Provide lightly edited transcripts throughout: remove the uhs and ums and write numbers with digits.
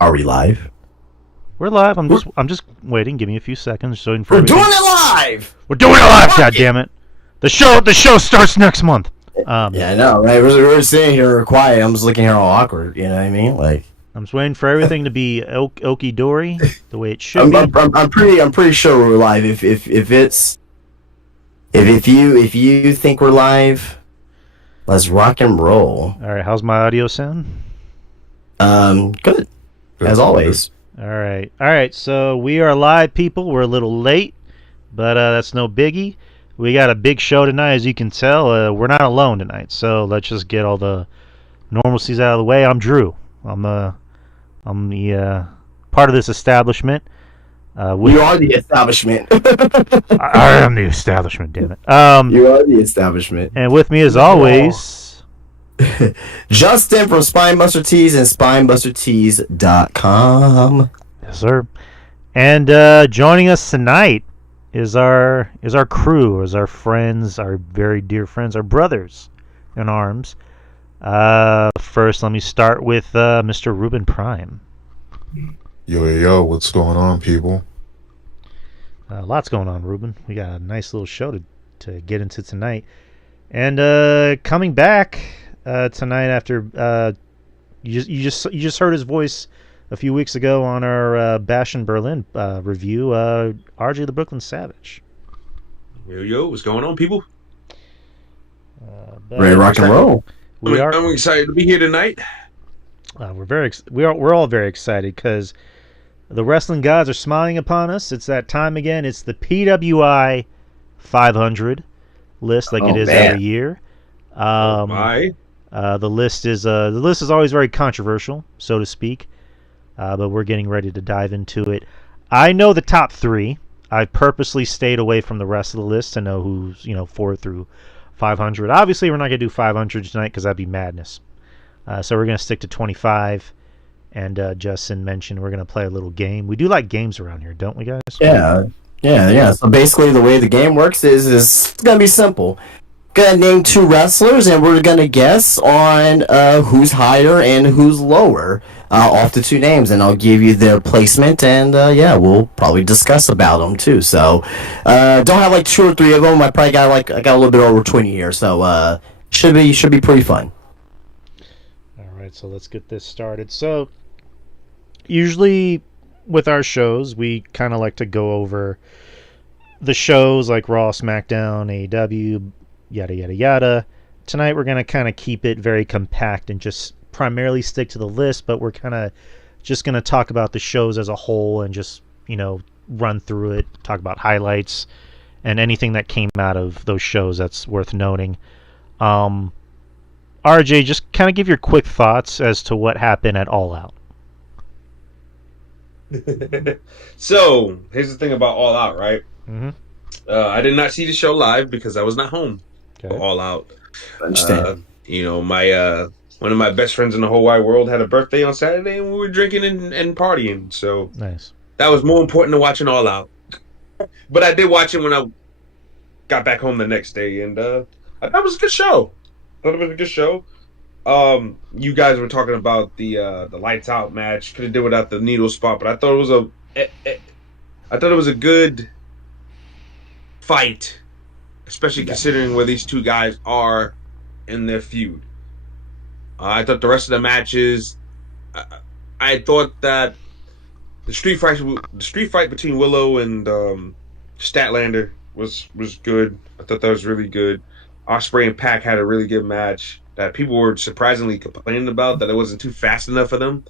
Are we live? We're live. I'm just waiting. Give me a few seconds. So We're doing it live. We're doing it live. God damn it! The show starts next month. Yeah, I know, right? We're sitting here quiet. I'm just looking here all awkward. You know what I mean? Like, I'm just waiting for everything to be okie dory, the way it should be. I'm pretty sure we're live. If you think we're live, let's rock and roll. All right. How's my audio sound? Good. As always. All right. So we are live, people. We're a little late, but that's no biggie. We got a big show tonight, as you can tell. We're not alone tonight, so let's just get all the normalcies out of the way. I'm Drew. I'm the part of this establishment. We are the establishment. I am the establishment. Damn it. You are the establishment. And with me, as always, Justin from Spinebuster Tees and SpinebusterTees.com. Yes, sir. And joining us tonight is our crew, is our friends, our very dear friends, our brothers in arms. First, let me start with Mr. Ruben Prime. Yo, what's going on, people? Lots going on, Ruben. We got a nice little show to get into tonight. And coming back tonight after you just heard his voice a few weeks ago on our Bash in Berlin review, RJ the Brooklyn Savage. Yo, what's going on, people? Ready to rock and roll. I'm excited to be here tonight. We're all very excited because the wrestling gods are smiling upon us. It's that time again. It's the PWI 500 list, like it is every year. The list is always very controversial, so to speak. But we're getting ready to dive into it. I know the top three. I've purposely stayed away from the rest of the list to know who's 4 through 500. Obviously, we're not going to do 500 tonight because that'd be madness. So we're going to stick to 25. And Justin mentioned we're going to play a little game. We do like games around here, don't we, guys? Yeah. So basically, the way the game works is it's going to be simple. Gonna name 2 wrestlers, and we're gonna guess on who's higher and who's lower off the 2 names, and I'll give you their placement, and we'll probably discuss about them too. So don't have like 2 or 3 of them. I got a little bit over 20 here, so should be pretty fun. All right, so let's get this started. So usually with our shows, we kind of like to go over the shows like Raw, SmackDown, AEW, yada yada yada. Tonight we're going to kind of keep it very compact and just primarily stick to the list, but we're kind of just going to talk about the shows as a whole and just, run through it, talk about highlights and anything that came out of those shows that's worth noting. RJ, just kind of give your quick thoughts as to what happened at All Out. So, here's the thing about All Out, right? Mm-hmm. I did not see the show live because I was not home. Okay. All Out. I understand. My one of my best friends in the whole wide world had a birthday on Saturday, and we were drinking and partying. So Nice. that was more important than watching All Out. But I did watch it when I got back home the next day, and I thought it was a good show. You guys were talking about the lights out match. Could have did without the needle spot, but I thought it was a good fight. Especially considering where these 2 guys are in their feud. I thought the rest of the matches, I thought that the street fight between Willow and Statlander was good. I thought that was really good. Ospreay and Pac had a really good match that people were surprisingly complaining about, that it wasn't too fast enough for them.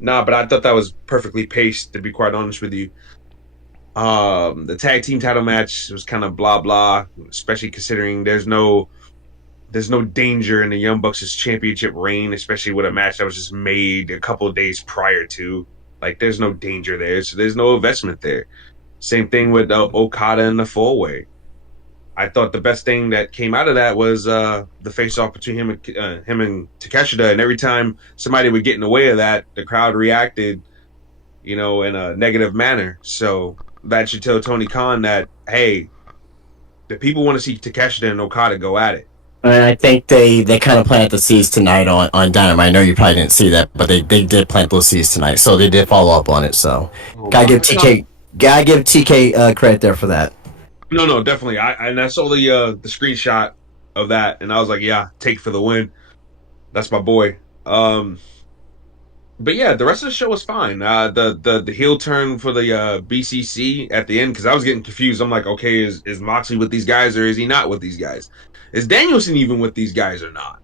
But I thought that was perfectly paced, to be quite honest with you. The tag team title match was kind of blah blah, especially considering there's no danger in the Young Bucks' championship reign, especially with a match that was just made a couple of days prior to. Like, there's no danger there, so there's no investment there. Same thing with Okada and the 4-way. I thought the best thing that came out of that was the face-off between him and Takeshita, and every time somebody would get in the way of that, the crowd reacted, in a negative manner. So that should tell Tony Khan that, hey, the people want to see Takeshita and Okada go at it. And I think they kind of planted the seeds tonight on Dynamite. I know you probably didn't see that, but they did plant those seeds tonight, so they did follow up on it. So Oh, gotta give TK credit there for that. no, definitely. I saw the screenshot of that, and I was like, yeah, take for the win. That's my boy. But yeah, the rest of the show was fine. The heel turn for the BCC at the end, because I was getting confused. I'm like, okay, is Moxley with these guys or is he not with these guys? Is Danielson even with these guys or not?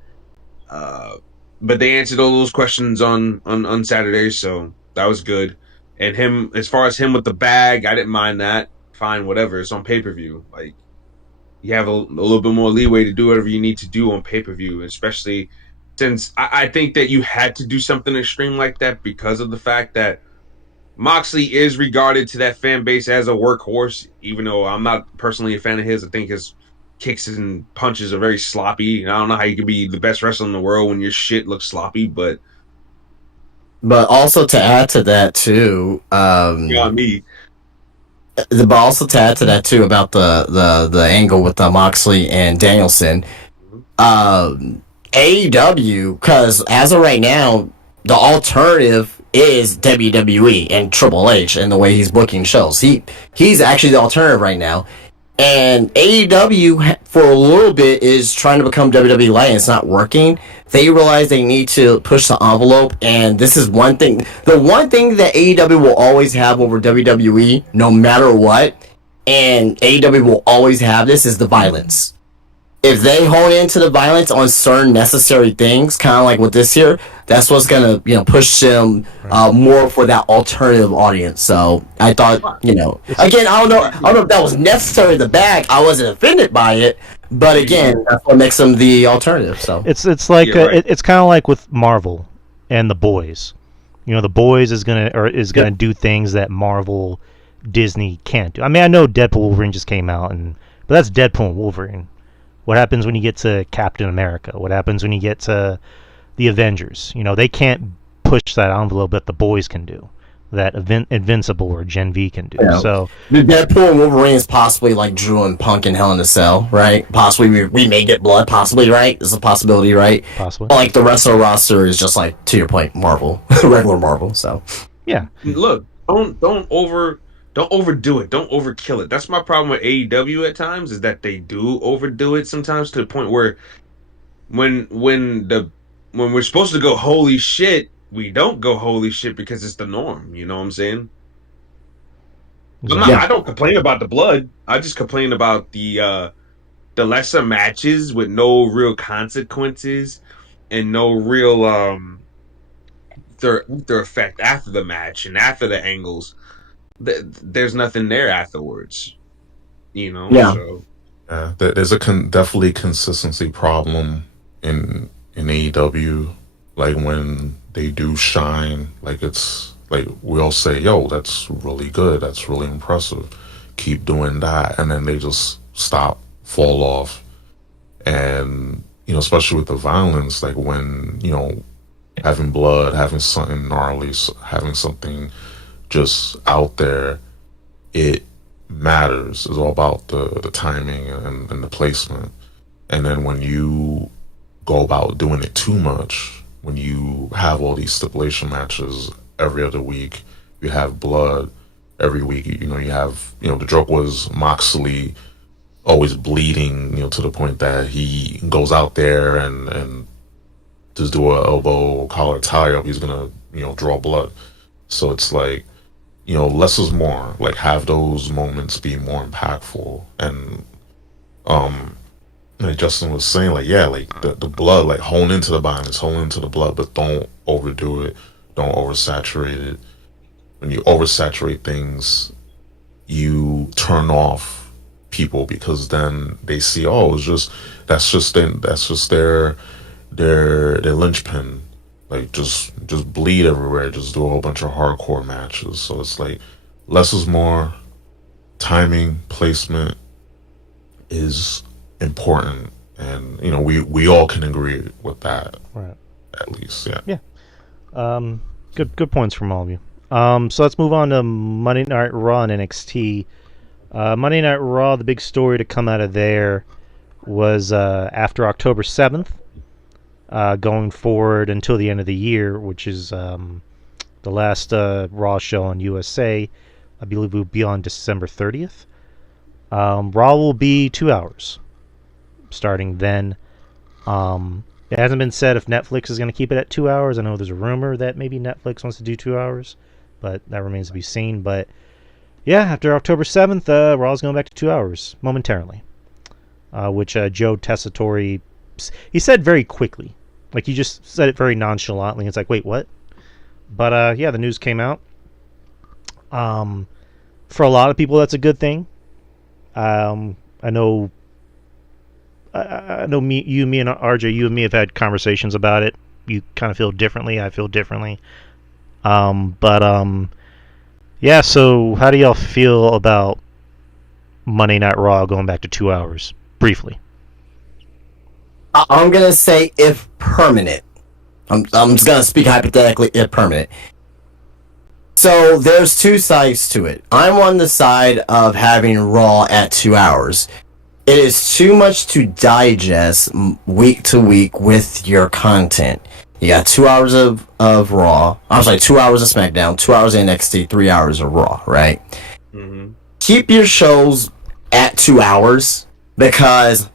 Uh, but they answered all those questions on Saturday, so that was good. And him, as far as him with the bag, I didn't mind that. Fine, whatever. It's on pay per view. Like you have a little bit more leeway to do whatever you need to do on pay per view, especially since I think that you had to do something extreme like that because of the fact that Moxley is regarded to that fan base as a workhorse, even though I'm not personally a fan of his. I think his kicks and punches are very sloppy. I don't know how you can be the best wrestler in the world when your shit looks sloppy, but But also to add to that too, beyond me. but also to add to that too about the angle with Moxley and Danielson, AEW, because as of right now, the alternative is WWE and Triple H and the way he's booking shows. He's actually the alternative right now. And AEW for a little bit is trying to become WWE light, and it's not working. They realize they need to push the envelope, and this is one thing. The one thing that AEW will always have over WWE, no matter what, and AEW will always have this, is the violence. If they hone into the violence on certain necessary things, kind of like with this here, that's what's gonna push them more for that alternative audience. So I thought, again, I don't know if that was necessary. The bag, I wasn't offended by it, but again, that's what makes them the alternative. So It's like Yeah, right. it's kind of like with Marvel and the Boys. The Boys is gonna do things that Marvel, Disney can't do. I mean, I know Deadpool Wolverine just came out, but that's Deadpool and Wolverine. What happens when you get to Captain America? What happens when you get to the Avengers? They can't push that envelope that the Boys can do, that Invincible or Gen V can do. Yeah. So the Deadpool and Wolverine is possibly like Drew and Punk in Hell in a Cell, right? Possibly we may get blood, possibly, right? It's a possibility, right? possibly, But like the rest of the roster is just like, to your point, Marvel, regular Marvel. So yeah. Look, don't overdo it. Don't overkill it. That's my problem with AEW at times, is that they do overdo it sometimes to the point where when when the when we're supposed to go holy shit, we don't go holy shit because it's the norm. You know what I'm saying? Exactly. Yeah. I don't complain about the blood. I just complain about the lesser matches with no real consequences and no real their effect after the match and after the angles. There's nothing there afterwards. Yeah. So Yeah, there's a definitely consistency problem in AEW. Like when they do shine, like it's like we all say, "Yo, that's really good. That's really impressive. Keep doing that," and then they just stop, fall off, and especially with the violence, like when having blood, having something gnarly, having something just out there, it matters. It's all about the timing and the placement. And then when you go about doing it too much, when you have all these stipulation matches every other week, you have blood every week. You have the joke was Moxley always bleeding, to the point that he goes out there and just do a elbow collar tie up. He's gonna draw blood. So it's like less is more. Like have those moments be more impactful. And like Justin was saying, like yeah, like the blood, like hone into the violence, hone into the blood, but don't overdo it, don't oversaturate it. When you oversaturate things, you turn off people because then they see, oh, it's just that's just their linchpin. Like just bleed everywhere, just do a whole bunch of hardcore matches. So it's like less is more. Timing, placement is important, and we all can agree with that, Right. at least. Yeah. Yeah. Good points from all of you. So let's move on to Monday Night Raw and NXT. Monday Night Raw, the big story to come out of there was after October 7th, going forward until the end of the year, which is the last Raw show on USA. I believe will be on December 30th. Raw will be 2 hours starting then. It hasn't been said if Netflix is going to keep it at 2 hours. I know there's a rumor that maybe Netflix wants to do 2 hours, but that remains to be seen. But yeah, after October 7th, Raw's going back to 2 hours momentarily, which Joe Tessitore, he said very quickly. Like, he just said it very nonchalantly. It's like, wait, what? But yeah, the news came out. For a lot of people, that's a good thing. I know me and RJ, you and me have had conversations about it. You kind of feel differently. I feel differently. Yeah. So, how do y'all feel about Monday Night Raw going back to 2 hours? Briefly. I'm gonna say if permanent. I'm just gonna speak hypothetically if permanent. So there's two sides to it. I'm on the side of having Raw at 2 hours. It is too much to digest week to week with your content. You got 2 hours of Raw. I'm sorry, 2 hours of SmackDown, 2 hours of NXT, 3 hours of Raw, right? Mm-hmm. Keep your shows at 2 hours because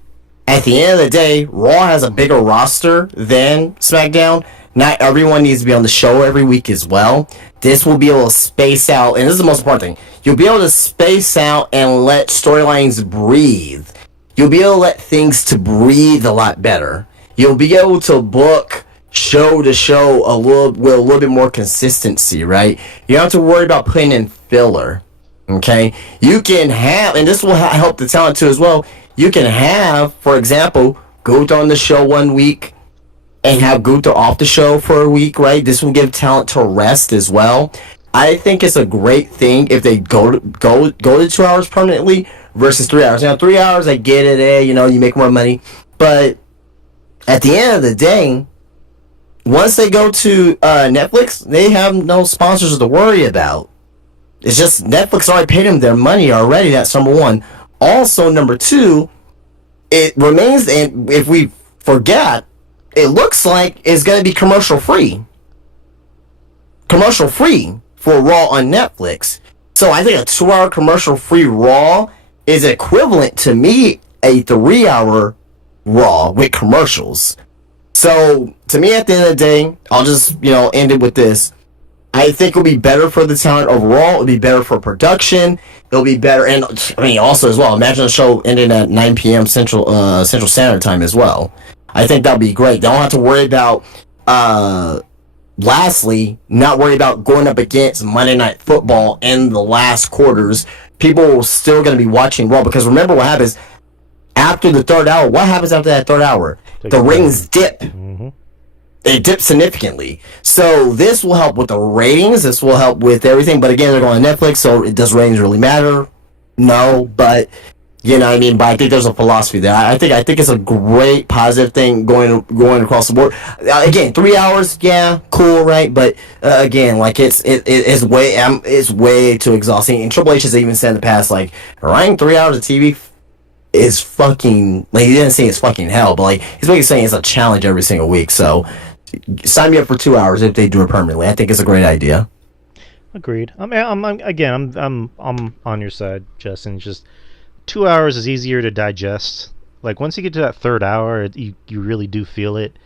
at the end of the day, Raw has a bigger roster than SmackDown. Not everyone needs to be on the show every week as well. This will be able to space out, and this is the most important thing. You'll be able to space out and let storylines breathe. You'll be able to let things to breathe a lot better. You'll be able to book show to show with a little bit more consistency, right? You don't have to worry about putting in filler, okay? You can have, and this will help the talent too as well. You can have, for example, Gunther on the show 1 week and have Gunther off the show for a week, right? This will give talent to rest as well. I think it's a great thing if they go to 2 hours permanently versus 3 hours. Now, 3 hours, I get it, you make more money. But at the end of the day, once they go to Netflix, they have no sponsors to worry about. It's just Netflix already paid them their money already. That's number one. Also, number two, it remains, and if we forget, it looks like it's going to be commercial free. Commercial free for Raw on Netflix. So I think a 2 hour commercial free Raw is equivalent to me a 3 hour Raw with commercials. So to me, at the end of the day, I'll just end it with this. I think it'll be better for the talent overall. It'll be better for production. It'll be better, and I mean also as well. Imagine the show ending at 9 p.m. Central Standard Time as well. I think that'll be great. They don't have to worry about. Lastly, not worry about going up against Monday Night Football in the last quarters. People are still going to be watching Raw because remember what happens after the third hour. What happens after that third hour? The ratings dip. Mm-hmm. It dips significantly. So this will help with the ratings. This will help with everything. But again, they're going on Netflix, so does ratings really matter? No, but you know what I mean. But I think there's a philosophy there. I think it's a great positive thing going across the board. Again, 3 hours, yeah, cool, right? But again, like it's way too exhausting. And Triple H has even said in the past, like running 3 hours of TV is fucking, like, he didn't say it's fucking hell, but like he's basically saying it's a challenge every single week. So sign me up for 2 hours if they do it permanently. I think it's a great idea. Agreed. I mean, I'm on your side, Justin. Just 2 hours is easier to digest. Like once you get to that third hour, you really do feel it,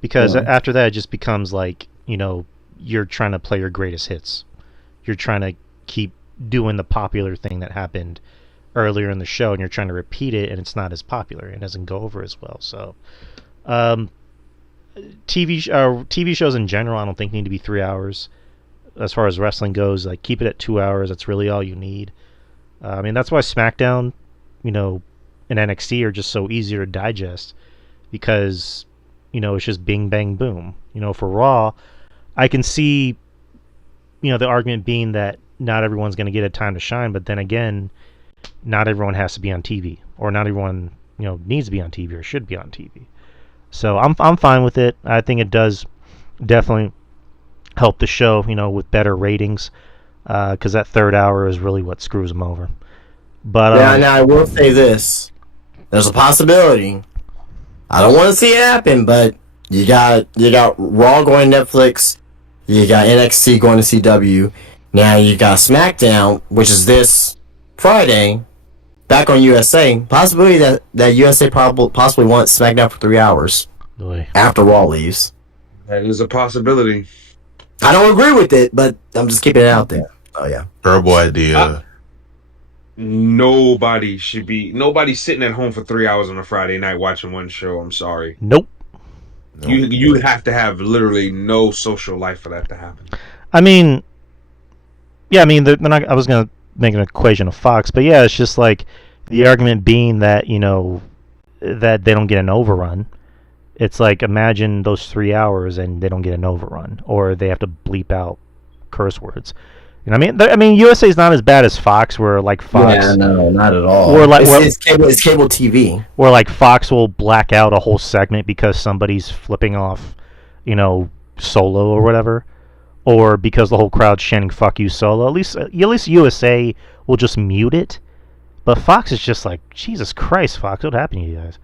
because after that it just becomes like you're trying to play your greatest hits. You're trying to keep doing the popular thing that happened earlier in the show, and you're trying to repeat it, and it's not as popular. It doesn't go over as well. So, TV shows in general, I don't think need to be 3 hours. As far as wrestling goes, like keep it at 2 hours. That's really all you need. I mean, that's why SmackDown, and NXT are just so easier to digest, because it's just bing bang boom. For Raw, I can see the argument being that not everyone's going to get a time to shine, but then again, not everyone has to be on TV, or not everyone needs to be on TV or should be on TV. So I'm fine with it. I think it does definitely help the show, with better ratings, because that third hour is really what screws them over. But now I will say this: There's a possibility. I don't want to see it happen, but you got Raw going to Netflix. You got NXT going to CW. Now you got SmackDown, which is this Friday, back on USA. Possibility that USA possibly wants SmackDown for 3 hours Boy. after Raw leaves. That is a possibility. I don't agree with it, but I'm just keeping it out there. Oh yeah, Terrible idea. Nobody should be. Nobody's sitting at home for 3 hours on a Friday night watching one show. I'm sorry. Nope. No. You have to have literally no social life for that to happen. I mean, yeah, I mean, they're not, I was going to make an equation of Fox, but yeah, it's just like the argument being that, you know, that they don't get an overrun. It's like, imagine those 3 hours and they don't get an overrun, or they have to bleep out curse words. You know what I mean? USA is not as bad as Fox, where like Fox, yeah, no, not at all. Or like- it's cable TV. where like Fox will black out a whole segment because somebody's flipping off, you know, Solo or whatever, or because the whole crowd's chanting "fuck you, Solo." At least USA will just mute it, but Fox is just like, Jesus Christ, Fox, what happened to you guys?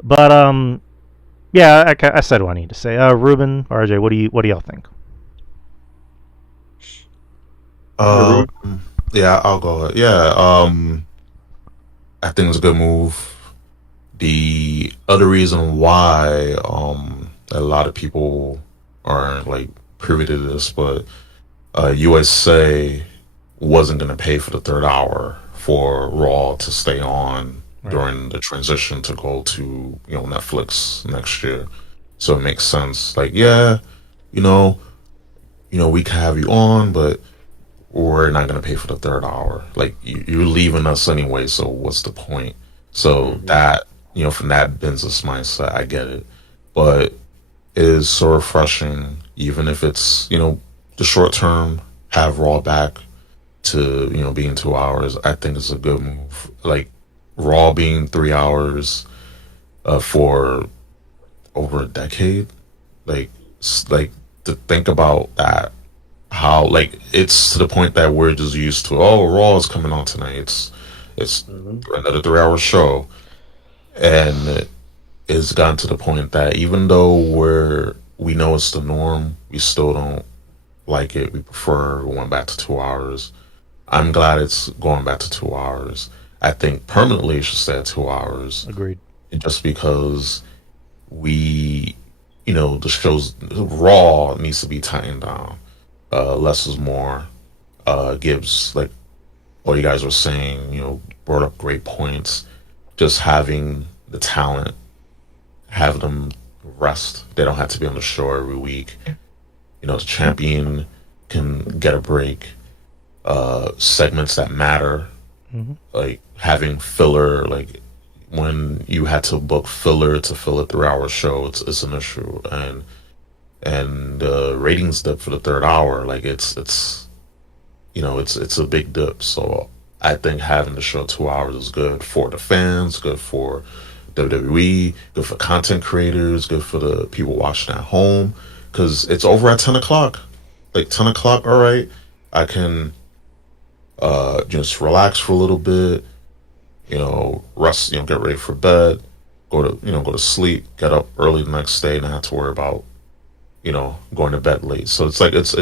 But yeah, I said what I need to say. Ruben, RJ, what do y'all think? Yeah, I'll go ahead. Yeah, I think it's a good move. The other reason why a lot of people aren't like privy to this, but USA wasn't going to pay for the third hour for Raw to stay on during the transition to go to Netflix next year. So it makes sense. Like, yeah, you know, we can have you on, but we're not going to pay for the third hour. Like, you're leaving us anyway, so what's the point? So that, from that business mindset, I get it. But it is so refreshing, even if it's, the short term, have Raw back to, being 2 hours. I think it's a good move. Like, Raw being 3 hours for over a decade, like to think about that, how like it's to the point that we're just used to, oh, Raw is coming on tonight, it's another 3 hour show, and it's gotten to the point that even though we know it's the norm, we still don't like it. We prefer going back to 2 hours. I'm glad it's going back to 2 hours. I think permanently it should stay at 2 hours. Agreed. Just because the show's Raw needs to be tightened down. Less is more. Gibbs, like what you guys were saying, brought up great points. Just having the talent, have them rest. They don't have to be on the show every week. The champion can get a break. Segments that matter, like having filler, like when you had to book filler to fill a 3 hour show, it's an issue, and ratings dip for the third hour, like it's a big dip. So I think having the show 2 hours is good for the fans, good for WWE, good for content creators, good for the people watching at home, because it's over at 10 o'clock. Like 10 o'clock, all right, I can just relax for a little bit, rest, get ready for bed, go to sleep, get up early the next day, and not have to worry about, going to bed late. So it's like it's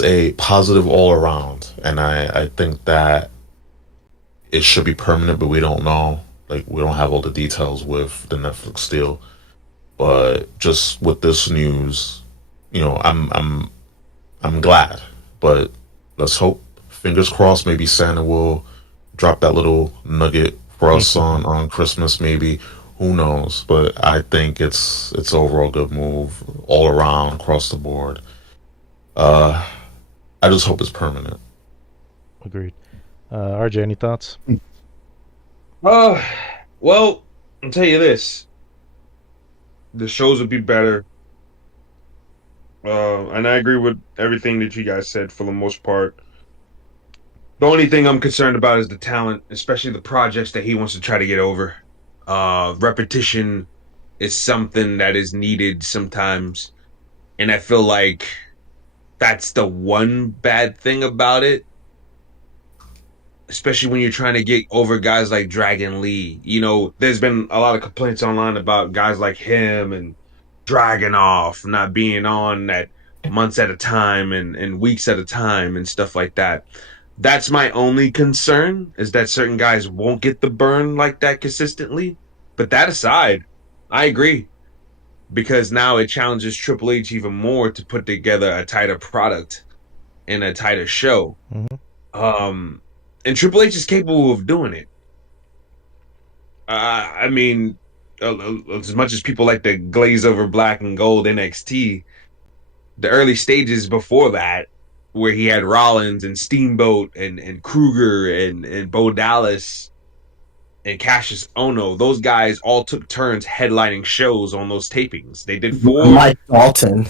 a positive all around, and I think that it should be permanent, but we don't know. Like, we don't have all the details with the Netflix deal, but just with this news, I'm glad, but let's hope, fingers crossed, maybe Santa will drop that little nugget for us on Christmas, maybe. Who knows? But I think it's overall good move all around across the board. I just hope it's permanent. Agreed. RJ, any thoughts? Well, I'll tell you this. The shows would be better. And I agree with everything that you guys said for the most part. The only thing I'm concerned about is the talent, especially the projects that he wants to try to get over. Repetition is something that is needed sometimes. And I feel like that's the one bad thing about it. especially when you're trying to get over guys like Dragon Lee. You know, there's been a lot of complaints online about guys like him and Dragonoff not being on at months at a time and weeks at a time and stuff like that. That's my only concern is that certain guys won't get the burn like that consistently. But that aside, I agree because now it challenges Triple H even more to put together a tighter product and a tighter show. Mm-hmm. Um, and Triple H is capable of doing it. I mean, as much as people like to glaze over black and gold NXT, the early stages before that, where he had Rollins and Steamboat and Kruger and Bo Dallas and Cassius Ono, those guys all took turns headlining shows on those tapings. They did 4. Mike Dalton.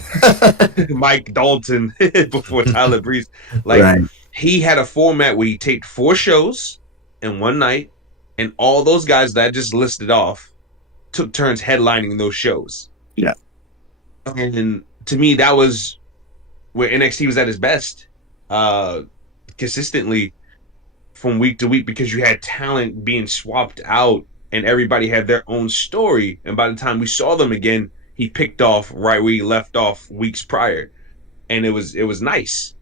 Mike Dalton before Tyler Breeze. Like, Right. he had a format where he taped 4 shows in one night, and all those guys that I just listed off took turns headlining those shows. Yeah. And to me, that was where NXT was at its best, consistently from week to week, because you had talent being swapped out and everybody had their own story. And by the time we saw them again, he picked off right where he left off weeks prior, and it was nice.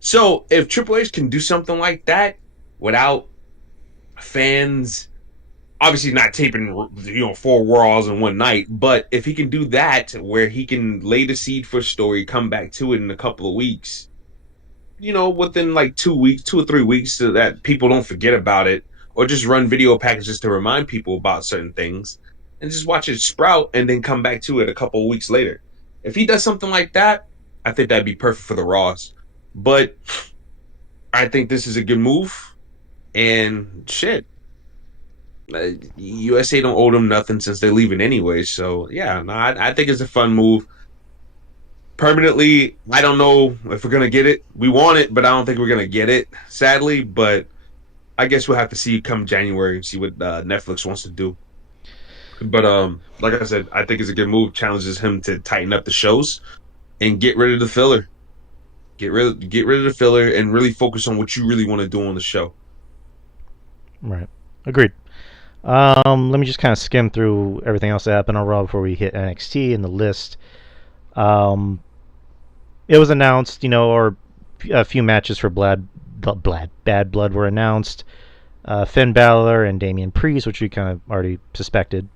So if Triple H can do something like that without fans, obviously not taping 4 Raws in one night, but if he can do that where he can lay the seed for a story, come back to it in a couple of weeks, within like 2 weeks, 2 or 3 weeks, so that people don't forget about it, or just run video packages to remind people about certain things and just watch it sprout and then come back to it a couple of weeks later. If he does something like that, I think that'd be perfect for the Raws. But I think this is a good move, and shit, USA don't owe them nothing since they're leaving anyway. So yeah, no, I think it's a fun move. Permanently, I don't know if we're gonna get it. We want it, but I don't think we're gonna get it, sadly. But I guess we'll have to see come January and see what Netflix wants to do. But like I said, I think it's a good move. Challenges him to tighten up the shows and get rid of the filler. Get rid of the filler and really focus on what you really want to do on the show. Right. Agreed. Let me just kind of skim through everything else that happened on Raw before we hit NXT and the list. It was announced, or a few matches for Bad Blood were announced. Finn Balor and Damian Priest, which we kind of already suspected.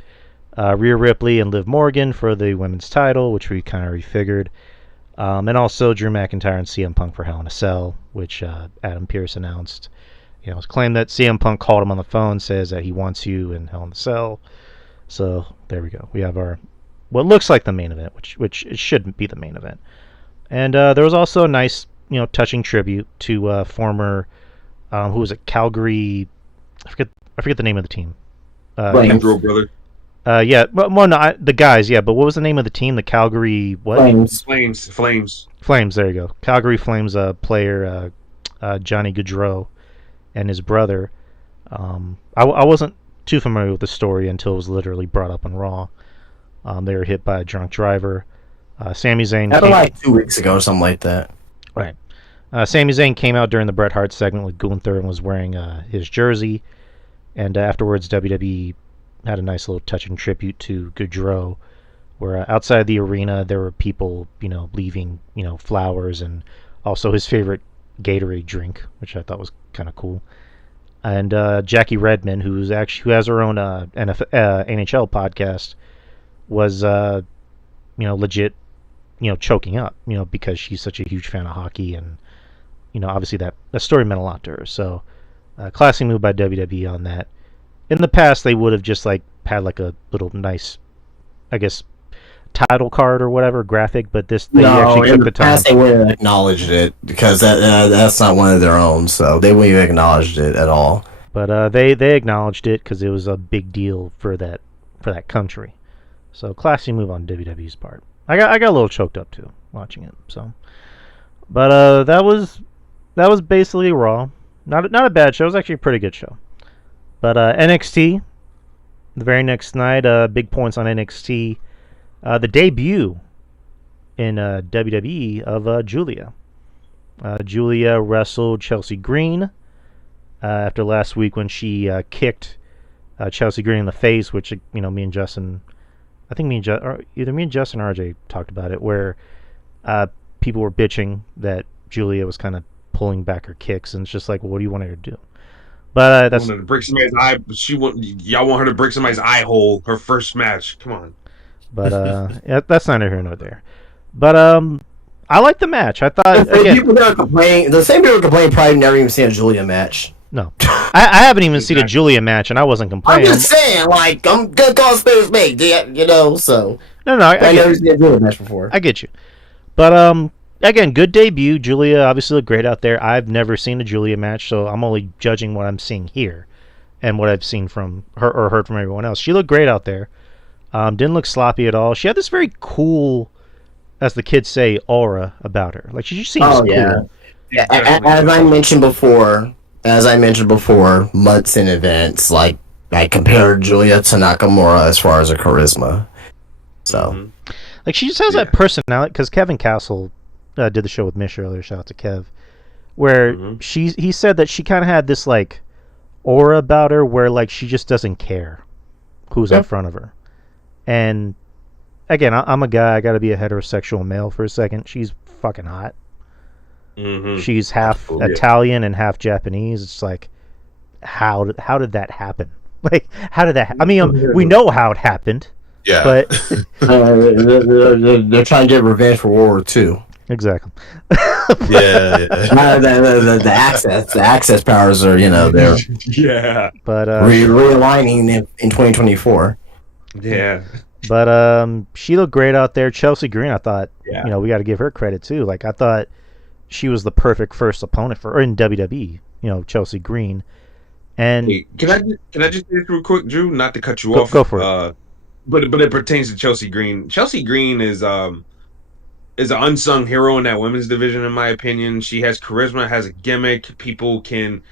Rhea Ripley and Liv Morgan for the women's title, which we kind of already figured. And also Drew McIntyre and CM Punk for Hell in a Cell, which Adam Pearce announced. It's claimed that CM Punk called him on the phone, says that he wants you in Hell in a Cell. So there we go. We have our what looks like the main event, which it shouldn't be the main event. And there was also a nice, touching tribute to former, who was it, Calgary? I forget the name of the team. Andrew, brother. Yeah, well, no, the guys, yeah, but what was the name of the team? The Calgary what? Flames. There you go. Calgary Flames player Johnny Gaudreau and his brother. I wasn't too familiar with the story until it was literally brought up on Raw. They were hit by a drunk driver. Sami Zayn Happened like 2 weeks ago or something like that. Right. Sami Zayn came out during the Bret Hart segment with Gunther and was wearing his jersey. And afterwards, WWE had a nice little touching tribute to Gaudreau, where outside the arena there were people, leaving, flowers and also his favorite Gatorade drink, which I thought was kind of cool. And Jackie Redmond, who has her own NHL podcast, was legit, choking up, because she's such a huge fan of hockey, and obviously that story meant a lot to her. So, classy move by WWE on that. In the past, they would have just had a little nice, I guess, title card or whatever graphic, but they actually took the time. Past they wouldn't have acknowledged it because that's not one of their own, so they wouldn't have acknowledged it at all. But they acknowledged it because it was a big deal for that country. So classy move on WWE's part. I got a little choked up too watching it. So, but that was basically Raw. Not a bad show. It was actually a pretty good show. But NXT, the very next night, big points on NXT. The debut in WWE of Julia. Julia wrestled Chelsea Green, after last week when she kicked Chelsea Green in the face, which me and Justin, I think either me and Justin or RJ talked about it, where people were bitching that Julia was kind of pulling back her kicks, and it's just like, well, what do you want her to do? But that's wanted to break somebody's eye. Y'all want her to break somebody's eye hole. Her first match. Come on. But that's neither here nor there. But I like the match. I thought the same people complaining probably never even seen a Julia match. No, I haven't even seen a Julia match, and I wasn't complaining. I'm just saying, like, I'm gonna call spade a spade, you know. So no, I never seen a Julia match before. I get you, but again, good debut. Julia obviously looked great out there. I've never seen a Julia match, so I'm only judging what I'm seeing here, and what I've seen from her or heard from everyone else. She looked great out there. Didn't look sloppy at all. She had this very cool, as the kids say, aura about her. Like, she just seems cool. Yeah. As I mentioned before, months in advance, like, I compared Julia to Nakamura as far as her charisma. So, like, she just has that personality. Because Kevin Castle did the show with Mish earlier. Shout out to Kev, where he said that she kind of had this like aura about her, where like she just doesn't care who's in front of her. And again, I'm a guy. I got to be a heterosexual male for a second. She's fucking hot. She's half Italian and half Japanese. It's like, how did that happen? Like, how did that? I mean, we know how it happened. Yeah, but they're trying to get revenge for World War II. Exactly. The access powers are, they're but realigning in 2024. Yeah. But she looked great out there. Chelsea Green, I thought, we got to give her credit too. Like, I thought she was the perfect first opponent for her in WWE. Chelsea Green. And hey, can I just say this real quick, Drew? Not to cut you off. Go for it. But it pertains to Chelsea Green. Chelsea Green is an unsung hero in that women's division, in my opinion. She has charisma, has a gimmick. People can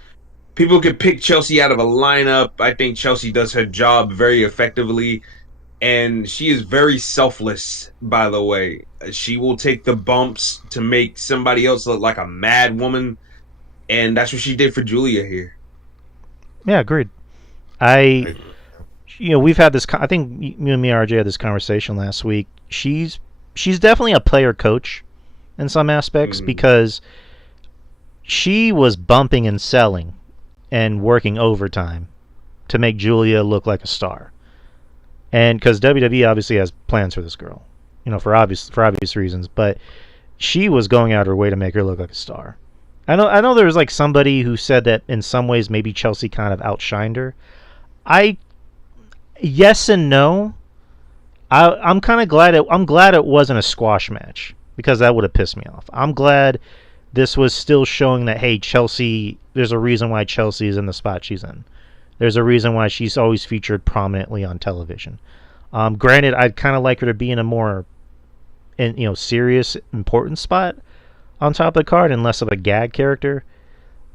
pick Chelsea out of a lineup. I think Chelsea does her job very effectively. And she is very selfless, by the way. She will take the bumps to make somebody else look like a mad woman. And that's what she did for Julia here. Yeah, agreed. We've had this, I think you and me, RJ, had this conversation last week. She's definitely a player coach in some aspects because she was bumping and selling and working overtime to make Julia look like a star. And because WWE obviously has plans for this girl, for obvious reasons, but she was going out of her way to make her look like a star. I know there was like somebody who said that in some ways maybe Chelsea kind of outshined her. Yes and no. I'm kind of glad it wasn't a squash match because that would have pissed me off. I'm glad this was still showing that, hey, Chelsea, there's a reason why Chelsea is in the spot she's in. There's a reason why she's always featured prominently on television. Granted, I'd kind of like her to be in a more, serious, important spot on top of the card and less of a gag character.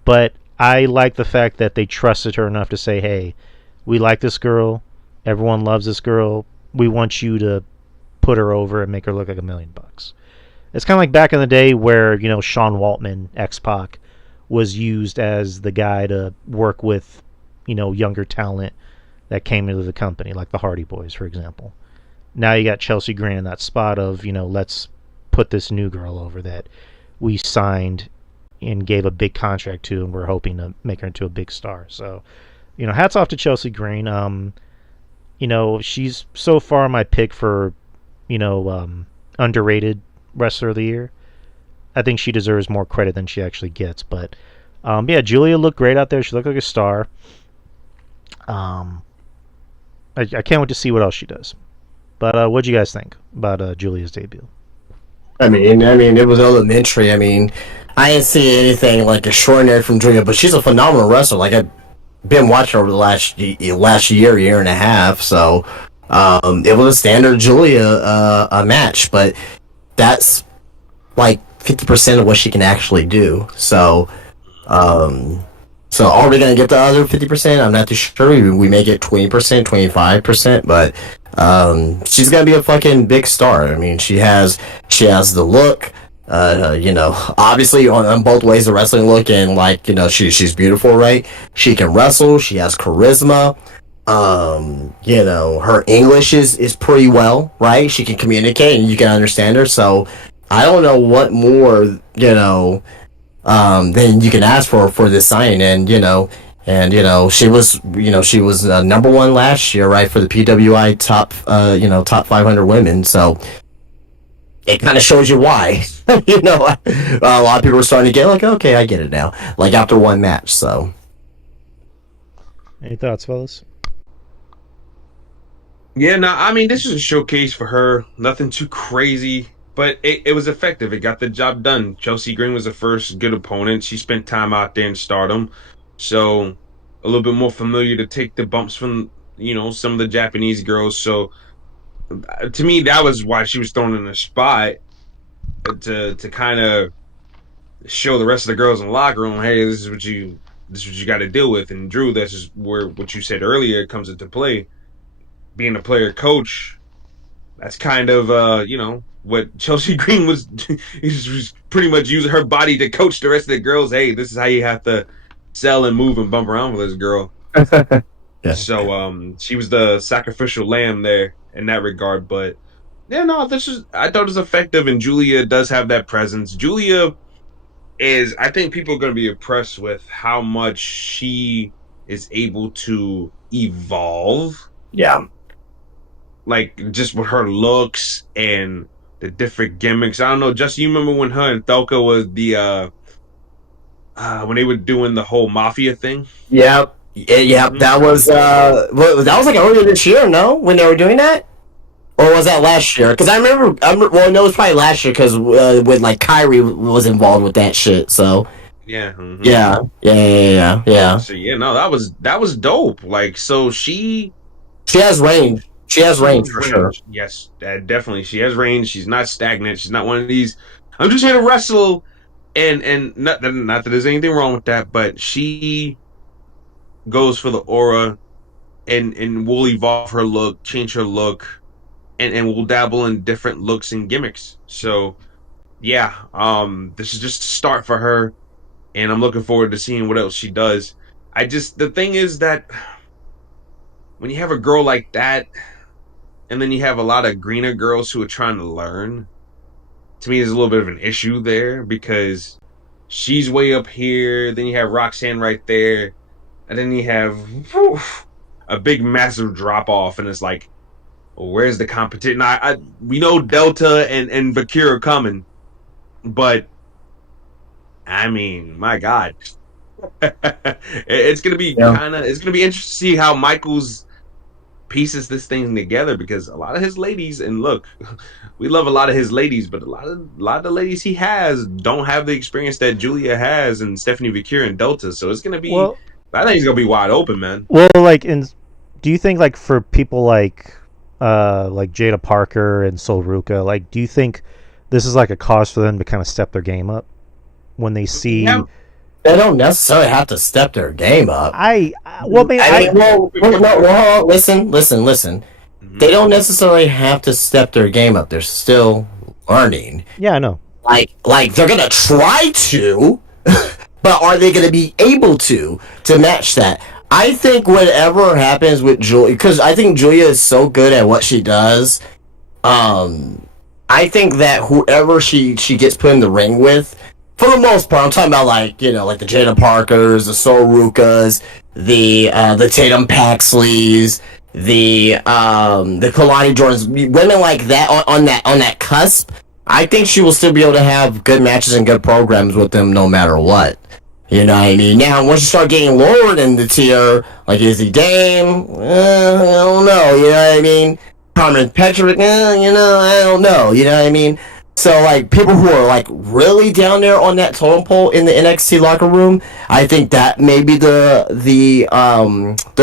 But I like the fact that they trusted her enough to say, hey, we like this girl. Everyone loves this girl. We want you to put her over and make her look like $1 million. It's kind of like back in the day where, Sean Waltman, X-Pac, was used as the guy to work with, younger talent that came into the company, like the Hardy Boys, for example. Now you got Chelsea Green in that spot of, let's put this new girl over that we signed and gave a big contract to, and we're hoping to make her into a big star. So, hats off to Chelsea Green. She's so far my pick for, underrated wrestler of the year. I think she deserves more credit than she actually gets. But, Julia looked great out there. She looked like a star. I can't wait to see what else she does. But what do you guys think about Julia's debut? I mean, it was elementary. I didn't see anything like extraordinary from Julia, but she's a phenomenal wrestler. Like, I've been watching her over the last year and a half. So, it was a standard Julia match, but that's like 50% of what she can actually do. So, are we gonna get the other 50%? I'm not too sure. We may get 20%, 25%, but she's gonna be a fucking big star. I mean, she has the look, Obviously on both ways of wrestling look, and like, she's beautiful, right? She can wrestle, she has charisma. Her English is pretty well, right? She can communicate and you can understand her. So I don't know what more, than you can ask for this signing. And she was number one last year, right, for the PWI top 500 women. So it kind of shows you why. A lot of people are starting to get like, okay, I get it now. Like after one match. So Any thoughts, fellas? Yeah, no, I mean, this is a showcase for her. Nothing too crazy, but it was effective. It got the job done. Chelsea Green was the first good opponent. She spent time out there in Stardom, so a little bit more familiar to take the bumps from some of the Japanese girls. So to me, that was why she was thrown in the spot to kind of show the rest of the girls in the locker room, hey, this is what you got to deal with. And Drew, this is where what you said earlier comes into play. Being a player coach, that's kind of what Chelsea Green was. Was pretty much using her body to coach the rest of the girls. Hey, this is how you have to sell and move and bump around with this girl. yeah. So she was the sacrificial lamb there in that regard. But yeah, no, I thought it was effective, and Julia does have that presence. Julia is, I think people are going to be impressed with how much she is able to evolve, Yeah. like just with her looks and the different gimmicks. I don't know, Justin, you remember when her and Thelka was when they were doing the whole mafia thing? Yep. Yeah, Mm-hmm. that was like earlier this year, no? When they were doing that? Or was that last year? Because well, no, it was probably last year because when like Kyrie was involved with that shit. So Yeah. Mm-hmm. yeah. So yeah, no, that was dope. Like, so She has range. She has she range has for sure. range. Yes, definitely. She has range. She's not stagnant. She's not one of these. I'm just here to wrestle, and not that there's anything wrong with that, but she goes for the aura and will evolve her look, change her look, and will dabble in different looks and gimmicks. So yeah, this is just a start for her, and I'm looking forward to seeing what else she does. The thing is that when you have a girl like that, and then you have a lot of greener girls who are trying to learn, to me, there's a little bit of an issue there because she's way up here. Then you have Roxanne right there, and then you have a big, massive drop off, and it's like, well, where's the competition? We know Delta and Vakir are coming, but I mean, my God, it's gonna be Yeah. it's gonna be interesting to see how Michaels pieces this thing together, because a lot of his ladies, and look, we love a lot of his ladies, but a lot of the ladies he has don't have the experience that Julia has and Stephanie Vakir and Delta. So it's gonna be, Well, I think it's gonna be wide open, man. do you think like for people like Jada Parker and Sol Ruka, like do you think this is like a cause for them to kind of step their game up when they see? Yeah. They don't necessarily have to step their game up. Well, maybe I mean, well, listen. Mhm. They don't necessarily have to step their game up. They're still learning. yeah, I know. Like they're gonna try to, but are they gonna be able to match that? I think whatever happens with Julia, because I think Julia is so good at what she does. I think that whoever she gets put in the ring with, for the most part, I'm talking about like like the Jada Parkers, the Sol Rukas, the Tatum Paxleys, the Kalani Jordans, women like that on that cusp. I think she will still be able to have good matches and good programs with them no matter what. You know what I mean? Now, once you start getting lower in the tier, like Izzy Dame, I don't know. You know what I mean? Carmen Petrovic, I don't know. You know what I mean? So, like, people who are, like, really down there on that totem pole in the NXT locker room, I think that may be the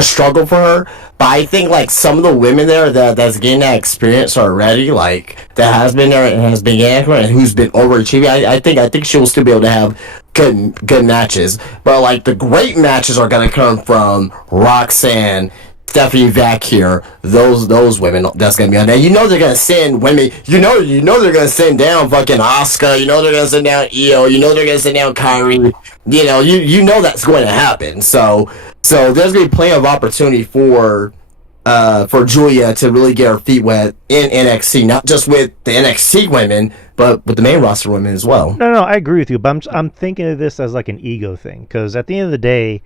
struggle for her. But I think, like, some of the women there that's getting that experience already, like, that has been there and has been getting and who's been overachieving, I think she will still be able to have good matches. But, like, the great matches are going to come from Roxanne, Stephanie Vac here, those women that's gonna be on there. You know they're gonna send women. You know they're gonna send down fucking Oscar. You know they're gonna send down Io. You know they're gonna send down Kyrie. You know that's going to happen. So there's gonna be plenty of opportunity for Julia to really get her feet wet in NXT, not just with the NXT women, but with the main roster women as well. No, I agree with you, but I'm thinking of this as like an ego thing, because at the end of the day,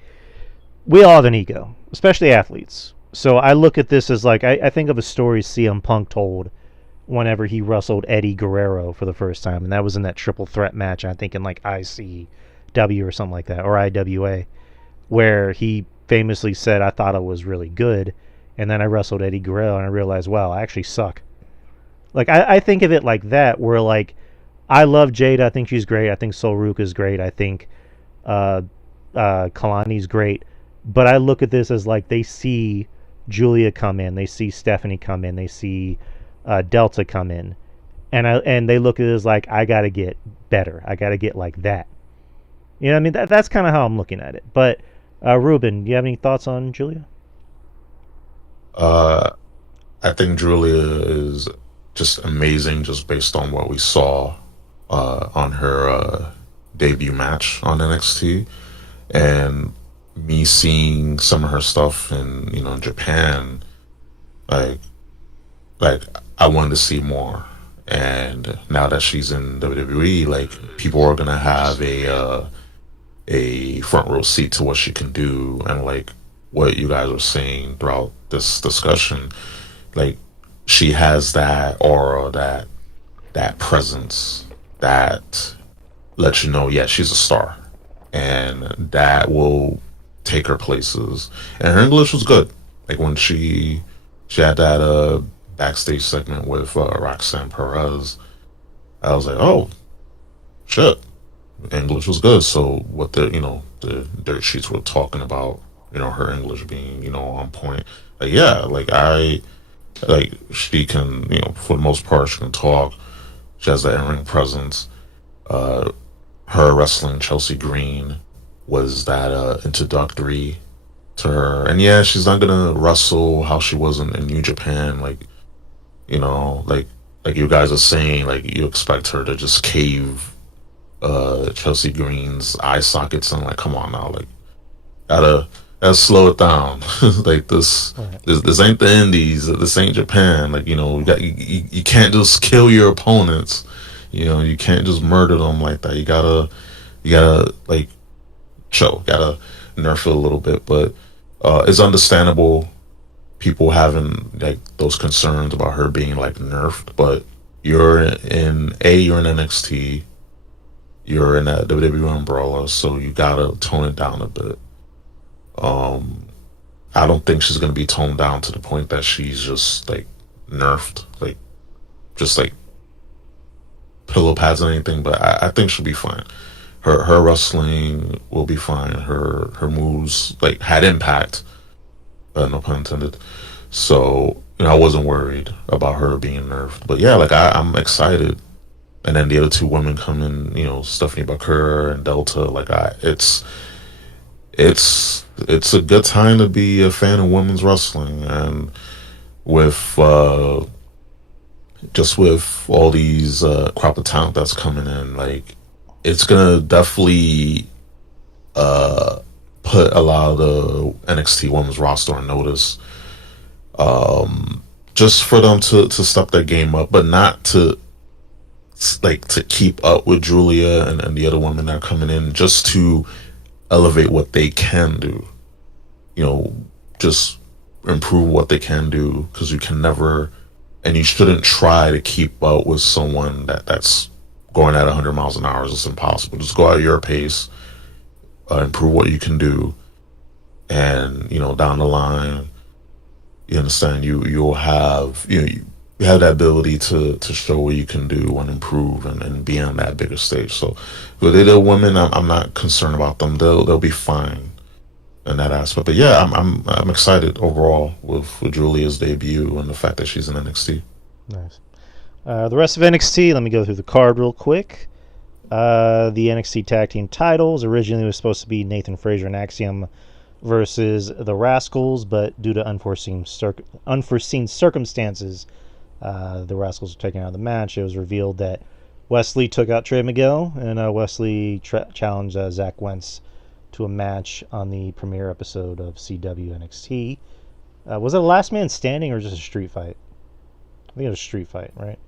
we all have an ego, especially athletes. So I look at this as like, I think of a story CM Punk told whenever he wrestled Eddie Guerrero for the first time, and that was in that triple threat match, I think in like ICW or something like that, or IWA, where he famously said, I thought it was really good, and then I wrestled Eddie Guerrero and I realized, wow, I actually suck. Like, I think of it like that, where like, I love Jade, I think she's great, I think Sol Ruka is great, I think Kalani's great, but I look at this as like, they see Julia come in, they see Stephanie come in, they see Delta come in, and they look at it as like, I gotta get better, I gotta get like that. You know what I mean? That's kind of how I'm looking at it. But Ruben, do you have any thoughts on Julia? I think Julia is just amazing, just based on what we saw on her debut match on NXT, and me seeing some of her stuff in Japan. Like I wanted to see more, and now that she's in WWE, like people are gonna have a front row seat to what she can do, and like what you guys are saying throughout this discussion, like she has that aura, that presence that lets you know, yeah, she's a star, and that will take her places. And her English was good. Like when she had that backstage segment with Roxanne Perez, I was like, oh shit, English was good. So what the dirt sheets were talking about, her English being on point. Like, yeah, like she can, for the most part, she can talk. She has that in-ring presence. Her wrestling Chelsea Green was that introductory to her. And yeah, she's not gonna wrestle how she was in New Japan. Like, like you guys are saying, like you expect her to just cave Chelsea Green's eye sockets, and like, come on now, like gotta slow it down. Like this ain't the Indies, this ain't Japan. Like you can't just kill your opponents. You can't just murder them like that. You gotta like gotta nerf it a little bit. But it's understandable people having like those concerns about her being like nerfed. But you're in NXT, you're in that WWE umbrella, so you gotta tone it down a bit. I don't think she's gonna be toned down to the point that she's just like nerfed, like just like pillow pads or anything. But I think she'll be fine. Her wrestling will be fine. Her moves like had impact, no pun intended. So I wasn't worried about her being nerfed. But yeah, like I'm excited. And then the other two women come in, Stephanie Bakura and Delta. Like it's a good time to be a fan of women's wrestling, and with just with all these crop of talent that's coming in, like it's gonna definitely put a lot of the NXT women's roster on notice, just for them to step their game up, but not to keep up with Julia and the other women that are coming in, just to elevate what they can do, just improve what they can do, because you can never, and you shouldn't try to keep up with someone that's going at 100 miles an hour. It's impossible. Just go at your pace, improve what you can do, and down the line, you understand, you'll have you have that ability to show what you can do and improve and be on that bigger stage. So with the women, I'm not concerned about them. They'll be fine in that aspect. But yeah, I'm excited overall with Julia's debut and the fact that she's in NXT. Nice. The rest of NXT, let me go through the card real quick. The NXT Tag Team titles originally was supposed to be Nathan Frazier and Axiom versus the Rascals, but due to unforeseen circumstances, the Rascals were taken out of the match. It was revealed that Wesley took out Trey Miguel, and Wesley challenged Zach Wentz to a match on the premiere episode of CW NXT. Was it a last man standing or just a street fight? I think it was a street fight, right?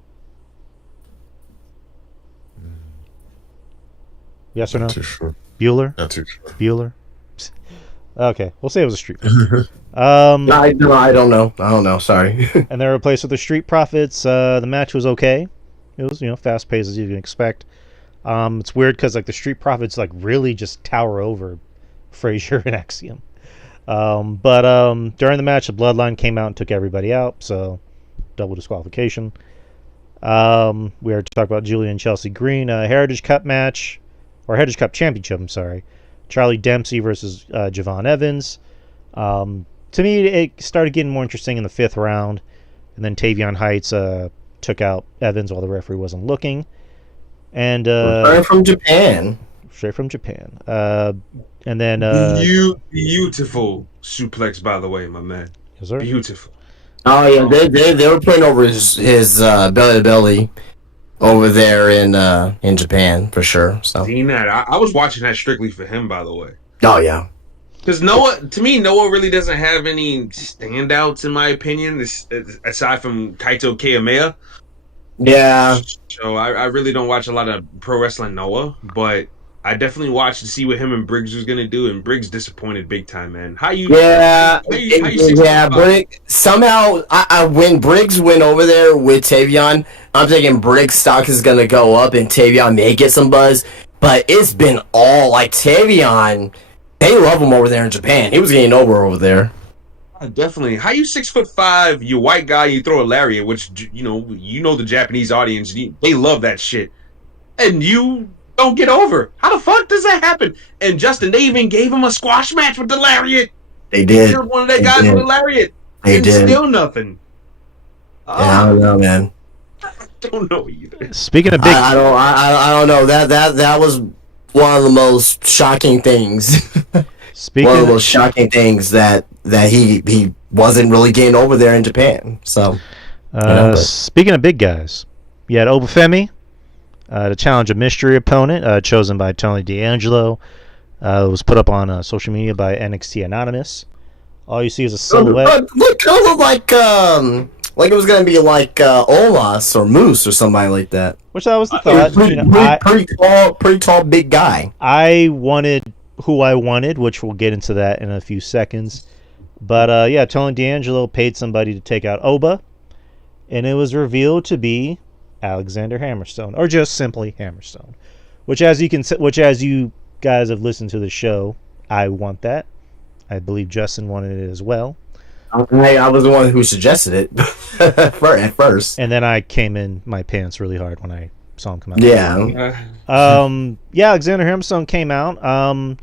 Yes or no? Not too sure. Bueller? Not too sure. Bueller? Okay, we'll say it was a street fight. I don't know. I don't know. Sorry. And they were replaced with the Street Profits. The match was okay. It was, fast paced as you can expect. It's weird because the Street Profits really just tower over Frazier and Axiom. But during the match, the Bloodline came out and took everybody out, so double disqualification. We are to talk about Julia and Chelsea Green, Heritage Cup match, or Heritage Cup Championship. I'm sorry, Charlie Dempsey versus Javon Evans. To me, it started getting more interesting in the 5th round, and then Tavion Heights took out Evans while the referee wasn't looking. And Straight from Japan. Straight from Japan. And then beautiful suplex, by the way, my man. Yes, sir. Beautiful. Oh yeah, they were putting over his belly to belly over there in Japan for sure. So Seeing that, I was watching that strictly for him, by the way. oh yeah. Because Noah really doesn't have any standouts, in my opinion, aside from Kaito Kiyomiya. Yeah. So I really don't watch a lot of pro wrestling Noah, but I definitely watched to see what him and Briggs was gonna do, and Briggs disappointed big time, man. How you? Yeah. How you Briggs. Somehow, when Briggs went over there with Tavion, I'm thinking Briggs' stock is gonna go up, and Tavion may get some buzz. But it's been all Tavion. They love him over there in Japan. He was getting over there. Definitely. How you 6'5", you white guy, you throw a lariat, which you know the Japanese audience, they love that shit, and you don't get over. How the fuck does that happen? And Justin, they even gave him a squash match with the lariat. They did. Killed one of their guys with a lariat. They did. Still nothing. Yeah, I don't know, man. I don't know either. Speaking of big, I don't know. That was one of the most shocking things. speaking one of the most shocking things that he wasn't really getting over there in Japan. So, speaking of big guys, you had Obafemi to challenge a mystery opponent chosen by Tony D'Angelo. It was put up on social media by NXT Anonymous. All you see is a silhouette. Look, kind of looked like it was gonna be Olas or Moose or somebody like that. Which that was the thought. Pretty tall, big guy. I wanted who I wanted, which we'll get into that in a few seconds. But yeah, Tony D'Angelo paid somebody to take out Oba, and it was revealed to be Alexander Hammerstone, or just simply Hammerstone. Which, as you guys have listened to the show, I want that. I believe Justin wanted it as well. I was the one who suggested it at first. And then I came in my pants really hard when I saw him come out. Yeah. Yeah, Alexander Hammerstone came out.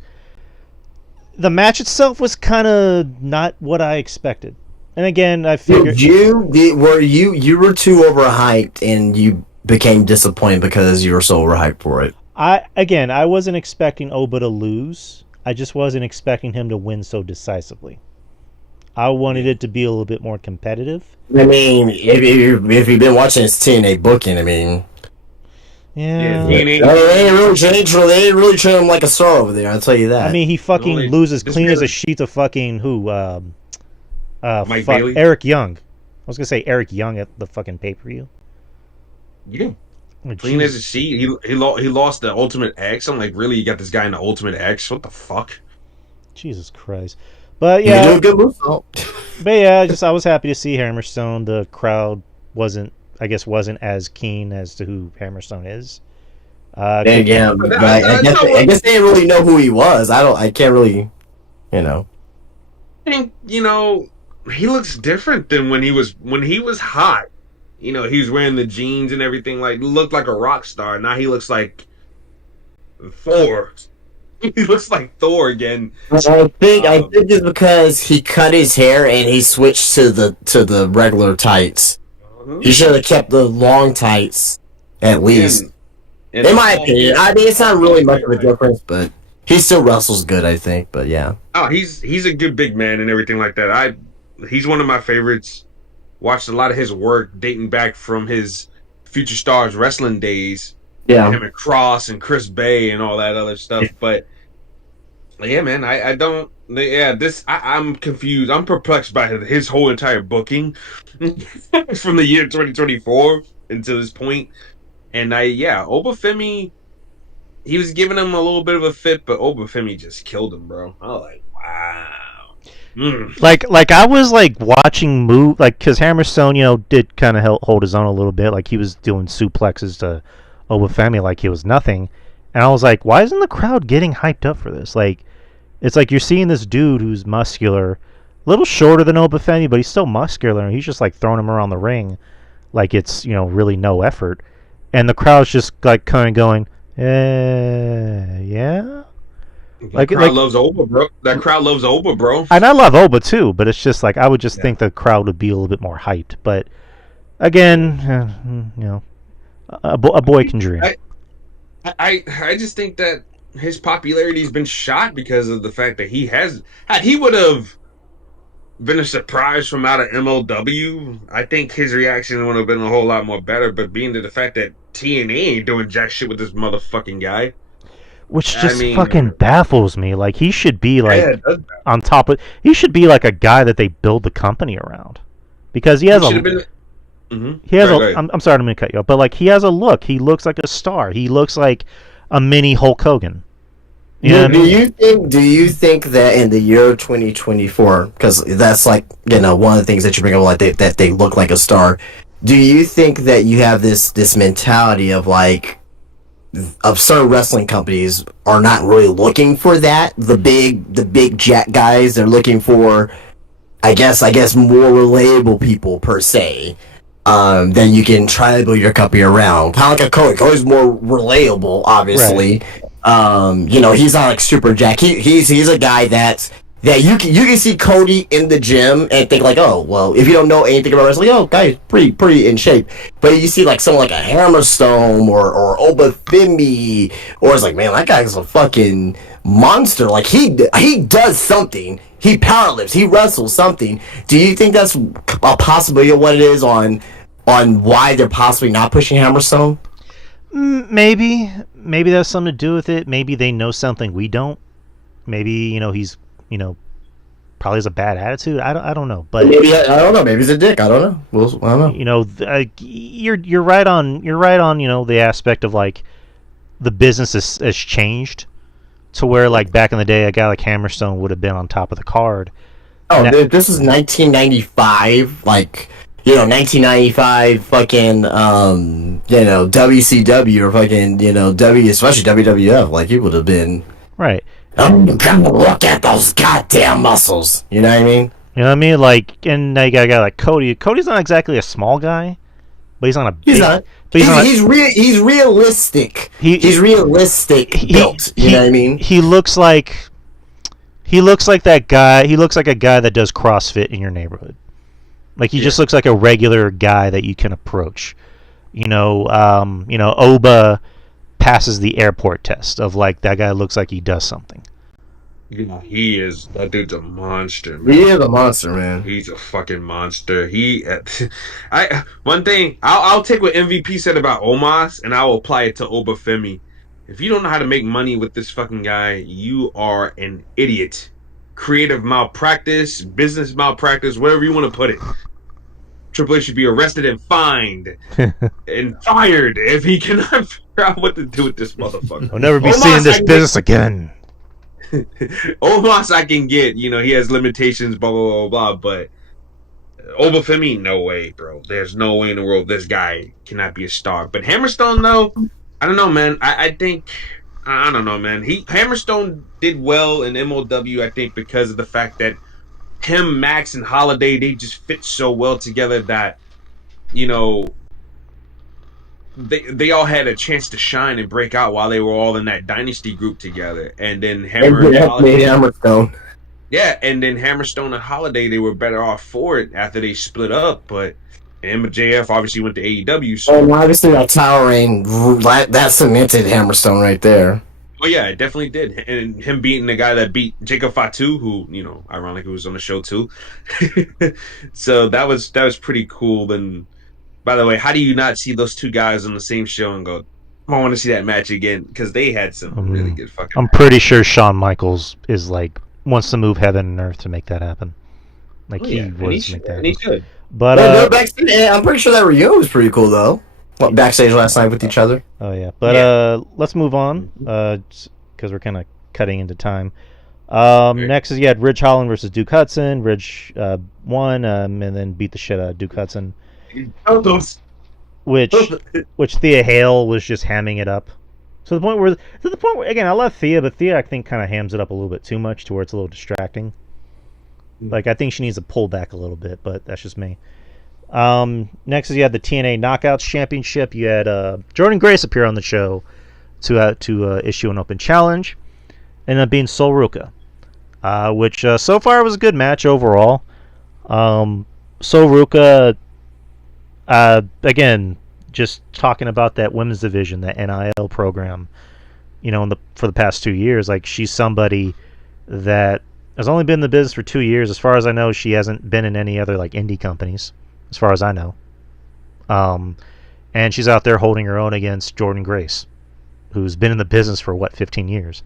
The match itself was kind of not what I expected. And again, I figured you were too overhyped and you became disappointed because you were so overhyped for it. I wasn't expecting Oba to lose. I just wasn't expecting him to win so decisively. I wanted it to be a little bit more competitive. I mean, if you've been watching his TNA booking, I mean, yeah, they ain't really treat him like a star over there. I'll tell you that. I mean, he fucking loses clean as a sheet of fucking who? Mike Bailey? Eric Young. I was gonna say Eric Young at the fucking pay-per-view. Yeah. Clean as a sheet. He lost the Ultimate X. I'm like, really? You got this guy in the Ultimate X? What the fuck? Jesus Christ. But yeah, you do a good move. But yeah, I was happy to see Hammerstone. The crowd wasn't as keen as to who Hammerstone is. I guess they didn't really know who he was. I can't really, I think he looks different than when he was hot. He was wearing the jeans and everything. Looked like a rock star. Now he looks like Thor. He looks like Thor again. I think it's because he cut his hair and he switched to the regular tights. He should have kept the long tights at least. In my opinion, I mean it's not really much of a difference, but He still wrestles good, I think, but yeah. Oh, he's a good big man and everything like that. He's one of my favorites. Watched a lot of his work dating back from his Future Stars wrestling days. Yeah. Him and Cross and Chris Bay and all that other stuff. But yeah, man, I don't. Yeah, I'm confused. I'm perplexed by his whole entire booking from the year 2024 until this point. And Obafemi, he was giving him a little bit of a fit, but Obafemi just killed him, bro. I was like, wow. Like I was like watching because Hammerstone, did kind of hold his own a little bit. Like he was doing suplexes to Obafemi like he was nothing, and I was like, why isn't the crowd getting hyped up for this? Like, it's like you're seeing this dude who's muscular, a little shorter than Obafemi, but he's still muscular, and he's just like throwing him around the ring, like it's really no effort, and the crowd's just like kind of going, yeah. That crowd loves Oba, bro. That crowd loves Oba, bro. And I love Oba too, but it's just like I would just think the crowd would be a little bit more hyped. But again, a boy can dream. I just think that his popularity's been shot because of the fact that had he would have been a surprise from out of MLW, I think his reaction would have been a whole lot more better. But being to the fact that TNA ain't doing jack shit with this motherfucking guy. Which just fucking baffles me. Like, he should be, like, on top of... He should be, like, a guy that they build the company around. Because he has I'm sorry, I'm going to cut you off, but, like, he has a look. He looks like a star. He looks like a mini Hulk Hogan. Do you think that in the year 2024, because that's, like, one of the things that you bring up, like, that they look like a star, do you think that you have this mentality of, like... of certain wrestling companies are not really looking for that. The big jack guys, they're looking for, I guess more relatable people per se. Then you can try to build your company around. Kind of like a Cody. Cody's more relatable, obviously. Right. He's not like super jack. He's a guy that you can see Cody in the gym and think like, oh, well, if you don't know anything about wrestling, oh, guy's pretty in shape. But you see like someone like a Hammerstone or Obafemi, or it's like, man, that guy's a fucking monster. Like he does something. He powerlifts. He wrestles something. Do you think that's a possibility of what it is on why they're possibly not pushing Hammerstone? Maybe that's something to do with it. Maybe they know something we don't. Maybe he's probably has a bad attitude. I don't know, but maybe I don't know. Maybe he's a dick. I don't know. I don't know. You're right on. You're right on. The aspect of like the business has changed to where like back in the day, a guy like Hammerstone would have been on top of the card. Oh, this is 1995. Like 1995, fucking WCW or fucking especially WWF. Like he would have been right. Look at those goddamn muscles. You know what I mean? You know what I mean? Like, and now you got a guy like Cody. Cody's not exactly a small guy, but he's not a big... He's not. He's realistic. He's realistic built. You know what I mean? He looks like that guy. He looks like a guy that does CrossFit in your neighborhood. Like, he just looks like a regular guy that you can approach. Oba passes the airport test of like that guy looks like he does something. That dude's a monster, man. He is a monster, man. He's a fucking monster. One thing, I'll take what MVP said about Omos and I will apply it to Obafemi. If you don't know how to make money with this fucking guy, you are an idiot. Creative malpractice, business malpractice, whatever you want to put it. Triple H should be arrested and fined and fired if he cannot figure out what to do with this motherfucker. I'll never be seeing this business again. Omos I can get, he has limitations, blah, blah, blah, blah, but Obafemi, no way, bro. There's no way in the world this guy cannot be a star. But Hammerstone, though, I don't know, man. I think, I don't know, man. Hammerstone did well in MLW, I think, because of the fact that him, Max, and Holiday, they just fit so well together that, they all had a chance to shine and break out while they were all in that Dynasty group together. And then Hammerstone. Yeah, and then Hammerstone and Holiday, they were better off for it after they split up. But MJF obviously went to AEW. So obviously that Tower Reign, that cemented Hammerstone right there. Oh yeah, it definitely did. And him beating the guy that beat Jacob Fatu, who ironically was on the show too. So that was pretty cool. And by the way, how do you not see those two guys on the same show and go, I want to see that match again? Because they had some really good fucking. I'm pretty sure Shawn Michaels is like wants to move heaven and earth to make that happen. Like Oh, he yeah. was make that. And he should. But Well, I'm pretty sure that reunion was pretty cool though. Well, backstage last night with each other. oh yeah. But let's move on. Because we're kind of cutting into time. Next is you had Ridge Holland versus Duke Hudson. Ridge won, and then beat the shit out of Duke Hudson. Which Thea Hale was just hamming it up to the point where again I love Thea, but Thea I think kind of hams it up a little bit too much to where it's a little distracting. Like I think she needs to pull back a little bit, but that's just me. Next is you had the TNA Knockouts Championship. You had Jordan Grace appear on the show to issue an open challenge, and then being Sol Ruka, which so far was a good match overall. Sol Ruka. Again, just talking about that women's division, that NIL program, for the past 2 years, like she's somebody that has only been in the business for 2 years. As far as I know, she hasn't been in any other like indie companies, as far as I know. And she's out there holding her own against Jordan Grace, who's been in the business for 15 years.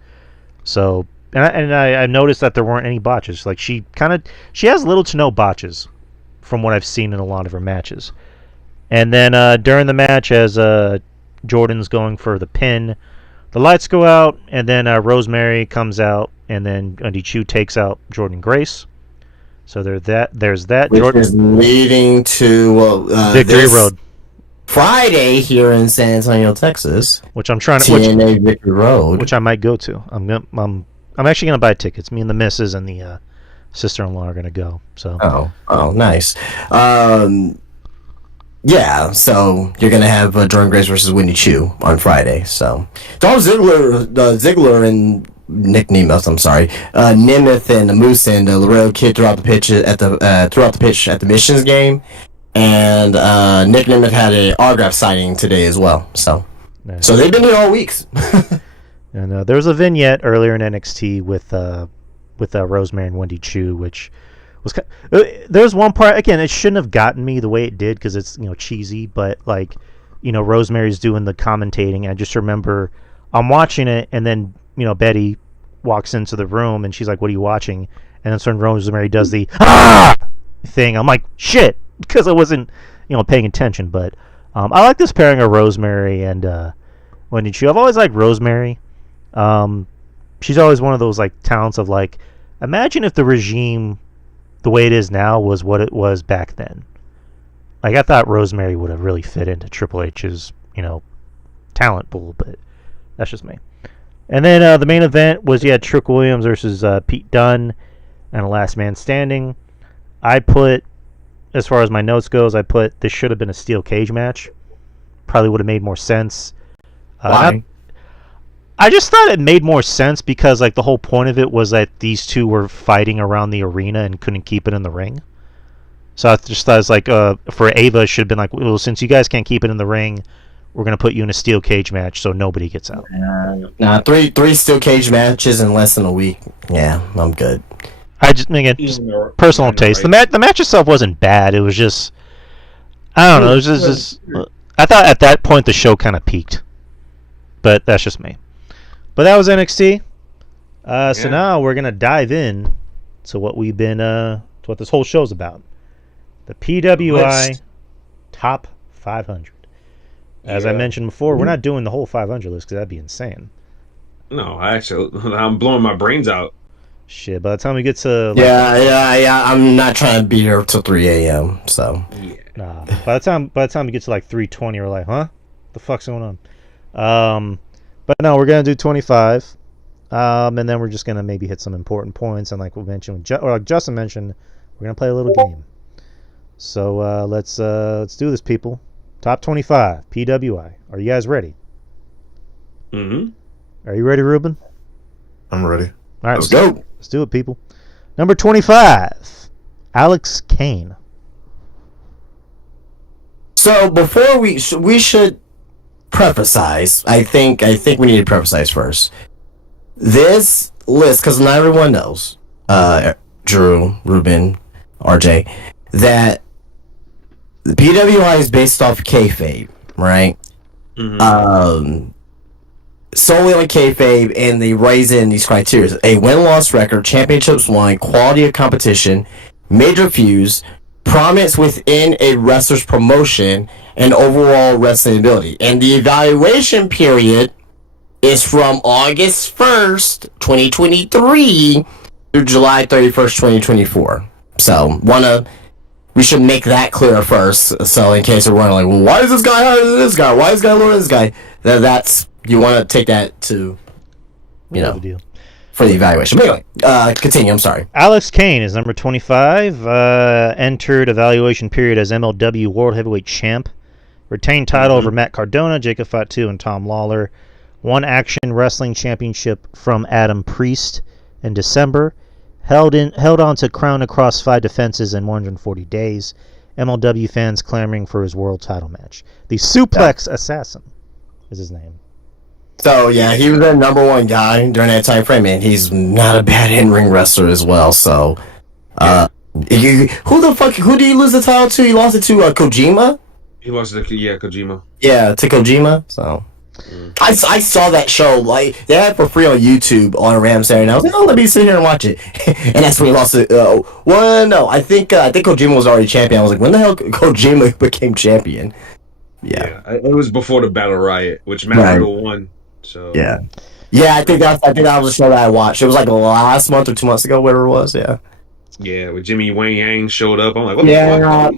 So, and I noticed that there weren't any botches. Like she has little to no botches, from what I've seen in a lot of her matches. And then during the match, as Jordan's going for the pin, the lights go out, and then Rosemary comes out, and then Wendy Chu takes out Jordan Grace. So there's that. Which is leading to Victory Road. Friday here in San Antonio, Texas. Which I'm trying to TNA Victory Road. Which I might go to. I'm actually gonna buy tickets. Me and the missus and the sister-in-law are gonna go. So. Oh, nice. Yeah, so you're gonna have Jordan Grace versus Wendy Chu on Friday. So Dolph Ziggler and Nick Nemeth, Nemeth and Moose and Laredo Kid throughout the pitch at the Missions game, and Nick Nemeth had an autograph signing today as well. So they've been here all week. And there was a vignette earlier in NXT with Rosemary and Wendy Chu, which was there's one part, again, it shouldn't have gotten me the way it did because it's cheesy, but like Rosemary's doing the commentating. I just remember I'm watching it, and then Betty walks into the room and she's like, "What are you watching?" And then when Rosemary does the thing, I'm like, shit, because I wasn't paying attention. But I like this pairing of Rosemary and Wendy Chu. I've always liked Rosemary. She's always one of those like talents of like, imagine if the regime, the way it is now, was what it was back then. Like I thought Rosemary would have really fit into Triple H's talent pool, but that's just me. And then the main event was you had Trick Williams versus Pete Dunne and a last man standing. I put, as far as my notes goes, this should have been a steel cage match. Probably would have made more sense. Why? I just thought it made more sense because like the whole point of it was that these two were fighting around the arena and couldn't keep it in the ring. So I just thought it's like for Ava, it should have been like, well, since you guys can't keep it in the ring, we're gonna put you in a steel cage match so nobody gets out. Nah, three steel cage matches in less than a week. Yeah, I'm good. I just personal taste. Right. The match itself wasn't bad. It was just, I don't know. It was just I thought at that point the show kind of peaked, but that's just me. But that was NXT. So now we're gonna dive in to what we've been, to what this whole show's about. The PWI Top 500. As I mentioned before, we're not doing the whole 500 list because that'd be insane. No, I'm blowing my brains out. Shit, by the time we get to... Yeah, I'm not trying to be here till 3 a.m., so... Nah, by the time we get to like 3:20, we're like, huh? What the fuck's going on? But no, we're going to do 25. And then we're just going to maybe hit some important points. And like we mentioned, or like Justin mentioned, we're going to play a little game. So let's do this, people. Top 25, PWI. Are you guys ready? Mm-hmm. Are you ready, Ruben? I'm ready. All right, let's go. Let's do it, people. Number 25, Alex Kane. So before we should prefacize. I think we need to prefacize first. this list, because not everyone knows, Drew, Ruben, RJ, that the PWI is based off kayfabe, right? Mhm. Solely on kayfabe, and they raise in these criteria: a win-loss record, championships won, quality of competition, major feuds, prominence within a wrestler's promotion, and overall wrestling ability. And the evaluation period is from August 1st, 2023 through July 31st, 2024. So, we should make that clear first. So, in case we're wondering, like, well, why is this guy higher than this guy? Why is this guy lower than this guy? That's, you want to take that to, The deal. for the evaluation. But anyway, continue. I'm sorry. Alex Kane is number 25. Entered evaluation period as MLW World Heavyweight Champ. Retained title over Matt Cardona, Jacob Fatu, and Tom Lawler. Won Action Wrestling Championship from Adam Priest in December. Held on to crown across 5 defenses in 140 days. MLW fans clamoring for his world title match. The Suplex Assassin is his name. So, yeah, he was the number one guy during that time frame, and he's not a bad in-ring wrestler as well. So, who did he lose the title to? He lost it to Kojima? He lost to Kojima. Yeah, to Kojima. So, I saw that show. Like, they had it for free on YouTube on a random Saturday, and I was like, oh, let me sit here and watch it. And that's when he lost it. I think Kojima was already champion. I was like, when the hell Kojima became champion? Yeah. It was before the Battle Riot, which Matt Riddle won. So yeah, I think that was a show that I watched. It was like last month or 2 months ago, whatever it was. Yeah. Yeah, with Jimmy Wang Yang showed up. I'm like, what the fuck?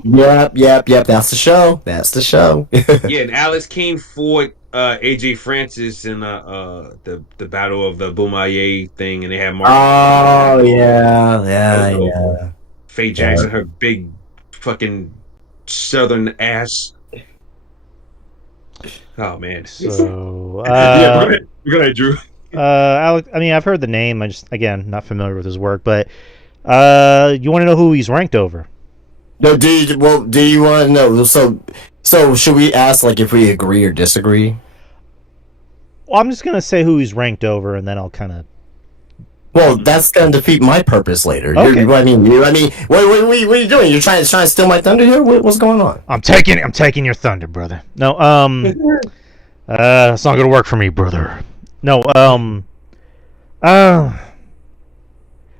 Yep. That's the show. Yeah, and Alex Kane fought AJ Francis in the battle of the Boomaye thing, and they had Mark. Oh yeah. Faye Jackson, her big fucking southern ass. Oh man. So go ahead, Drew. Alex, I mean, I've heard the name. I just, again, not familiar with his work, but you want to know who he's ranked over? No, do you want to know? So should we ask like if we agree or disagree? Well, I'm just gonna say who he's ranked over, and then I'll kind of. Well, that's gonna defeat my purpose later. Okay. What are you doing? You're trying to steal my thunder here? What's going on? I'm taking your thunder, brother. No, it's not gonna work for me, brother. No,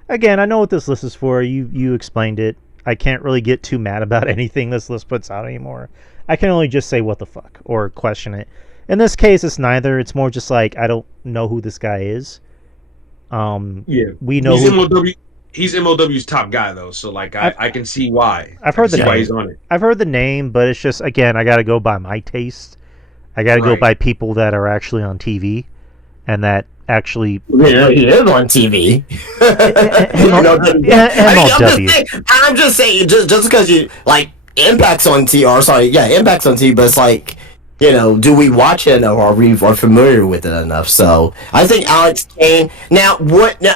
again, I know what this list is for. You explained it. I can't really get too mad about anything this list puts out anymore. I can only just say what the fuck or question it. In this case, it's neither. It's more just like I don't know who this guy is. We know he's MLW's top guy though, so like I can see why. I've heard the name. Why he's on it. I've heard the name, but it's just, again, I got to go by my taste. I got to go by people that are actually on TV, and that actually. Yeah, he is on TV. I'm just saying, just because you like Impact's on TV. Impact's on TV, but it's like, do we watch it enough, or are we familiar with it enough? So I think Alex Kane. Now,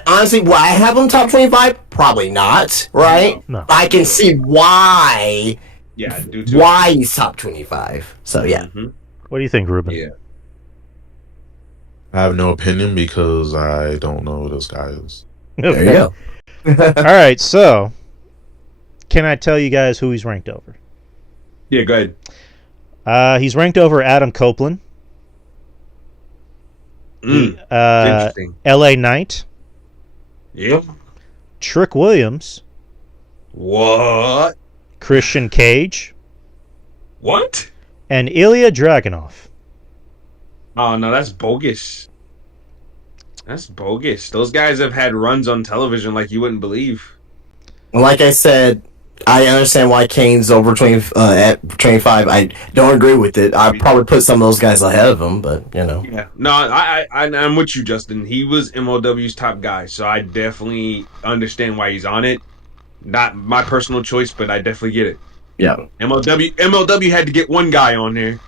honestly, will I have him top 25? Probably not. Right? No. I can see why. Yeah, I do too. Why he's top 25. So yeah. Mm-hmm. What do you think, Ruben? Yeah. I have no opinion because I don't know who this guy is. There you go. All right, so can I tell you guys who he's ranked over? Yeah, go ahead. He's ranked over Adam Copeland, Interesting. LA Knight, Yep. Trick Williams, What? Christian Cage, What? and Ilya Dragunov. Oh no, that's bogus. That's bogus. Those guys have had runs on television like you wouldn't believe. Like I said, I understand why Kane's over 20 at 25. I don't agree with it. I'd probably put some of those guys ahead of him, but Yeah. No, I'm with you, Justin. He was MLW's top guy, so I definitely understand why he's on it. Not my personal choice, but I definitely get it. Yeah. MLW had to get one guy on there,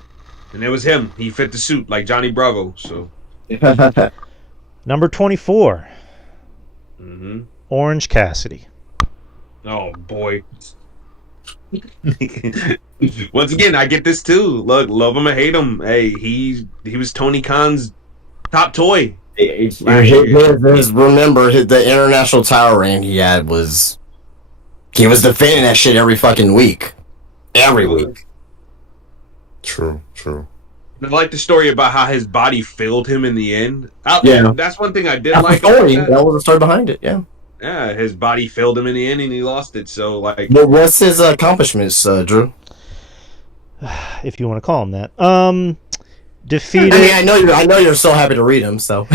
and it was him. He fit the suit like Johnny Bravo. So. Number 24, Mm-hmm. Orange Cassidy. Oh boy. Once again, I get this too. Look, love him or hate him. Hey, he was Tony Khan's top toy. Remember, the international title reign he had was he was defending that shit every fucking week, every week. True. I like the story about how his body failed him in the end. Yeah. That's one thing I did That's like the about story. that. That was the story behind it. Yeah. Yeah, his body failed him in the end, and he lost it. So, like, But what's his accomplishments, Drew? If you want to call him that. Defeated. I mean, I know you're so happy to read him. So.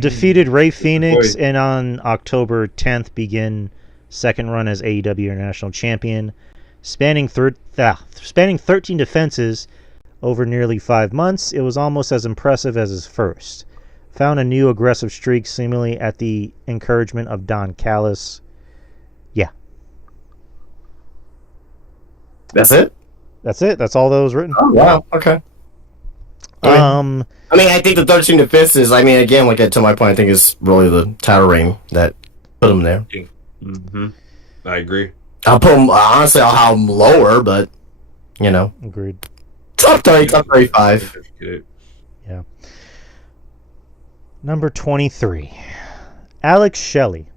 Defeated Ray Phoenix, and on October 10th begin second run as AEW International Champion, spanning 13 defenses over nearly 5 months. It was almost as impressive as his first. Found a new aggressive streak, seemingly at the encouragement of Don Callis. Yeah. That's it? That's it. That's all that was written. Oh, wow. Okay. I mean, I think the 13 defenses, I mean, again, like to my point, I think it's really the title reign that put him there. Mm-hmm. I agree. I'll put him, honestly, I'll have him lower, but, you know. Agreed. Top 30, top 35. Yeah. Number 23. Alex Shelley.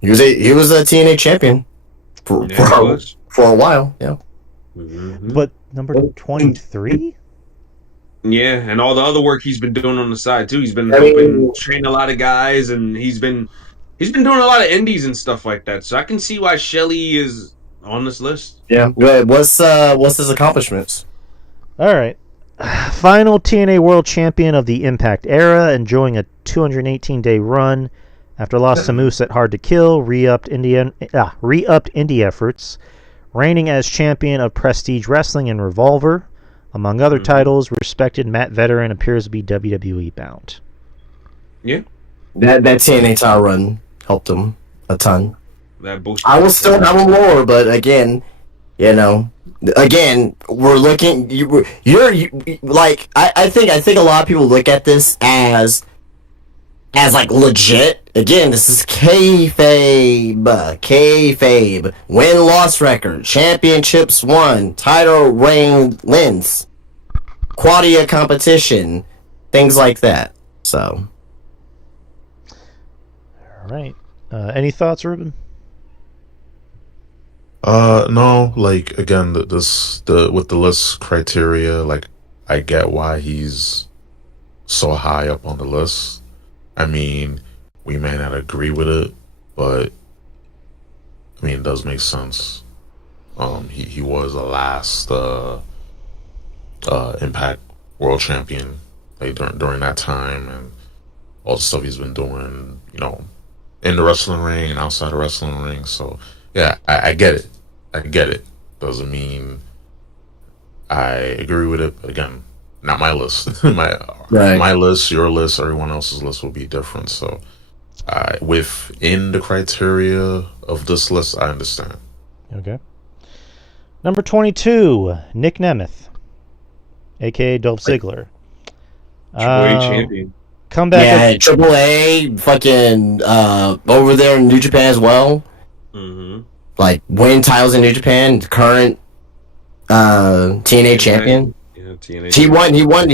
He was a TNA champion for a while, yeah. Mm-hmm. But number 23? Yeah, and all the other work he's been doing on the side too. He's been helping train a lot of guys, and he's been doing a lot of indies and stuff like that. So I can see why Shelley is on this list. Yeah. What's his accomplishments? All right. Final TNA World Champion of the Impact era, enjoying a 218-day run after loss to Moose at Hard to Kill, re-upped indie efforts, reigning as champion of Prestige Wrestling and Revolver. Among other titles, respected Matt Veteran appears to be WWE bound. Yeah. That TNA title run helped him a ton. That bullshit. I will still have him lower, but again, you know, we're looking. You're like I think a lot of people look at this as like legit. Again, this is kayfabe. Win-loss record, championships won, title reign wins, quadia competition, things like that. So. All right. Any thoughts, Ruben? No, like again, with the list criteria, like I get why he's so high up on the list. I mean, we may not agree with it, but I mean, it does make sense. He was the last Impact World Champion, like during that time, and all the stuff he's been doing, you know, in the wrestling ring and outside the wrestling ring. So yeah, I get it. I get it. Doesn't mean I agree with it, but again, not my list. My list, your list, everyone else's list will be different. So within the criteria of this list, I understand. Okay. Number 22, Nick Nemeth, a.k.a. Dolph Ziggler. Triple A champion. Comeback. Yeah, Triple A, fucking over there in New Japan as well. Mm-hmm. Like winning titles in New Japan, current TNA champion. Yeah, TNA. He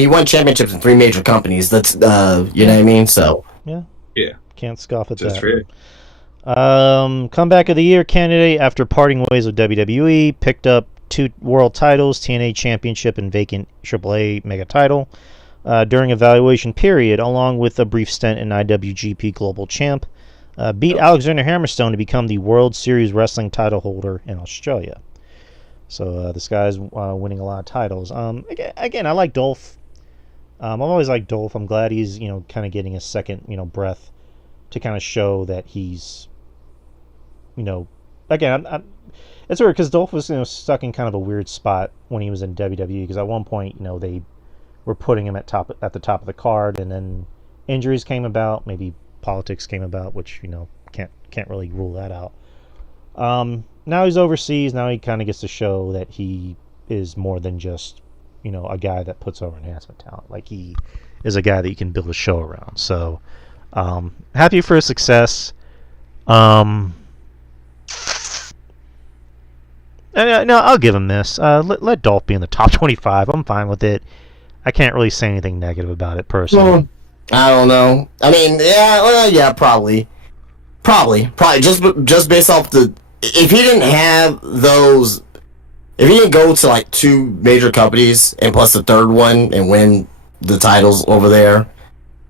won championships in 3 major companies. That's you know what I mean. So yeah, can't scoff at Just that. Fair. Comeback of the year candidate after parting ways with WWE, picked up 2 world titles, TNA Championship and vacant AAA Mega Title during evaluation period, along with a brief stint in IWGP Global Champ. Beat Alexander Hammerstone to become the World Series Wrestling title holder in Australia. So this guy's winning a lot of titles. Again, I like Dolph. I've always liked Dolph. I'm glad he's kind of getting a second breath to kind of show that he's again. It's weird because Dolph was stuck in kind of a weird spot when he was in WWE, because at one point they were putting him at the top of the card, and then injuries came about, maybe politics came about, which can't really rule that out. Now he's overseas. Now he kind of gets to show that he is more than just a guy that puts over enhancement talent. Like, he is a guy that you can build a show around. So happy for his success. No, I'll give him this. Let Dolph be in the top 25. I'm fine with it. I can't really say anything negative about it personally. Well, I don't know. I mean, yeah, probably just based off the if he didn't have those, if he didn't go to like 2 major companies and plus the third one and win the titles over there,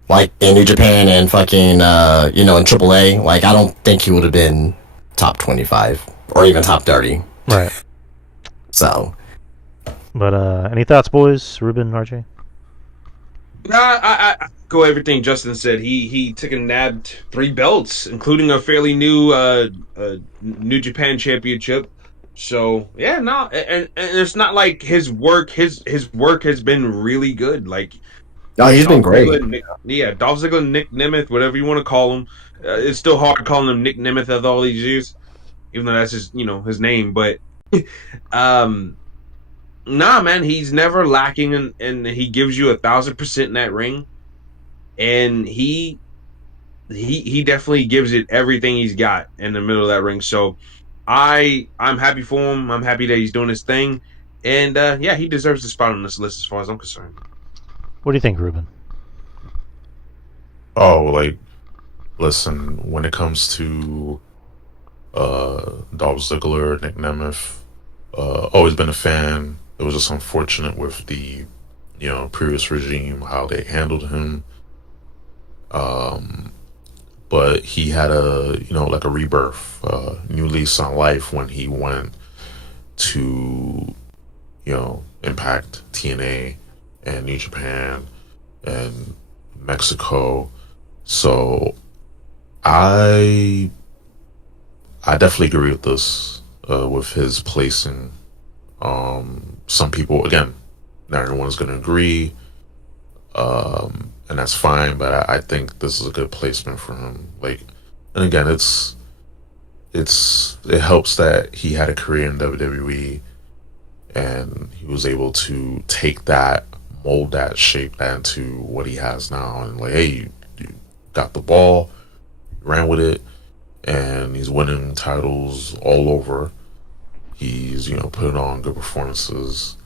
like in New Japan and fucking in AAA, like I don't think he would have been top 25 or even top 30. Right. So, but any thoughts, boys? Ruben, RJ? I go everything Justin said. He took and nabbed 3 belts, including a fairly new New Japan Championship. So yeah, no, and it's not like his work has been really good. Like, oh, he's been great. Dolph Ziggler, Nick Nemeth, whatever you want to call him. It's still hard calling him Nick Nemeth after all these years, even though that's his name. But nah, man, he's never lacking, and he gives you 1,000% in that ring, and he definitely gives it everything he's got in the middle of that ring. So I'm happy for him. I'm happy that he's doing his thing, and yeah, he deserves a spot on this list as far as I'm concerned. What do you think, Ruben? Oh, like, listen, when it comes to Dolph Ziggler, Nick Nemeth, always been a fan. It was just unfortunate with the, previous regime, how they handled him. But he had a rebirth, new lease on life when he went to, Impact, TNA, and New Japan, and Mexico. So I definitely agree with this, with his placing. Some people, again, not everyone's going to agree, and that's fine, but I think this is a good placement for him. Like, and again, it helps that he had a career in WWE, and he was able to take that, mold that, shape that into what he has now, and like, hey, you got the ball, ran with it, and he's winning titles all over. He's, putting on good performances,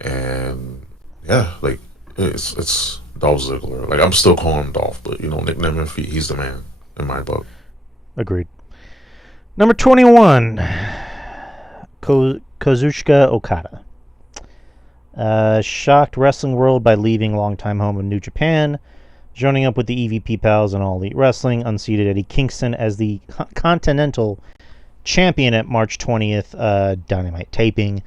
and yeah, like, it's Dolph Ziggler. Like, I'm still calling him Dolph, but Nick Nemeth, he's the man in my book. Agreed. Number 21, Kazuchika Okada. Shocked wrestling world by leaving longtime home of New Japan, joining up with the EVP pals in All Elite Wrestling, unseated Eddie Kingston as the Continental Champion at March 20th Dynamite taping,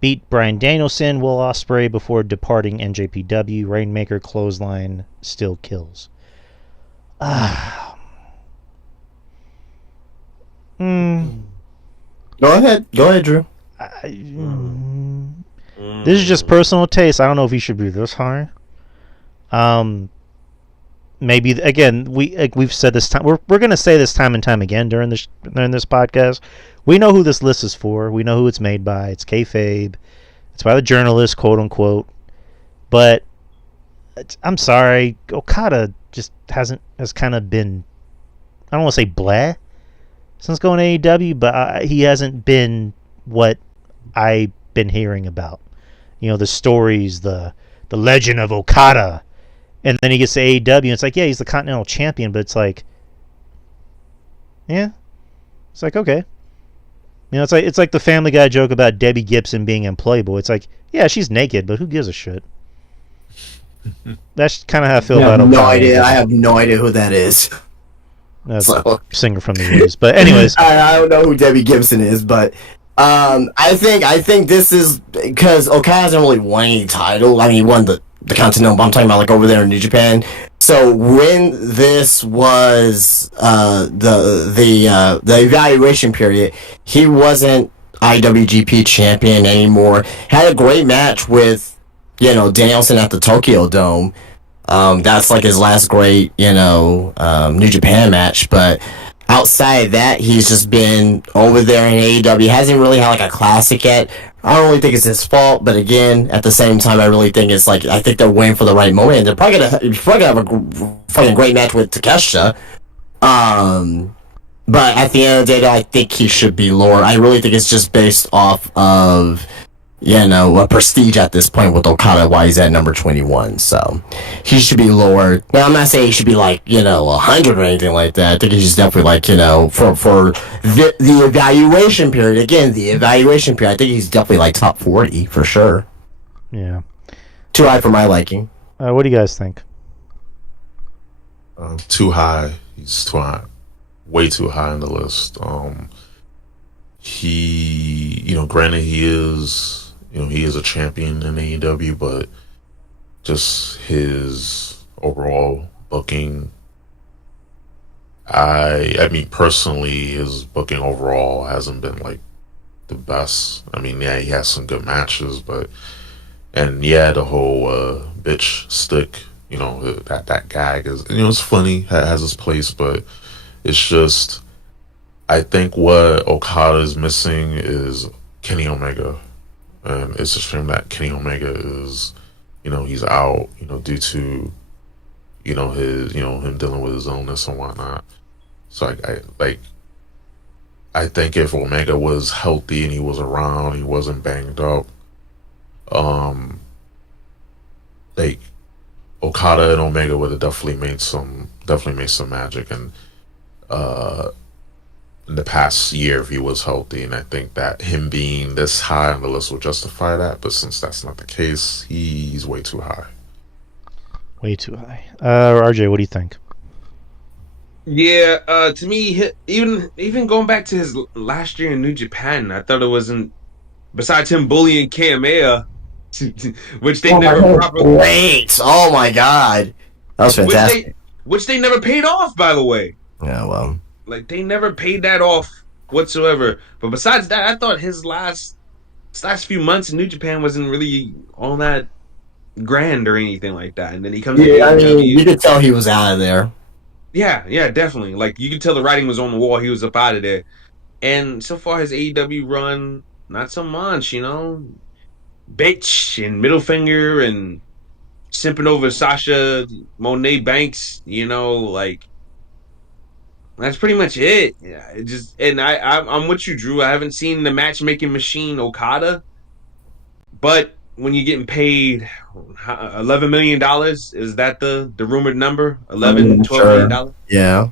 beat Bryan Danielson, Will Ospreay before departing NJPW. Rainmaker clothesline still kills. Go ahead, Drew. This is just personal taste. I don't know if he should be this high. Maybe again, we've said this time. We're gonna say this time and time again during this podcast. We know who this list is for. We know who it's made by. It's kayfabe. It's by the journalist, quote unquote. But I'm sorry, Okada just has kind of been, I don't want to say bleh since going to AEW, but he hasn't been what I've been hearing about. The stories, the legend of Okada. And then he gets to AEW, and it's like, yeah, he's the Continental Champion, but it's like, okay. It's like the Family Guy joke about Debbie Gibson being in Playboy. It's like, yeah, she's naked, but who gives a shit? That's kind of how I feel about Okada. No idea. I have no idea who that is. That's a singer from the 80s. But anyways. I don't know who Debbie Gibson is, but I think this is because Okada hasn't really won any title. I mean, he won the Continental, but I'm talking about like over there in New Japan. So when this was the evaluation period, he wasn't IWGP champion anymore. Had a great match with Danielson at the Tokyo Dome. That's like his last great New Japan match. But outside of that, he's just been over there in AEW. Hasn't really had like a classic yet. I don't really think it's his fault, but again, at the same time, I really think it's like, I think they're waiting for the right moment. They're probably gonna have a fucking great match with Takeshita. But at the end of the day, I think he should be lower. I really think it's just based off of prestige at this point with Okada, why he's at number 21. So he should be lower. Now, I'm not saying he should be like, 100 or anything like that. I think he's definitely like, for the evaluation period. Again, the evaluation period, I think he's definitely like top 40 for sure. Yeah. Too high for my liking. What do you guys think? Too high. He's too high. Way too high on the list. Granted he is a champion in AEW, but just his overall booking, I mean, personally, his booking overall hasn't been like the best. I mean, yeah, he has some good matches, and the whole bitch stick, that gag is, it's funny, has its place, but it's just, I think what Okada is missing is Kenny Omega. And it's a shame that Kenny Omega is, he's out, due to, his, him dealing with his illness and whatnot. So I think if Omega was healthy and he was around, he wasn't banged up, Okada and Omega would have definitely made some magic. And in the past year, if he was healthy, and I think that him being this high on the list will justify that. But since that's not the case, he's way too high. Way too high. RJ, what do you think? Yeah, to me, even going back to his last year in New Japan, I thought it wasn't. Besides him bullying Kamehameha, which they never properly. Great! Oh my god, that was fantastic. Which they never paid off, by the way. Yeah, well. Like, they never paid that off whatsoever. But besides that, I thought his last few months in New Japan wasn't really all that grand or anything like that. And then he comes to AEW. I mean, you could tell he was out of there. Yeah, definitely. Like, you could tell the writing was on the wall. He was up out of there. And so far, his AEW run, not so much, Bitch and middle finger and simping over Sasha Monet Banks, that's pretty much it. Yeah, I'm with you, Drew. I haven't seen the matchmaking machine Okada, but when you're getting paid $11 million, is that the rumored number? 11, $12 million? Yeah.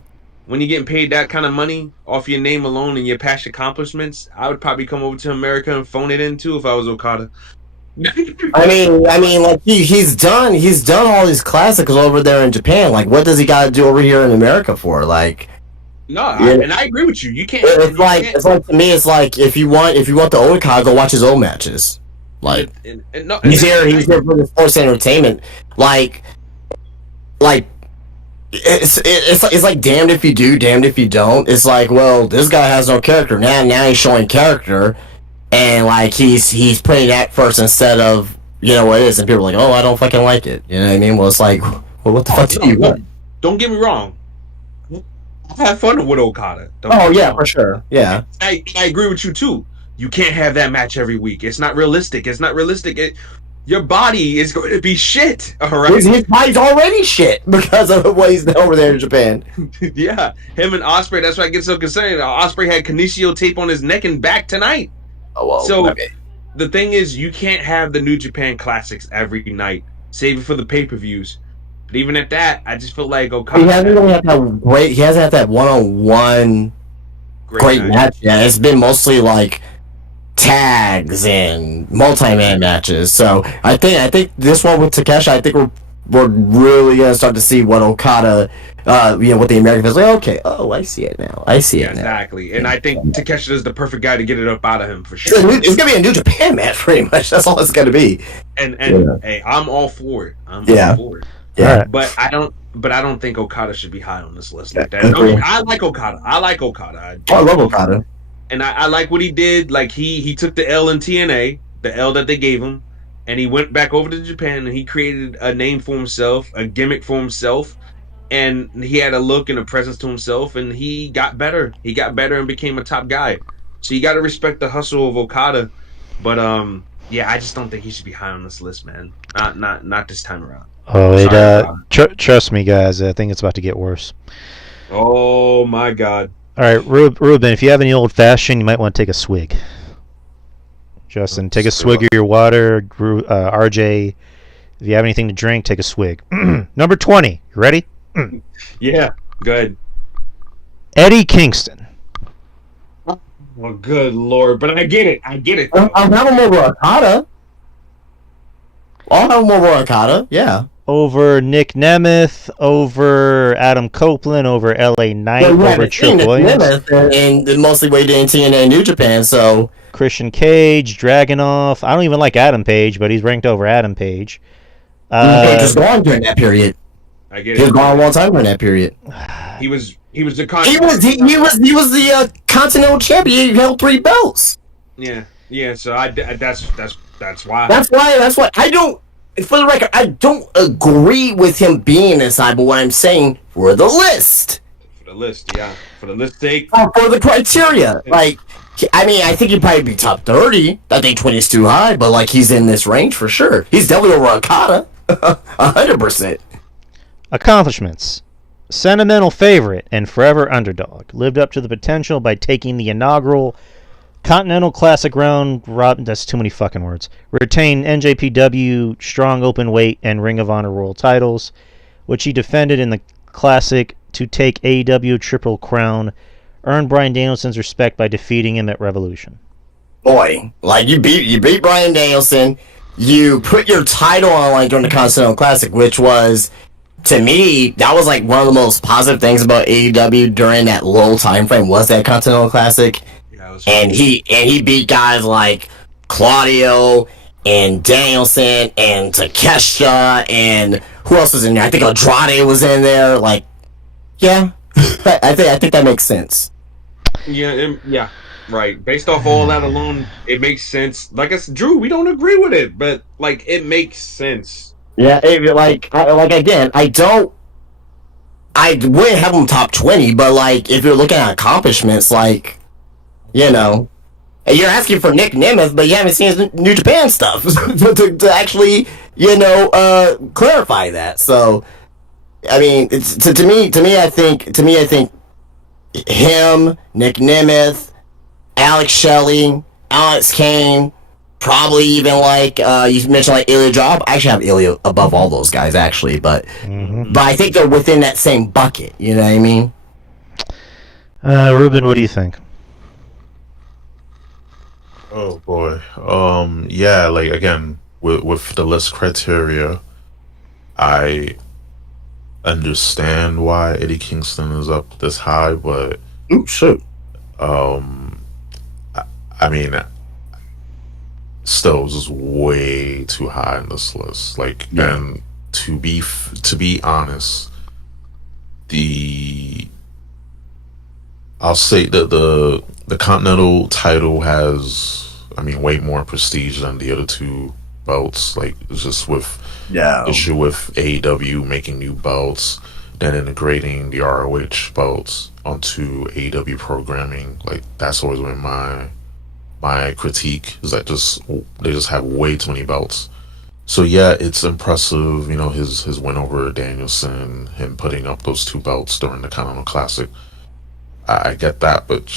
When you're getting paid that kind of money off your name alone and your past accomplishments, I would probably come over to America and phone it in too if I was Okada. I mean, like he's done all these classics over there in Japan. Like, what does he got to do over here in America for? Like, no, and I agree with you. You can't. It's like to me, it's like if you want the old Okada, go watch his old matches. Like, he's here for the sports entertainment. Like it's like damned if you do, damned if you don't. It's like, well, this guy has no character now he's showing character, and like he's putting that first instead of what it is, and people are like, oh, I don't fucking like it. You know what I mean? Well, it's like, well, what the fuck do you want? Don't get me wrong. I have fun with Okada. For sure. Yeah. I agree with you too. You can't have that match every week. It's not realistic. Your body is going to be shit. All right. His body's already shit because of what he's done over there in Japan. Yeah, him and Ospreay. That's why I get so concerned. Ospreay had kinesio tape on his neck and back tonight. Oh well. So the thing is, you can't have the New Japan Classics every night. Save it for the pay-per-views. But even at that, I just feel like Okada. He hasn't really had that great. He hasn't had that one-on-one great match yet. It's been mostly like tags and multi-man matches. So I think this one with Takeshi, I think we're really gonna start to see what Okada, what the American fans like. Okay, oh, I see it now. Exactly. And I think Takeshi is the perfect guy to get it up out of him for sure. It's gonna be a New Japan match, pretty much. That's all it's gonna be. And hey, I'm all for it. All for it. Yeah, but I don't think Okada should be high on this list like that. I like Okada. I love Okada. And I like what he did. Like he took the L in TNA, the L that they gave him, and he went back over to Japan and he created a name for himself, a gimmick for himself, and he had a look and a presence to himself, and he got better. He got better and became a top guy. So you got to respect the hustle of Okada. But I just don't think he should be high on this list, man. Not this time around. Oh, trust me, guys. I think it's about to get worse. Oh my God! All right, Ruben. If you have any old fashioned, you might want to take a swig. Justin, take a swig of your water. RJ, if you have anything to drink, take a swig. Number 20. You ready? Yeah, good. Eddie Kingston. Well, good lord, but I get it. I'll have him over Okada. Yeah. Over Nick Nemeth, over Adam Copeland, over LA Knight, over Trick Williams. And mostly weighted in TNA New Japan, so. Christian Cage, Dragunov. I don't even like Adam Page, but he's ranked over Adam Page. Page was gone during that period. I get it. He was gone a long time during that period. He was the He was the Continental Champion. He held 3 belts. Yeah. So that's why. That's why I don't. For the record, I don't agree with him being inside, but what I'm saying for the list. For the list, yeah. For the list sake. For the criteria, like. I mean, I think he'd probably be top 30. I think 20 is too high, but like he's in this range for sure. He's definitely over Okada, 100%. Accomplishments: sentimental favorite and forever underdog. Lived up to the potential by taking the inaugural Continental Classic round robin. That's too many fucking words. Retained NJPW Strong Openweight and Ring of Honor World titles, which he defended in the Classic to take AEW Triple Crown. Earned Bryan Danielson's respect by defeating him at Revolution. Boy, like you beat Bryan Danielson. You put your title on like during the Continental Classic, which was, to me, that was like one of the most positive things about AEW during that low time frame was that Continental Classic. Yeah, and he beat guys like Claudio and Danielson and Takeshita and who else was in there? I think Andrade was in there. Like, yeah. I think that makes sense. Yeah, right. Based off all that alone, it makes sense. Like I said, Drew, we don't agree with it, but like it makes sense. Yeah, again, I wouldn't have him top 20, but like if you're looking at accomplishments, like you're asking for Nick Nemeth, but you haven't seen his New Japan stuff to actually clarify that. So. I mean, it's to me, I think him, Nick Nemeth, Alex Shelley, Alex Kane, probably even like you mentioned like Ilya Drop. I actually have Ilya above all those guys actually, but I think they're within that same bucket. You know what I mean? Ruben, what do you think? Oh boy, yeah, like again with the list criteria, I understand why Eddie Kingston is up this high, but shoot. I mean, still just way too high in this list. Like, yeah. And to be honest, I'll say that the Continental title has, I mean, way more prestige than the other 2 belts. Like, it's just with issue with AEW making new belts, then integrating the ROH belts onto AEW programming. Like, that's always been my critique, is that they just have way too many belts. So yeah, it's impressive, his win over Danielson, him putting up those 2 belts during the Continental Classic. I get that, but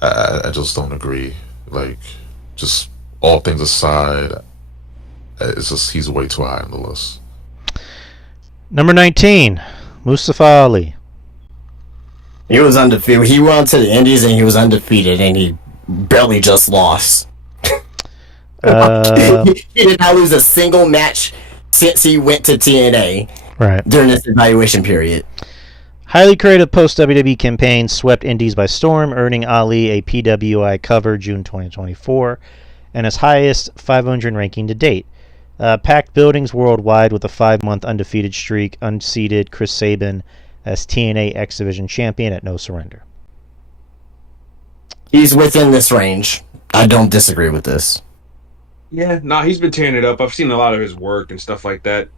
I just don't agree. Like, just all things aside, it's just he's way too high on the list. Number 19, Mustafa Ali. He was undefeated. He went to the Indies and he was undefeated, and he barely just lost. He did not lose a single match since he went to TNA. Right. During this evaluation period. Highly creative post-WWE campaign swept Indies by storm, earning Ali a PWI cover June 2024 and his highest 500 ranking to date. Packed buildings worldwide with a 5-month undefeated streak, unseated Chris Sabin as TNA X Division champion at No Surrender. He's within this range. I don't disagree with this. Yeah, he's been tearing it up. I've seen a lot of his work and stuff like that.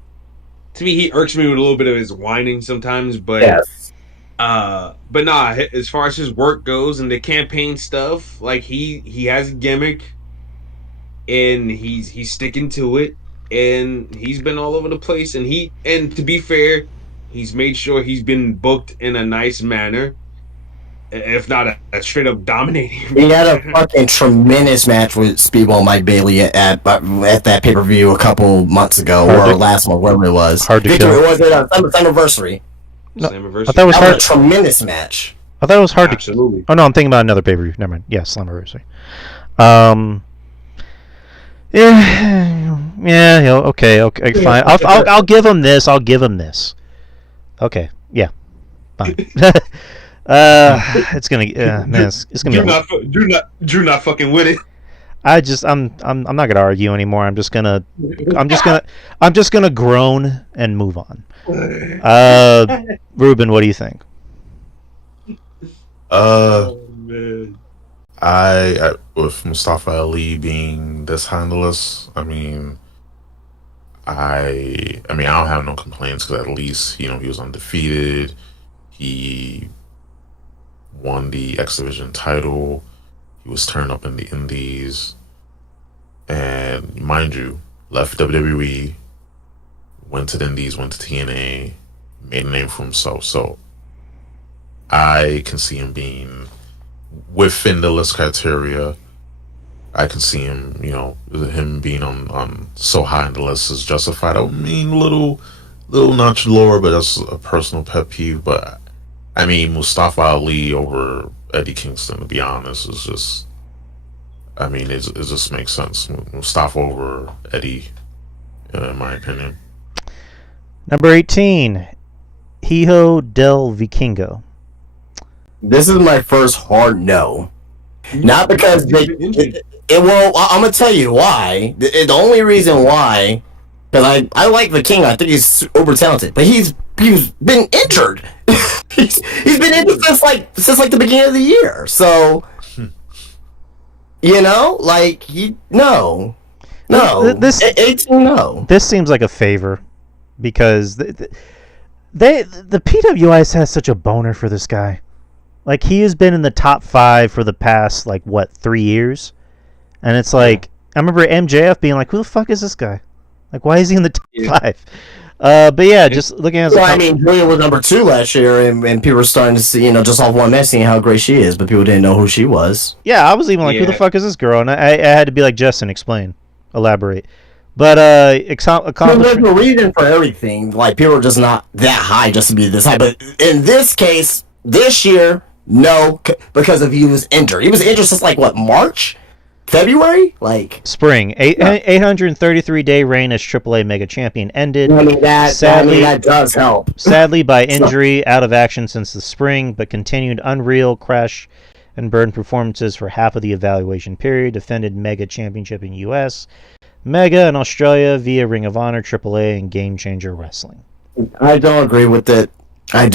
To me, he irks me with a little bit of his whining sometimes, but yes. But as far as his work goes and the campaign stuff, like he has a gimmick, and he's sticking to it, and he's been all over the place, and to be fair, he's made sure he's been booked in a nice manner, if not a straight up dominating. He had a fucking tremendous match with Speedball Mike Bailey at that pay per view a couple months ago, or last month, whatever it was. Hard to Victory kill. was it anniversary? No, Slammiversary. I thought it was That hard. was a tremendous match. I thought it was hard to. Absolutely. Oh no, I'm thinking about another pay per view. Never mind. Yeah, Slammiversary. Yeah. Okay. Fine. I'll give him this. Okay. Yeah. Fine. It's gonna. Man, it's gonna be. Drew not fucking with it. I'm not gonna argue anymore. I'm just gonna groan and move on. Ruben, what do you think? Man. I with Mustafa Ali being this handleless, I mean, I don't have no complaints because at least he was undefeated. He won the X Division title. He was turned up in the Indies, and mind you, left WWE, went to the Indies, went to TNA, made a name for himself. So I can see him being within the list criteria. I can see him, him being on so high on the list is justified. I mean, little notch lower, but that's a personal pet peeve. But I mean, Mustafa Ali over Eddie Kingston, to be honest, is just. I mean, it just makes sense. Mustafa over Eddie, in my opinion. Number 18, Hijo del Vikingo. This is my first hard no. Not because I'm gonna tell you why. The only reason why, because I like the King. I think he's uber talented, but he's been injured. he's been injured since the beginning of the year. So, no. This 18 no. This seems like a favor because the PWIs has such a boner for this guy. Like, he has been in the top 5 for the past 3 years, and it's like I remember MJF being like, "Who the fuck is this guy? Like, why is he in the top 5?" But yeah, just looking at. Well, I mean, Julia was number 2 last year, and people were starting to see, just off one match, seeing how great she is, but people didn't know who she was. Yeah, I was even like, "Who the fuck is this girl?" And I had to be like, "Justin, explain, elaborate." But There's a reason for everything. Like, people are just not that high just to be this high. But in this case, this year, no, because he was injured. He was injured since March, February, spring. 833-day reign as AAA Mega Champion ended. I mean, that does help. Sadly, by injury, out of action since the spring, but continued unreal crash and burn performances for half of the evaluation period. Defended Mega Championship in U.S., Mega in Australia via Ring of Honor, AAA, and Game Changer Wrestling. I don't agree with it. I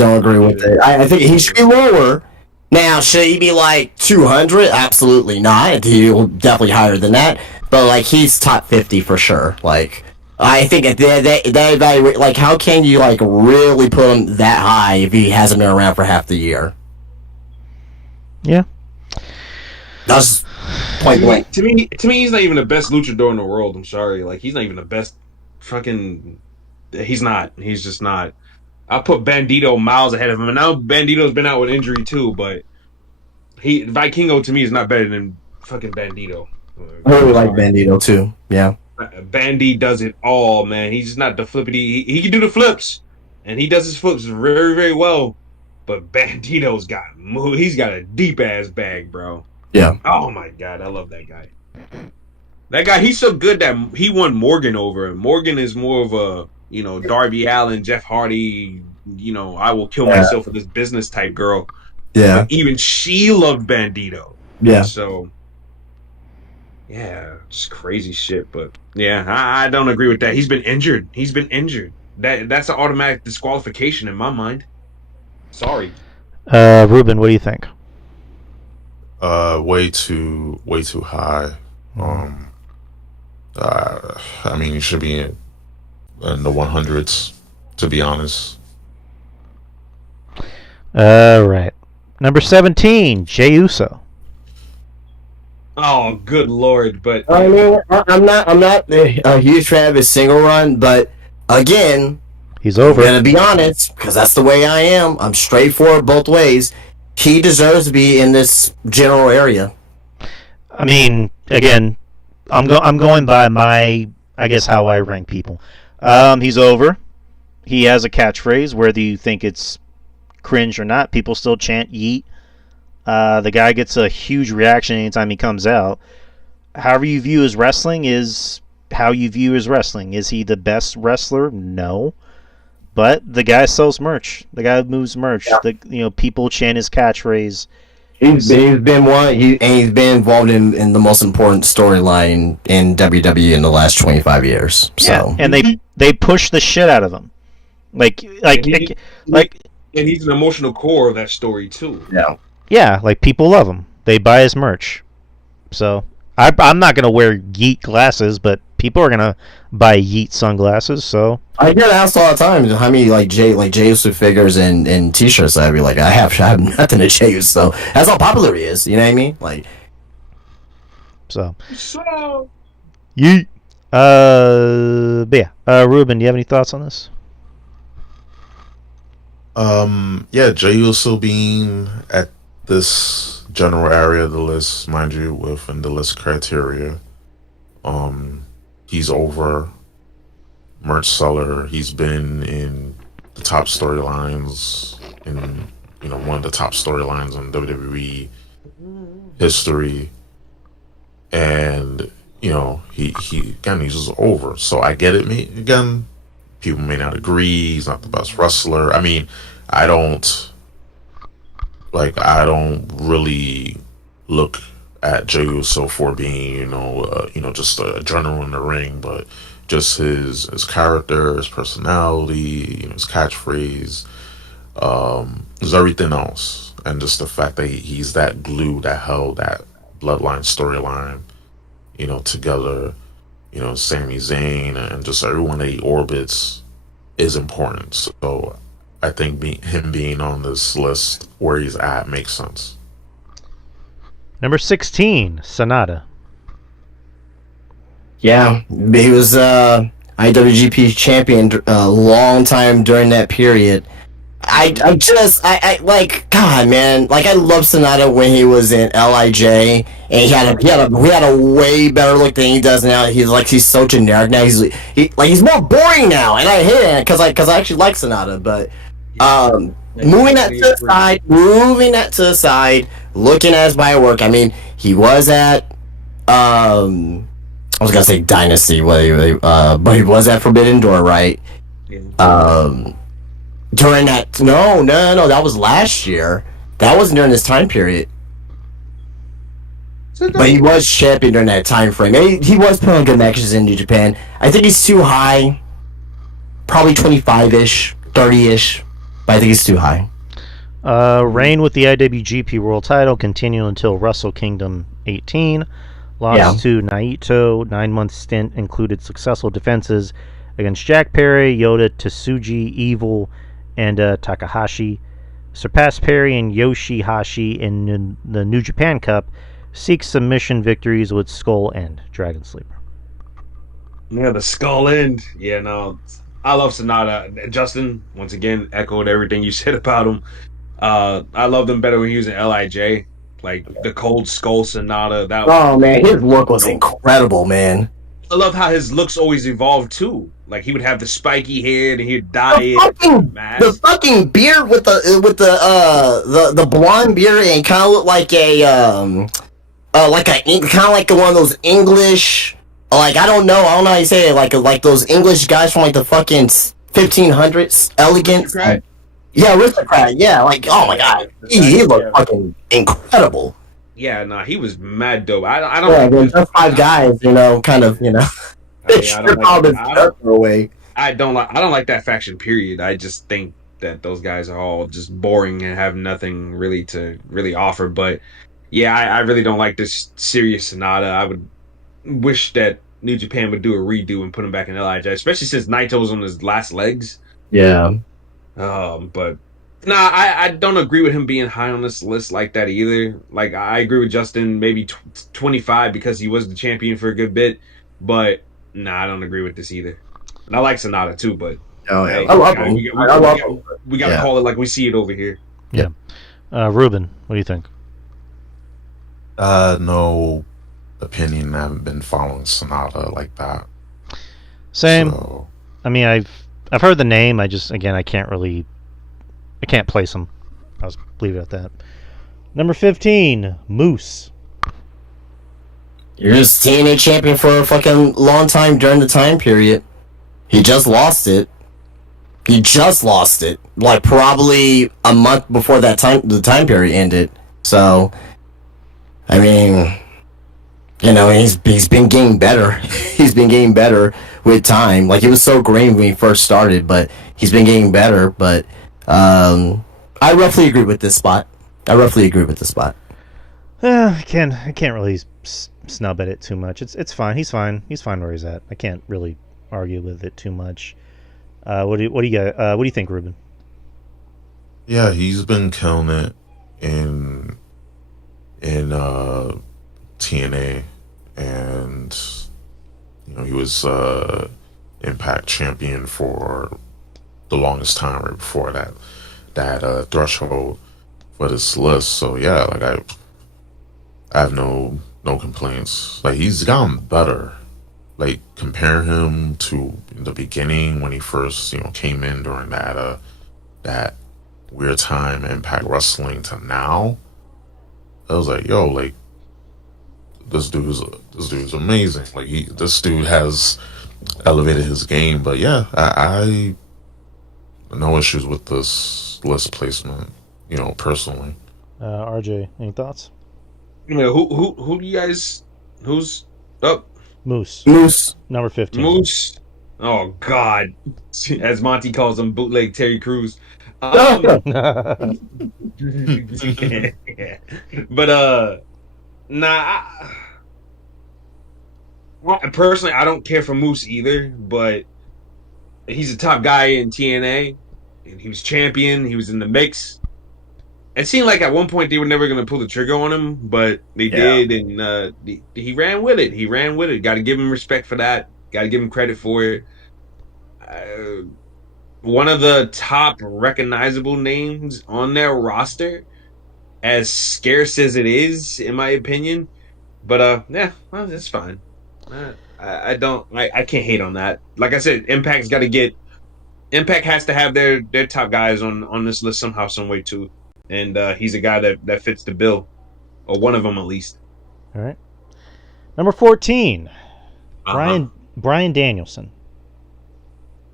think he should be lower. Now, should he be 200? Absolutely not. He'll definitely higher than that. But he's top 50 for sure. I think if they evaluate, how can you really put him that high if he hasn't been around for half the year? Yeah. That's point blank. To me, he's not even the best luchador in the world. I'm sorry. He's not even the best fucking. He's not. He's just not. I'll put Bandito miles ahead of him. And now Bandito's been out with injury too, but Vikingo to me is not better than fucking Bandito. I really like Bandito too. Yeah. Bandy does it all, man. He's just not the flippity. He can do the flips, and he does his flips very, very well. But Bandito's he's got a deep ass bag, bro. Yeah. Oh my god, I love that guy. That guy, he's so good that he won Morgan over him. Morgan is more of a Darby Allin, Jeff Hardy, I will kill myself for this business type girl. Yeah. But even she loved Bandito. Yeah. So, yeah, just crazy shit. But yeah, I don't agree with that. He's been injured. That's an automatic disqualification in my mind. Sorry. Ruben, what do you think? Way too high. I mean, you should be in the 100s, to be honest. Right. Number 17, Jey Uso. Oh, good lord! But I mean, I'm not a huge fan of his single run, but again, he's over. I'm gonna be honest, because that's the way I am. I'm straightforward both ways. he deserves to be in this general area. I mean, again, I'm going by my, I guess, how I rank people. He's over. He has a catchphrase. Whether you think it's cringe or not, people still chant yeet. The guy gets a huge reaction anytime he comes out. However you view his wrestling is how you view his wrestling. Is he the best wrestler? No. But the guy sells merch. The guy moves merch. Yeah. People chant his catchphrase. He's been he's been involved in the most important storyline in WWE in the last 25 years. So. Yeah, and they push the shit out of him. And he's an emotional core of that story too. Yeah, like people love him. They buy his merch. So I'm not gonna wear Yeet glasses, but people are gonna buy Yeet sunglasses. So I get asked all the time how many Jey Uso figures and T-shirts. I'd be like, I have nothing to Jey Uso. That's how popular he is. You know what I mean? Like, so Yeet. But yeah, Ruben, do you have any thoughts on this? Yeah, Jey Uso being at this general area of the list, mind you, within the list criteria. He's over, merch seller. He's been in the top storylines one of the top storylines in WWE history, and he's just over. So I get it. People may not agree. He's not the best wrestler. I mean, I don't really look at Jey Uso for being, just a general in the ring, but just his character, his personality, his catchphrase, is everything else, and just the fact that he's that glue that held that bloodline storyline, together. Sami Zayn and just everyone that he orbits is important. So I think him being on this list where he's at makes sense. Number 16, Sonata. Yeah, he was IWGP champion a long time during that period. I like, God, man, like, I love Sonata when he was in LIJ, and he had a way better look than he does now. He's so generic now. He's more boring now, and I hate it because I actually like Sonata, but moving that to the side, looking at his body work. I mean, he was at I was gonna say Dynasty, but he was at Forbidden Door, right? During that, no, that was last year. That wasn't during this time period. But he was champion during that time frame. He was putting on good matches in New Japan. I think he's too high. Probably 25-ish, 30-ish. But I think he's too high. Reign with the IWGP World Title continued until Wrestle Kingdom 18. Lost to Naito. 9-month stint included successful defenses against Jack Perry, Yoda, Tsuji, Evil, and Takahashi. Surpassed Perry and Yoshihashi in the New Japan Cup. Seeks submission victories with Skull End, Dragon Sleeper. Yeah, the Skull End. Yeah, no, I love Sonata. Justin, once again, echoed everything you said about him. I loved him better when he was in LIJ. Like, the Cold Skull Sonata. Man, his look was incredible, man. I love how his looks always evolved too. Like, he would have the spiky hair and he'd dye it. The fucking beard with the blonde beard, and kind of looked like kind of like one of those English, like, I don't know how you say it, like those English guys from like the fucking 1500s, elegant. Yeah, aristocrat. Yeah, like, oh my god, he looked fucking incredible. Yeah, nah, he was mad dope. I don't. Yeah, just 5 guys, kind of, I don't like that faction. Period. I just think that those guys are all just boring and have nothing really to offer. But yeah, I really don't like this serious Sonata. I would wish that New Japan would do a redo and put him back in LIJ, especially since Naito's on his last legs. Yeah. But nah, I don't agree with him being high on this list like that either. Like, I agree with Justin, maybe 25 because he was the champion for a good bit. But nah, I don't agree with this either. And I like Sonata too, but I love him. We gotta call it like we see it over here. Yeah. Ruben, what do you think? No opinion. I haven't been following Sonata like that. Same. So I mean, I've heard the name. I just again I can't place him. I'll just leave it at that. Number 15, Moose. You're just TNA champion for a fucking long time during the time period. He just lost it. Like probably a month before the time period ended. So, I mean, he's been getting better. He's been getting better with time. Like, he was so green when he first started, but he's been getting better. But I roughly agree with this spot. I can't really snub at it too much. It's fine. He's fine where he's at. I can't really argue with it too much. What do you think, Ruben? yeah, he's been killing it in TNA, and he was Impact champion for the longest time right before that threshold for this list. So yeah, like I have no complaints. Like, he's gotten better. Like, compare him to the beginning when he first came in during that weird time Impact Wrestling to now. I was like, yo, like, this dude's amazing. Like, this dude has elevated his game. But yeah, I no issues with this list placement, personally. RJ, any thoughts? Who do you guys? Who's up? Moose. Number 15. Moose. Oh God, as Monty calls him, bootleg Terry Crews. But nah. Personally, I don't care for Moose either, but he's a top guy in TNA, and he was champion. He was in the mix. It seemed like at one point they were never going to pull the trigger on him, but they did, and he ran with it. Got to give him respect for that. Got to give him credit for it. One of the top recognizable names on their roster, as scarce as it is, in my opinion. But yeah, well, that's fine. I can't hate on that. Like I said, Impact has to have their top guys on this list somehow, some way too. And he's a guy that fits the bill, or one of them at least. All right. Number 14, Brian Danielson.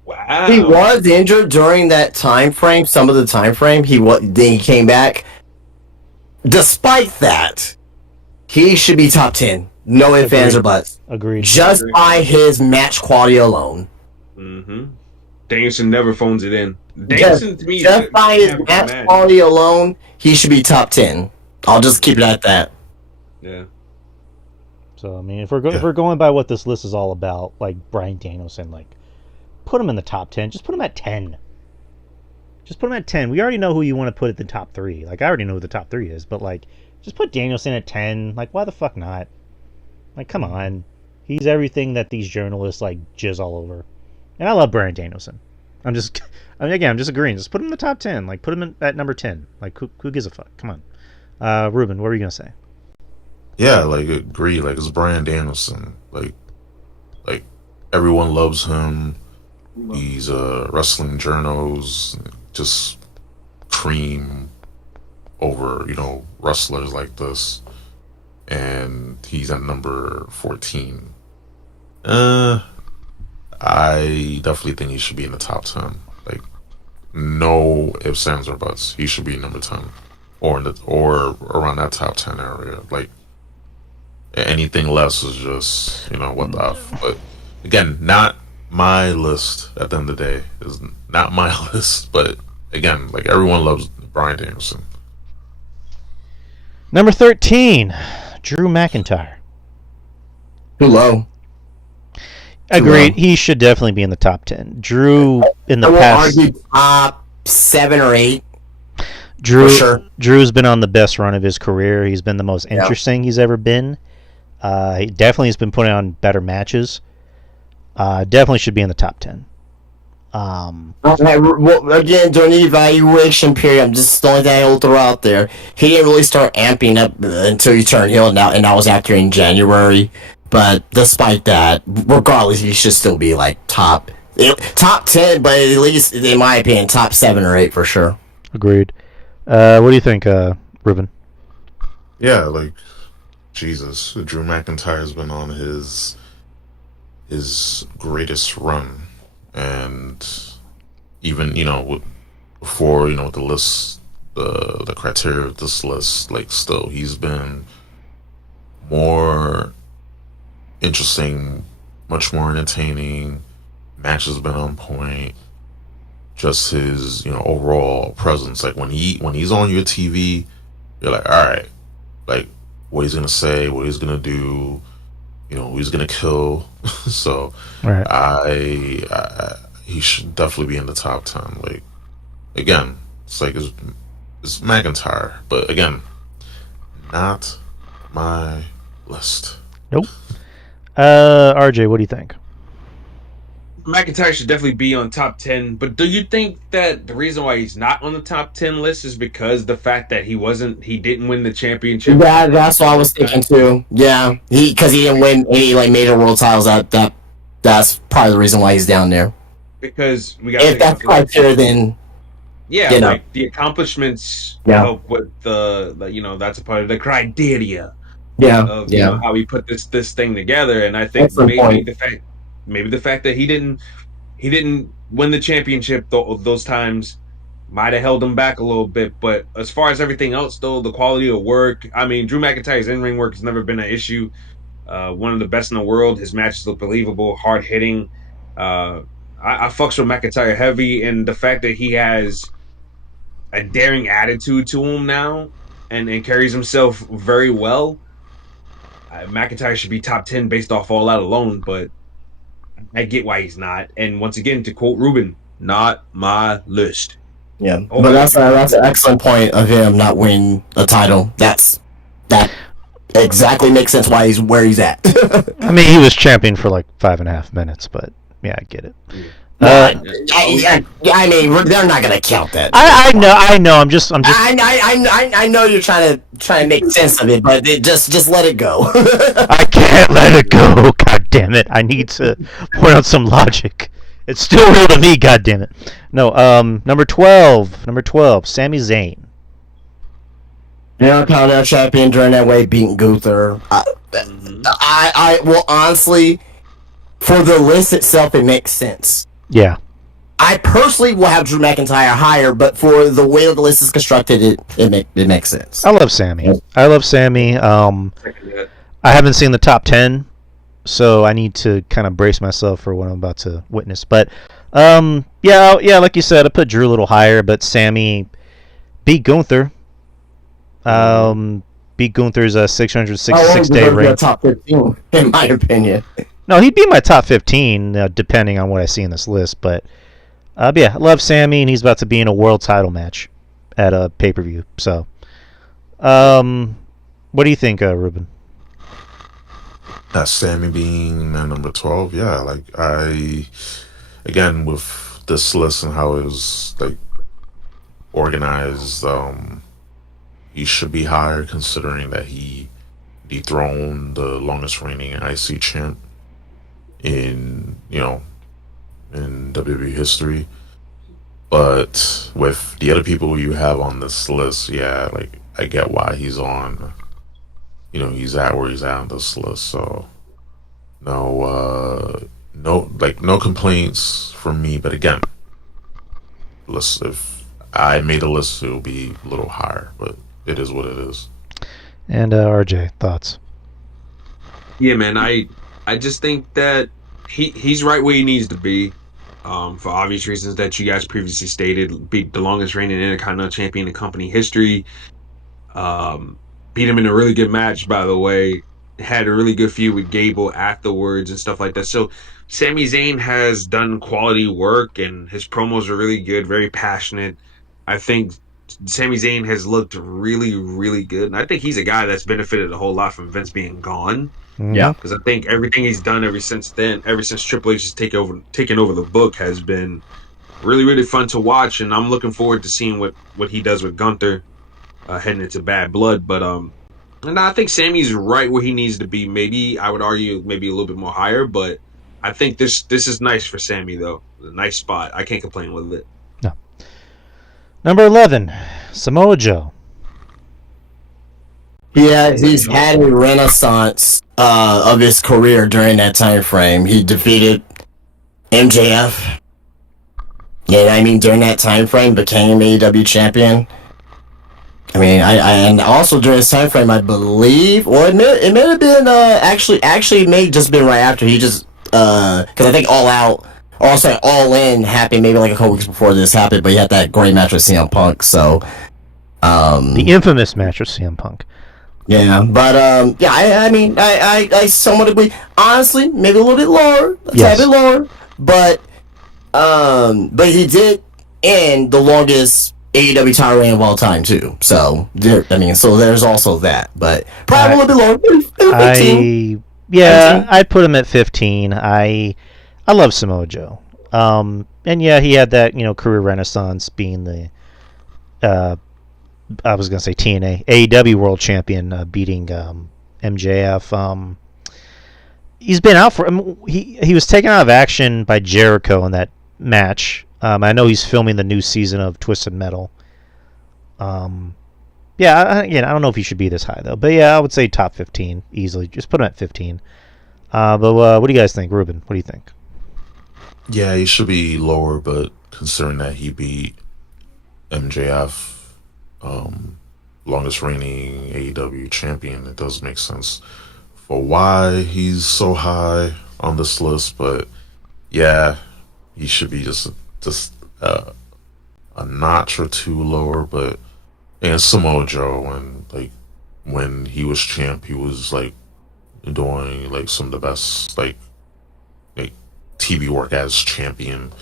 Wow. He was injured during that time frame. Some of the time frame, then he came back. Despite that, he should be top 10. No ifs, ands, or buts. Agreed. Just by his match quality alone. Mm-hmm. Danielson never phones it in. Danielson, to me, just by his match quality alone, he should be top 10. I'll just keep it at that. Yeah. So I mean, if we're going by what this list is all about, like Brian Danielson, like put him in the top 10. Just put him at 10. Just put him at 10. We already know who you want to put at the top 3. Like, I already know who the top 3 is, but like, just put Danielson at 10. Like, why the fuck not? Like, come on. He's everything that these journalists like jizz all over. And I love Brian Danielson. I'm just agreeing. Just put him in the top 10. Like, put him at number 10. Like, who gives a fuck? Come on. Ruben, what were you going to say? Yeah, like, agree. Like, it's Brian Danielson. Like everyone loves him. He's wrestling journals just cream over, wrestlers like this. And he's at number 14. I definitely think he should be in the top 10. Like, no ifs, ands, or buts. He should be number 10, or around that top 10 area. Like, anything less is just what the f. But again, not my list. At the end of the day, is not my list. But again, like, everyone loves Brian Danielson. Number 13, Drew McIntyre. Too low. Agreed. He should definitely be in the top 10. Drew in the past. Argue top 7 or 8. Drew, for sure. Drew's been on the best run of his career. He's been the most interesting he's ever been. He definitely has been putting on better matches. Definitely should be in the top 10. Well, again, during the evaluation period, I'm just the only thing I will throw out there. He didn't really start amping up until he turned heel, and that was after in January. But despite that, regardless, he should still be like top 10, but at least in my opinion, top 7 or 8 for sure. Agreed. What do you think, Ruben? Yeah, like Jesus, Drew McIntyre's been on his greatest run, and even before the list, the criteria of this list, like still he's been more interesting, much more entertaining. Matches been on point. Just his overall presence, like when he's on your TV, you're like, all right, like what he's gonna say, what he's gonna do, who he's gonna kill. So Right. he should definitely be in the top 10. Like again, it's like it's McIntyre, but again, not my list. Nope. RJ, what do you think? McIntyre should definitely be on top 10, but do you think that the reason why he's not on the top 10 list is because the fact that he didn't win the championship? Yeah, that's what I was thinking too. Yeah, because he didn't win any like major world titles. That's probably the reason why he's down there. Because we got If that's criteria, then yeah, like the accomplishments help with the that's a part of the criteria. Of how he put this thing together, and I think maybe the fact that he didn't win the championship those times might have held him back a little bit. But as far as everything else, though, the quality of work, I mean, Drew McIntyre's in-ring work has never been an issue. One of the best in the world. His matches look believable, hard hitting. I fucks with McIntyre heavy, and the fact that he has a daring attitude to him now and carries himself very well. McIntyre should be top 10 based off all that alone, but I get why he's not. And once again, to quote Ruben, not my list. Yeah, but that's an excellent point of him not winning a title. That exactly makes sense why he's where he's at. I mean, he was champion for like 5.5 minutes, but yeah, I get it. I mean, they're not gonna count that. I know. I'm just. I know you're trying to make sense of it, but just let it go. I can't let it go. God damn it! I need to point out some logic. It's still real to me. God damn it. No. Number 12. Number 12. Sami Zayn. Intercontinental champion during that way, beating Gunther. I well, honestly, for the list itself, it makes sense. Yeah. I personally will have Drew McIntyre higher, but for the way the list is constructed, it makes sense. I love Sami. I haven't seen the top 10, so I need to kind of brace myself for what I'm about to witness. But yeah, like you said, I put Drew a little higher, but Sami beat Gunther. Beat Gunther's 666 day rank. Top 15, in my opinion. No, he'd be my top 15, depending on what I see in this list. But yeah, I love Sami, and he's about to be in a world title match at a pay-per-view. So, what do you think, Ruben? That Sami being my number 12, yeah. Like again, with this list and how it was like organized, he should be higher considering that he dethroned the longest reigning IC champ in WWE history. But with the other people you have on this list, yeah, like I get why he's on. He's at where he's at on this list. So no complaints from me. But again, if I made a list, it'll be a little higher. But it is what it is. And RJ, thoughts? Yeah, man, I just think that he's right where he needs to be, for obvious reasons that you guys previously stated. Beat the longest reigning Intercontinental Champion in company history. Beat him in a really good match, by the way. Had a really good feud with Gable afterwards and stuff like that. So Sami Zayn has done quality work, and his promos are really good, very passionate. I think Sami Zayn has looked really, really good, and I think he's a guy that's benefited a whole lot from Vince being gone. Yeah, because I think everything he's done ever since Triple H has taken over the book, has been really, really fun to watch, and I'm looking forward to seeing what he does with Gunther heading into Bad Blood. But and I think Sammy's right where he needs to be. Maybe I would argue maybe a little bit more higher, but I think this is nice for Sammy though. A nice spot. I can't complain with it. No. Number 11, Samoa Joe. Yeah, he's had a renaissance of his career during that time frame. He defeated MJF. Yeah, I mean during that time frame became AEW champion. I mean, I and also during this time frame, I believe, or it may have been actually it may have just been right after he just because I think All Out, or I'll say All In happened maybe like a couple weeks before this happened, but he had that great match with CM Punk, so The infamous match with CM Punk. yeah, but yeah, I mean, I somewhat agree. Honestly, maybe a little bit lower, a Yes. tad bit lower, but he did end the longest AEW title reign of all time too. So I mean, so there's also that, but probably a little bit lower. 15. I'd put him at 15. I love Samoa Joe. And yeah, he had that career renaissance, being the I was gonna say TNA AEW World Champion, beating MJF. He's been out for he was taken out of action by Jericho in that match. I know he's filming the new season of Twisted Metal. Yeah, again, I don't know if he should be this high though, but yeah, I would say top 15 easily. Just put him at 15. But what do you guys think, Ruben? What do you think? Yeah, he should be lower, but considering that he beat MJF, longest reigning AEW champion, it does make sense for why he's so high on this list. But yeah, he should be just a notch or two lower. But and Samoa Joe, when he was champ, he was like doing like some of the best like TV work as champion.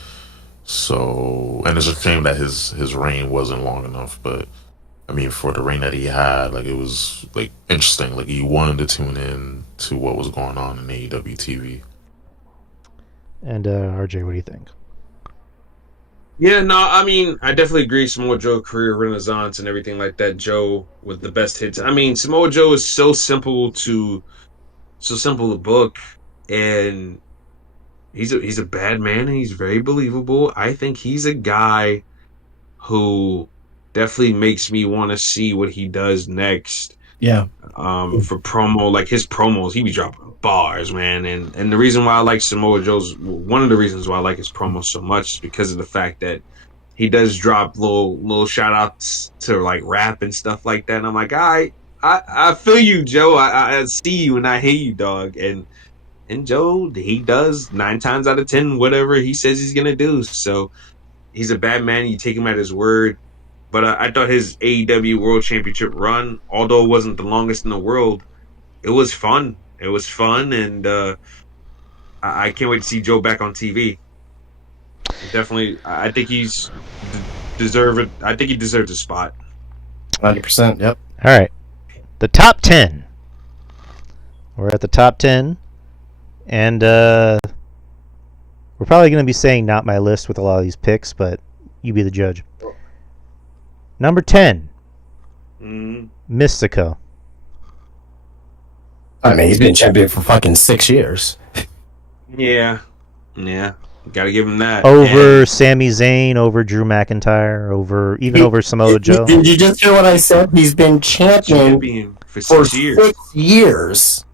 So, and it's a shame that his reign wasn't long enough. But I mean, for the reign that he had, like it was like interesting. Like you wanted to tune in to what was going on in AEW TV. And RJ, what do you think? Yeah, no, I mean, I definitely agree. Samoa Joe career renaissance and everything like that. Joe with the best hits. I mean, Samoa Joe is so simple to book, and he's a bad man, and he's very believable. I think he's a guy who definitely makes me want to see what he does next. Yeah. For promo, like his promos, he be dropping bars, man. And the reason why I like Samoa Joe's, one of the reasons why I like his promos so much is because of the fact that he does drop little shout outs to like rap and stuff like that. And I'm like, I feel you, Joe. I see you and I hear you, dog. And Joe, he does 9 times out of 10 whatever he says he's gonna do. So he's a bad man. You take him at his word. But I thought his AEW World Championship run, although it wasn't the longest in the world, it was fun. It was fun, and I can't wait to see Joe back on TV. Definitely, I think he's deserved. I think he deserves a spot. 100%. Yep. All right, the top 10. We're at the top 10, and we're probably going to be saying not my list with a lot of these picks, but you be the judge. Number 10, Mystico. I mean, he's been champion for fucking 6 years. Yeah. Gotta give him that. Over Sami Zayn, over Drew McIntyre, over Samoa Joe. Did you just hear what I said? He's been champion for for 6 years. 6 years.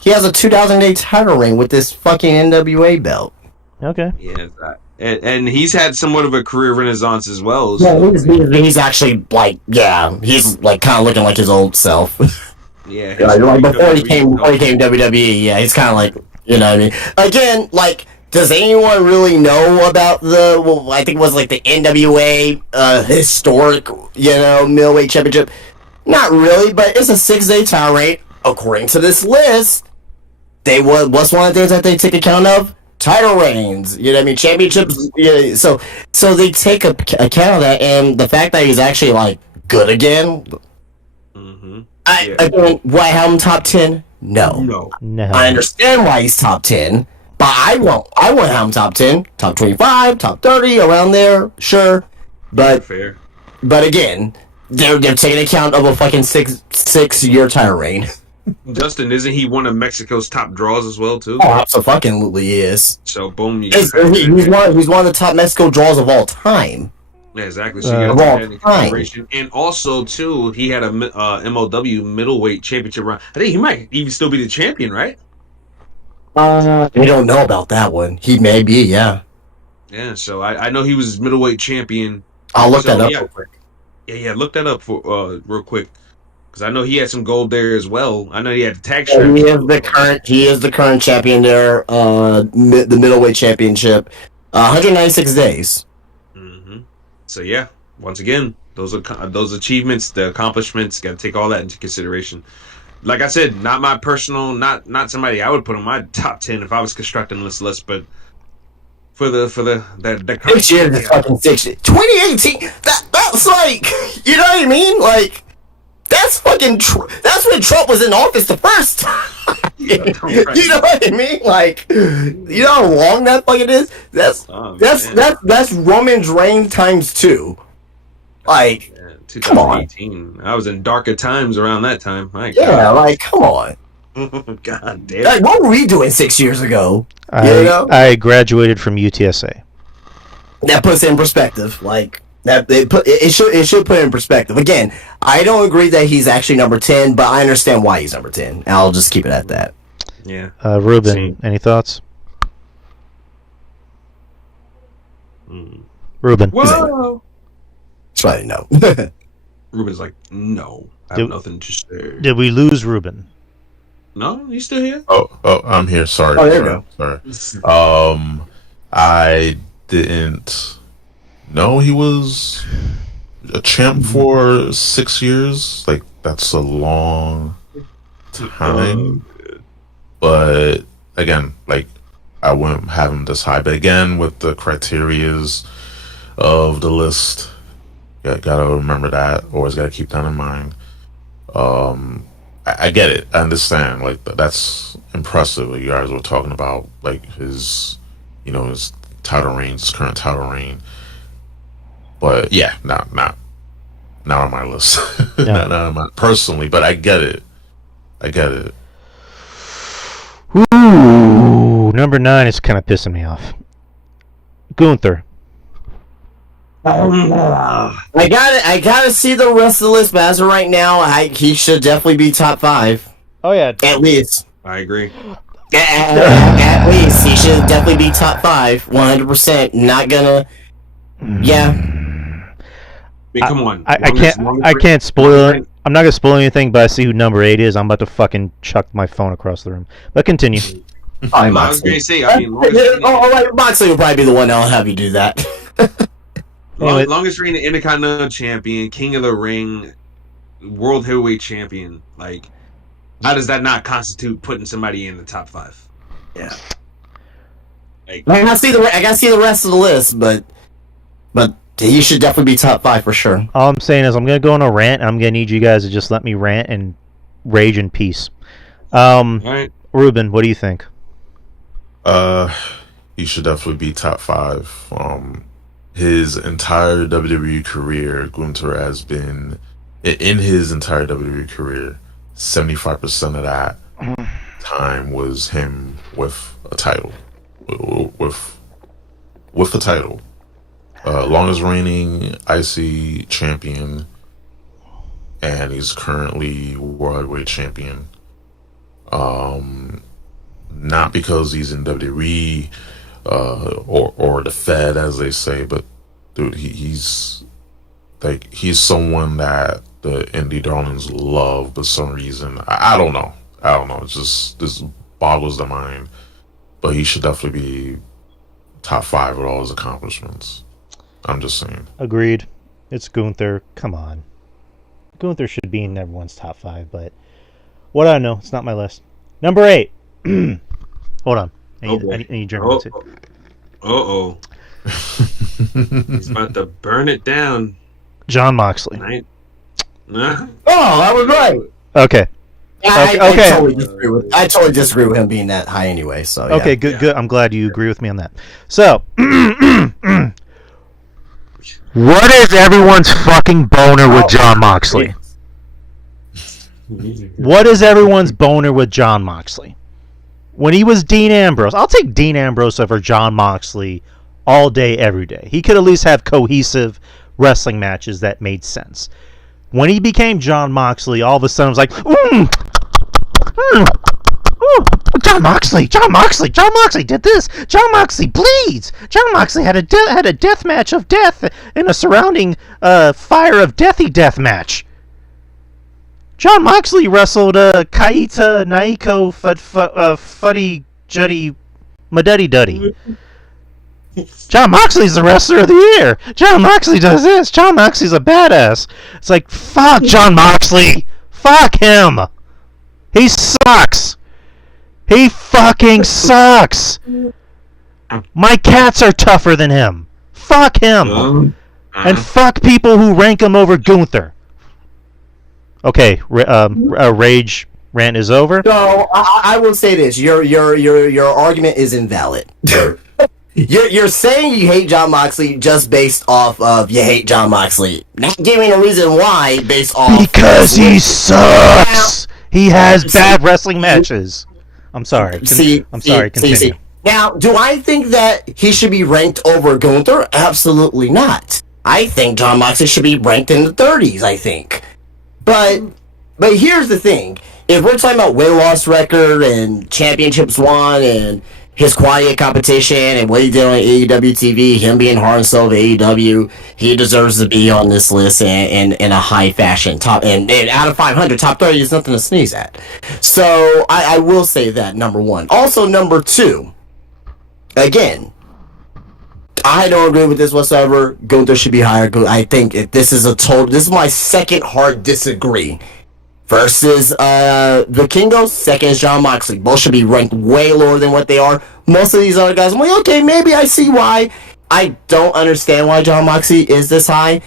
He has a 2008 title reign with this fucking NWA belt. Okay. Yeah, and he's had somewhat of a career renaissance as well. Yeah, he's actually like, he's like kind of looking like his old self. Yeah, like before he came WWE. Yeah, he's kind of like, you know what I mean. Again, like, does anyone really know about I think it was like the NWA historic, middleweight championship? Not really, but it's a 6-day title reign. According to this list, what's one of the things that they take account of? Title reigns, you know what I mean? Championships, so they take account of that, and the fact that he's actually, like, good again. Again, why have him top 10? No. No. I understand why he's top 10, but I won't have him top 10, top 25, top 30, around there, sure. But fair. But again, they're taking account of a fucking six-year title reign. Justin, isn't he one of Mexico's top draws as well too? Oh, absolutely he is. So boom, He's one of the top Mexico draws of all time. Yeah, exactly. So you got to take that into time. consideration. And also too, he had a MLW middleweight championship run. I think he might even still be the champion, right? We don't know about that one. He may be, yeah. Yeah. So I know he was middleweight champion. I'll look that up real quick. Yeah, look that up for real quick. Because I know he had some gold there as well. I know he had the tag strap. He is the current champion there. The middleweight championship, 196 days. Mm-hmm. So yeah, once again, those achievements, the accomplishments. Got to take all that into consideration. Like I said, not my personal, not somebody I would put on my top 10 if I was constructing this list, but for the 6 years is fucking 6 years. 2018. That's like, you know what I mean? Like. That's fucking. That's when Trump was in office the first time. You know what I mean? Like, you know how long that fucking is? That's Roman's reign times 2. Like, yeah, 2018. I was in darker times around that time. Like, come on. God damn. Like, what were we doing 6 years ago? I graduated from UTSA. That puts it in perspective. Like. It should put it in perspective. Again, I don't agree that he's actually number 10, but I understand why he's number 10. I'll just keep it at that. Yeah. Ruben, any thoughts? Ruben. Whoa. Probably no. Ruben's like, no, I have nothing to say. Did we lose Ruben? No, he's still here. Oh, I'm here. Sorry. Oh, there you go. Sorry. I didn't. No, he was a champ for 6 years. Like, that's a long time. But again, like, I wouldn't have him this high. But again, with the criterias of the list, gotta remember that. Always gotta keep that in mind. I get it. I understand. Like, that's impressive. You guys were talking about, like, his title reign, his current title reign. But yeah, not on my list. Not on my, personally, but I get it. Ooh, number 9 is kind of pissing me off. Gunther. I gotta see the rest of the list, but as of right now, he should definitely be top 5. Oh yeah, at least. I agree. At least he should definitely be top 5, 100%. Not gonna. Yeah. Come on. I can't spoil it. I'm not gonna spoil anything, but I see who number 8 is. I'm about to fucking chuck my phone across the room. But continue. I was going to say, Moxley will probably be the one that'll have you do that. Longest reigning Intercontinental Champion, King of the Ring, World Heavyweight Champion. Like, how does that not constitute putting somebody in the top 5? Yeah. Like, I gotta see the rest of the list, but he should definitely be top 5 for sure. All I'm saying is I'm gonna go on a rant, and I'm gonna need you guys to just let me rant and rage in peace. All right. Ruben, what do you think? He should definitely be top 5. His entire WWE career, Gunther has been in his entire WWE career. 75% of that time was him with a title, with a title. Longest reigning IC champion, and he's currently World Heavyweight Champion. Not because he's in WWE or the Fed, as they say, but dude, he's someone that the indie darlings love, but some reason I don't know. It's just, this boggles the mind. But he should definitely be top 5 with all his accomplishments. I'm just saying. Agreed. It's Gunther. Come on. Gunther should be in everyone's top 5, but what I know, it's not my list. Number 8. Hold on. I need German too. Uh-oh. He's about to burn it down. Jon Moxley. Right? Oh, that was right. Okay. I totally disagree with him being that high anyway. So yeah. Okay, good. I'm glad you agree with me on that. So, what is everyone's fucking boner with John Moxley? What is everyone's boner with John Moxley? When he was Dean Ambrose, I'll take Dean Ambrose over John Moxley all day, every day. He could at least have cohesive wrestling matches that made sense. When he became John Moxley, all of a sudden it was like, John Moxley did this. John Moxley bleeds. John Moxley had a death match of death in a surrounding fire of death match. John Moxley wrestled Kaita Naiko Fuddy Juddy Maduddy Duddy. John Moxley's the wrestler of the year. John Moxley does this. John Moxley's a badass. It's like, fuck John Moxley. Fuck him. He sucks. He fucking sucks. My cats are tougher than him. Fuck him. And fuck people who rank him over Gunther. Okay, rage rant is over. So I will say this: your argument is invalid. You're saying you hate John Moxley just based off of you hate John Moxley, not giving a reason why based off because he sucks. He has bad wrestling matches. I'm sorry. Continue. Now, do I think that he should be ranked over Gunther? Absolutely not. I think John Moxley should be ranked in the 30s. I think. But here's the thing: if we're talking about win-loss record and championships won and his quality of competition and what he did on AEW TV, him being heart and soul of AEW, he deserves to be on this list in a high fashion. And out of 500, top 30 is nothing to sneeze at. So I will say that, number one. Also, number two, again, I don't agree with this whatsoever. Gunther should be higher. I think this is my second hard disagree. First is the Kingos, second is John Moxley. Both should be ranked way lower than what they are. Most of these other guys, I'm like, okay, maybe I see why. I don't understand why John Moxley is this high,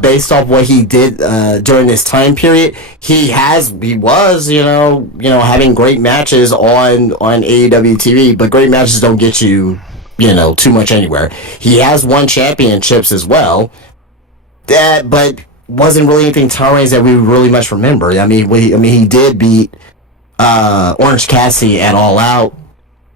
based off what he did during this time period. He was, having great matches on AEW TV, but great matches don't get you, too much anywhere. He has won championships as well. But wasn't really anything towering that we really much remember. I mean, he did beat Orange Cassidy at All Out.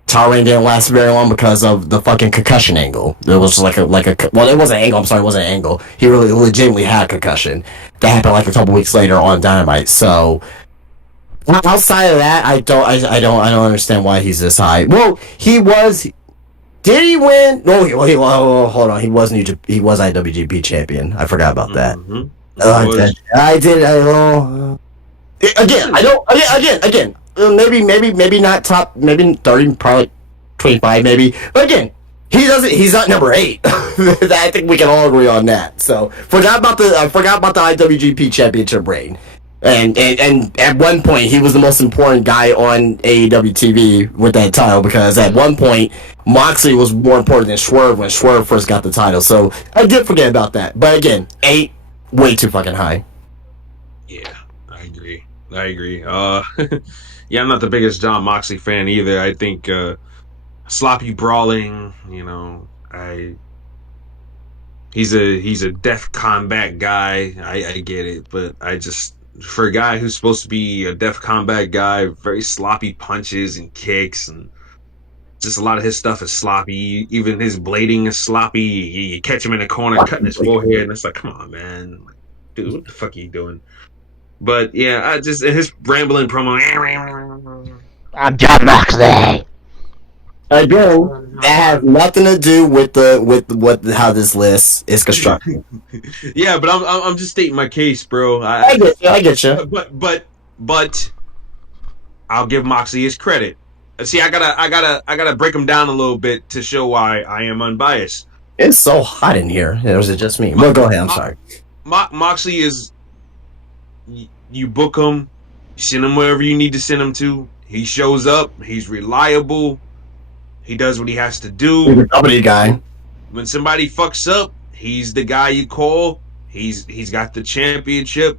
Towering didn't last very long because of the fucking concussion angle. It was it wasn't an angle. I'm sorry, it wasn't an angle. He really legitimately had a concussion. That happened like a couple weeks later on Dynamite. So outside of that, I don't understand why he's this high. Well, he was. Did he win? No, hold on. He was IWGP champion. I forgot about that. Mm-hmm. I did. Again. Maybe not top. Maybe 30, probably 25, maybe. But again, he's not number 8. I think we can all agree on that. So forgot about the IWGP championship reign. And at one point he was the most important guy on AEW TV with that title, because at one point Moxley was more important than Swerve when Swerve first got the title. So I did forget about that. But again, 8, way too fucking high. Yeah, I agree. Yeah, I'm not the biggest John Moxley fan either. I think sloppy brawling, he's a death combat guy. I get it, but for a guy who's supposed to be a death combat guy, very sloppy punches and kicks, and just a lot of his stuff is sloppy. Even his blading is sloppy. You catch him in the corner, cutting his forehead, and it's like, come on, man. Dude, what the fuck are you doing? But yeah, his rambling promo. I'm John Moxley. Again, that has nothing to do with how this list is constructed. Yeah, but I'm just stating my case, bro. I get you. But I'll give Moxley his credit. See, I gotta break him down a little bit to show why I am unbiased. It's so hot in here. Or is it just me? Well, go ahead. I'm sorry. Moxley is. You book him, you send him wherever you need to send him to. He shows up. He's reliable. He does what he has to do. He's a company guy. When somebody fucks up, he's the guy you call. He's got the championship.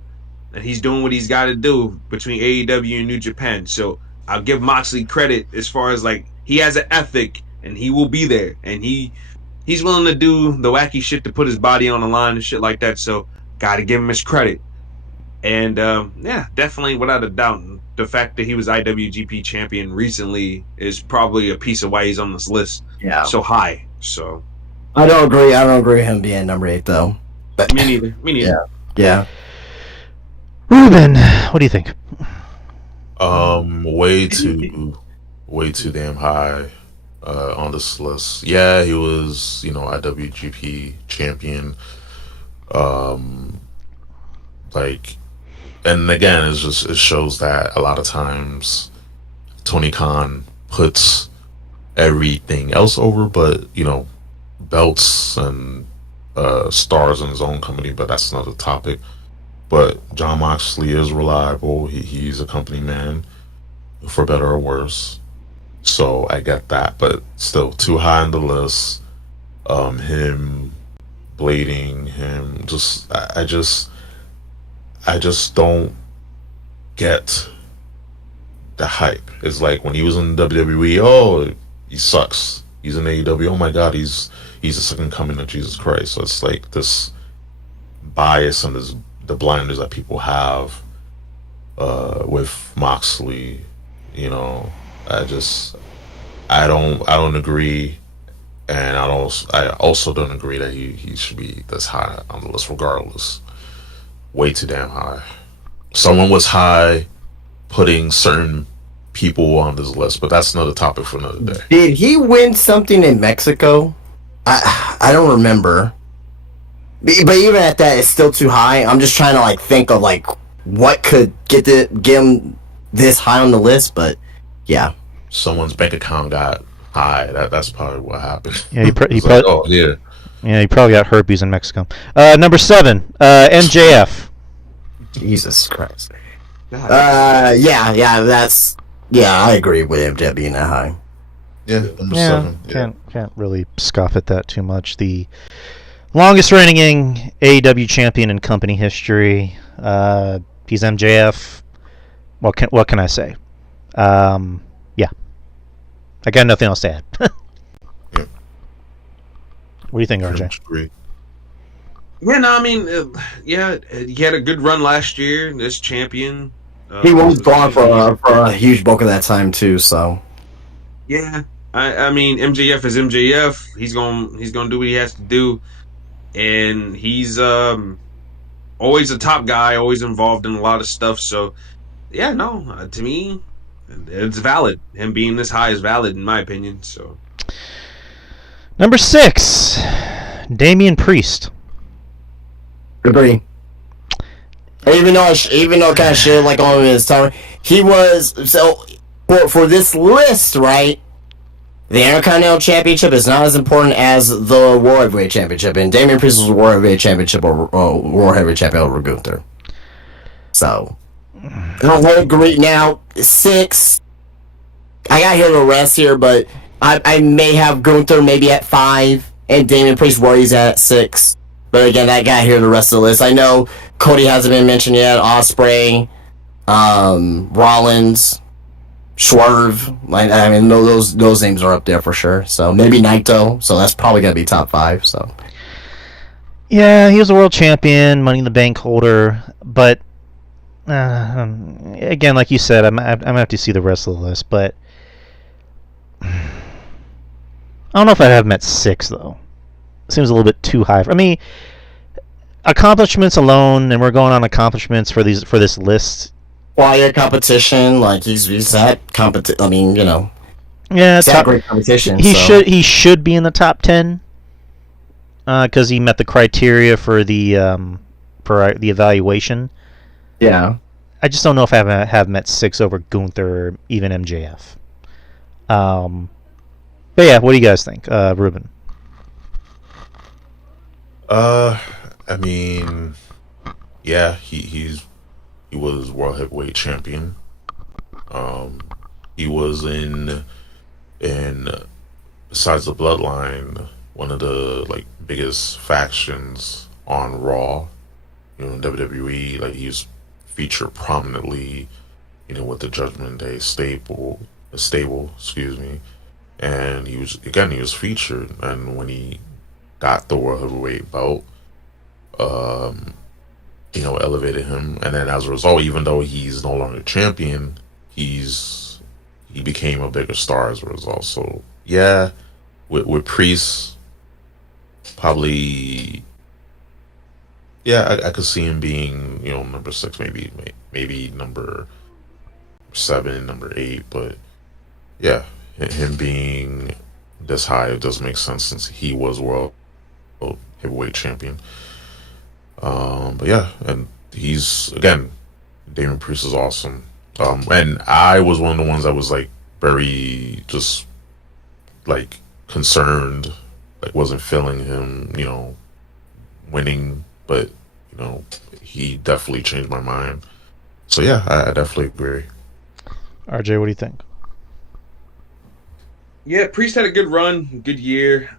and he's doing what he's got to do between AEW and New Japan. So I'll give Moxley credit as far as like he has an ethic and he will be there, and he's willing to do the wacky shit to put his body on the line and shit like that. So got to give him his credit. And yeah, definitely without a doubt, the fact that he was IWGP champion recently is probably a piece of why he's on this list so high. So I don't agree. I don't agree with him being number 8 though. But me neither. Me neither. Yeah. Ruben, what do you think? Way too damn high on this list. Yeah, he was, IWGP champion. Like, and again, it shows that a lot of times Tony Khan puts everything else over, but belts and stars in his own company. But that's another topic. But John Moxley is reliable. He's a company man, for better or worse. So I get that, but still too high on the list. Him blading, him I just don't get the hype. It's like when he was in WWE, oh, he sucks. He's in AEW, oh my god, he's the second coming of Jesus Christ. So it's like this bias and the blinders that people have with Moxley. I don't agree, and I also don't agree that he should be this high on the list regardless. Way too damn high. Someone was high putting certain people on this list, but that's another topic for another day. Did he win something in Mexico? I don't remember. But even at that, it's still too high. I'm just trying to think of what could get him this high on the list. But yeah, someone's bank account got high. That's probably what happened. Yeah, he probably. Oh yeah. Yeah, he probably got herpes in Mexico. Number 7, MJF. Jesus Christ. Yeah, I agree with MJF being that high. Yeah, number 7. Yeah. Can't really scoff at that too much. The longest reigning AEW champion in company history. He's MJF. What can I say? Yeah, I got nothing else to add. Yeah. What do you think, RJ? Agree. Yeah, no, I mean, he had a good run last year. This champion. He was gone for a huge bulk of that time too. So. Yeah, I mean, MJF is MJF. He's gonna do what he has to do, and he's always a top guy, always involved in a lot of stuff. So, yeah, no, to me, it's valid. Him being this high is valid in my opinion. So. Number 6, Damian Priest. Agree. Even though kind of shit on his time, he was for this list, right? The Intercontinental Championship is not as important as the World Heavyweight Championship, and Damian Priest was the World Heavyweight Championship or World Heavyweight Champion over Gunther. So I don't agree. Now 6, I got here the rest here, but I may have Gunther maybe at 5 and Damian Priest where he's at 6. But again, I got here the rest of the list. I know Cody hasn't been mentioned yet. Ospreay, Rollins, Swerve. I mean, those names are up there for sure. So maybe Naito. So that's probably gonna be top 5. So yeah, he was a world champion, Money in the Bank holder. But again, like you said, I'm gonna have to see the rest of the list. But I don't know if I'd have him at 6 though. Seems a little bit too high. I mean, accomplishments alone, and we're going on accomplishments for this list. Quiet competition, he's had competition. I mean, yeah, it's great competition. He should be in the top 10 because he met the criteria for the evaluation. Yeah, I just don't know if I have him at 6 over Gunther or even MJF. But yeah, what do you guys think, Ruben? I mean, yeah, he was world heavyweight champion. He was in besides the Bloodline, one of the biggest factions on Raw, in WWE. He's featured prominently, with the Judgment Day stable, excuse me. And he was featured, and when he got the World Heavyweight belt, um, elevated him, and then as a result, even though he's no longer champion, he became a bigger star as a result. So yeah, with Priest, probably, yeah, I could see him being, number 6, maybe number 7, number 8, but yeah, him being this high, it does make sense since he was world heavyweight champion. But yeah, and he's, again, Damon Priest is awesome. And I was one of the ones that was like very just like concerned, like wasn't feeling him, winning, but he definitely changed my mind. So yeah, I definitely agree. RJ, what do you think? Yeah, Priest had a good run, good year.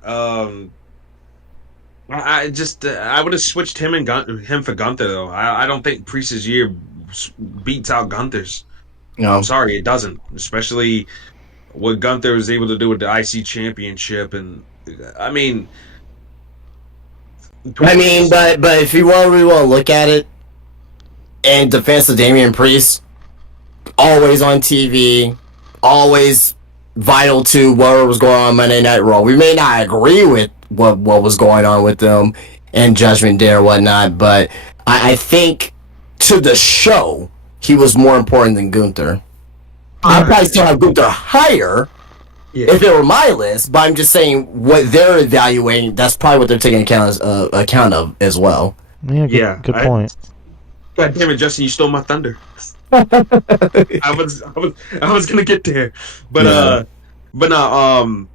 I just I would have switched him and him for Gunther though. I don't think Priest's year beats out Gunther's. No. I'm sorry, it doesn't. Especially what Gunther was able to do with the IC Championship, and I mean, but if you really want to look at it, in defense of Damian Priest, always on TV, always vital to what was going on Monday Night Raw. We may not agree with what was going on with them and Judgment Day or whatnot, but I think to the show, he was more important than Gunther. I'd probably still have Gunther higher if it were my list, but I'm just saying what they're evaluating, that's probably what they're taking account of as well. Yeah, good point. God damn it, Justin, you stole my thunder. I was gonna get there, but no,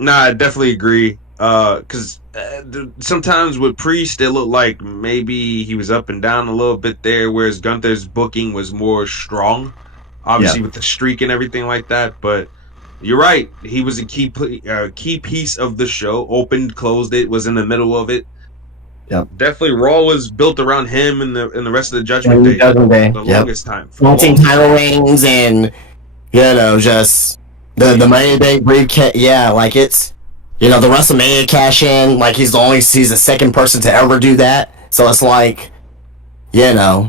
I definitely agree. Because sometimes with Priest, it looked like maybe he was up and down a little bit there, whereas Gunther's booking was more strong, obviously with the streak and everything like that. But you're right, he was a key piece of the show. Opened, closed it, was in the middle of it. Yeah, definitely. Raw was built around him and the rest of the Judgment Day. The longest time. 14 title reigns and just the Money in the Bank briefcase. Yeah, like it's the WrestleMania cash in. Like he's the second person to ever do that. So it's like, yeah,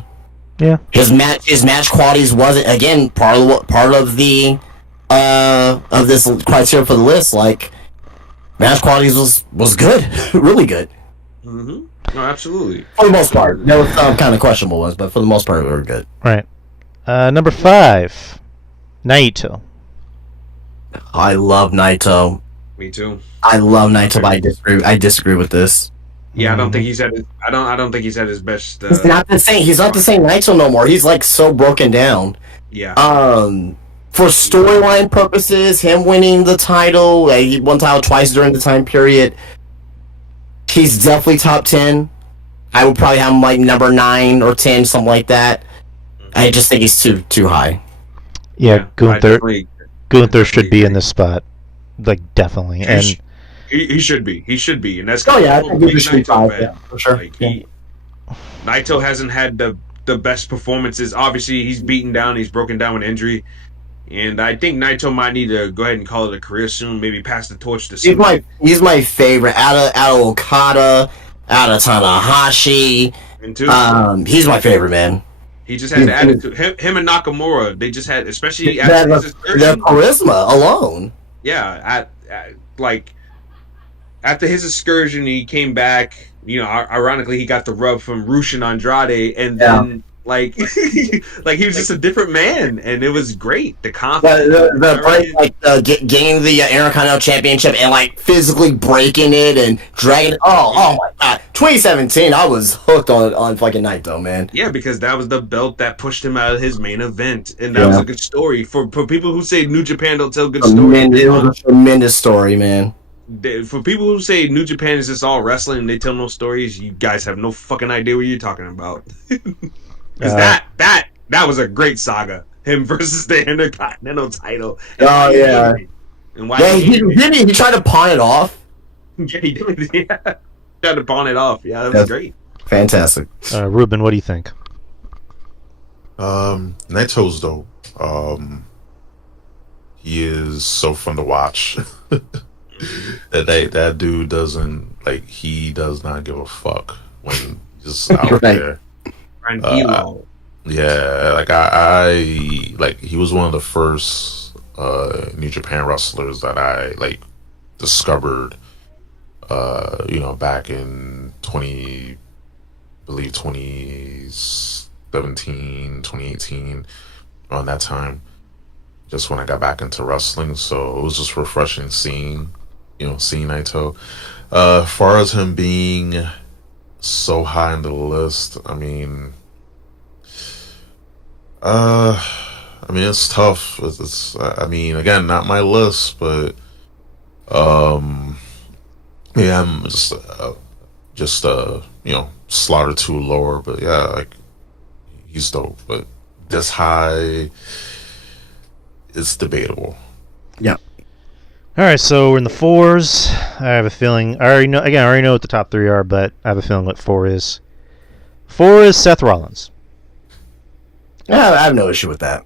his match qualities wasn't again part of the of this criteria for the list. Like match qualities was good, really good. Mm-hmm. No, absolutely. For the most part, there was some kind of questionable ones, but for the most part, we were good. Right. Number 5, Naito. I love Naito. Me too. I love Naito, but I disagree with this. Yeah, I don't think he's had his. I don't think he's had his best. He's not the same. He's not the same Naito no more. He's like so broken down. Yeah. For storyline purposes, him winning the title, he won the title twice during the time period. He's definitely top 10. I would probably have him like number 9 or 10, something like that. I just think he's too high. Yeah, Gunther should be in this spot, like definitely, and he should be. He should be, and that's I think he should be 5, yeah, for sure. Like Naito hasn't had the best performances. Obviously, he's beaten down. He's broken down with injury. And I think Naito might need to go ahead and call it a career soon. Maybe pass the torch to somebody. He's my favorite out of Okada, out of Tanahashi. He's my favorite, man. He just had the attitude. Him and Nakamura, they just had, especially after his excursion, their charisma alone. Yeah, after his excursion, he came back. Ironically, he got the rub from Rushin Andrade, and then. Like he was just a different man, and it was great. The confidence, getting the Intercontinental Championship and like physically breaking it and dragging it. Oh my god! 2017, I was hooked on fucking Naito, man. Yeah, because that was the belt that pushed him out of his main event, and that was a good story for people who say New Japan don't tell good stories. It was a tremendous story, man. For people who say New Japan is just all wrestling and they tell no stories, you guys have no fucking idea what you're talking about. Because that was a great saga. Him versus the Intercontinental title. Oh yeah. And why he tried to pawn it off. Yeah, he did. Yeah, tried to pawn it off. Yeah, that was great. Fantastic. Ruben, what do you think? Naito's dope. He is so fun to watch. That dude doesn't like. He does not give a fuck when he's just out Right. there. Uh, Tranquilo. yeah, like I like he was one of the first New Japan wrestlers that I like discovered. Back in 2017, 2018, around that time, just when I got back into wrestling. So it was just refreshing seeing Naito. As far as him being so high on the list, uh, it's tough. I mean, again, not my list, but um, yeah, I'm just slaughter two lower, but yeah, like he's dope. But this high, it's debatable. Yeah. All right, so we're in the fours. I have a feeling. I already know what the top three are, but I have a feeling what four is. Four is Seth Rollins. Yeah, I have no issue with that.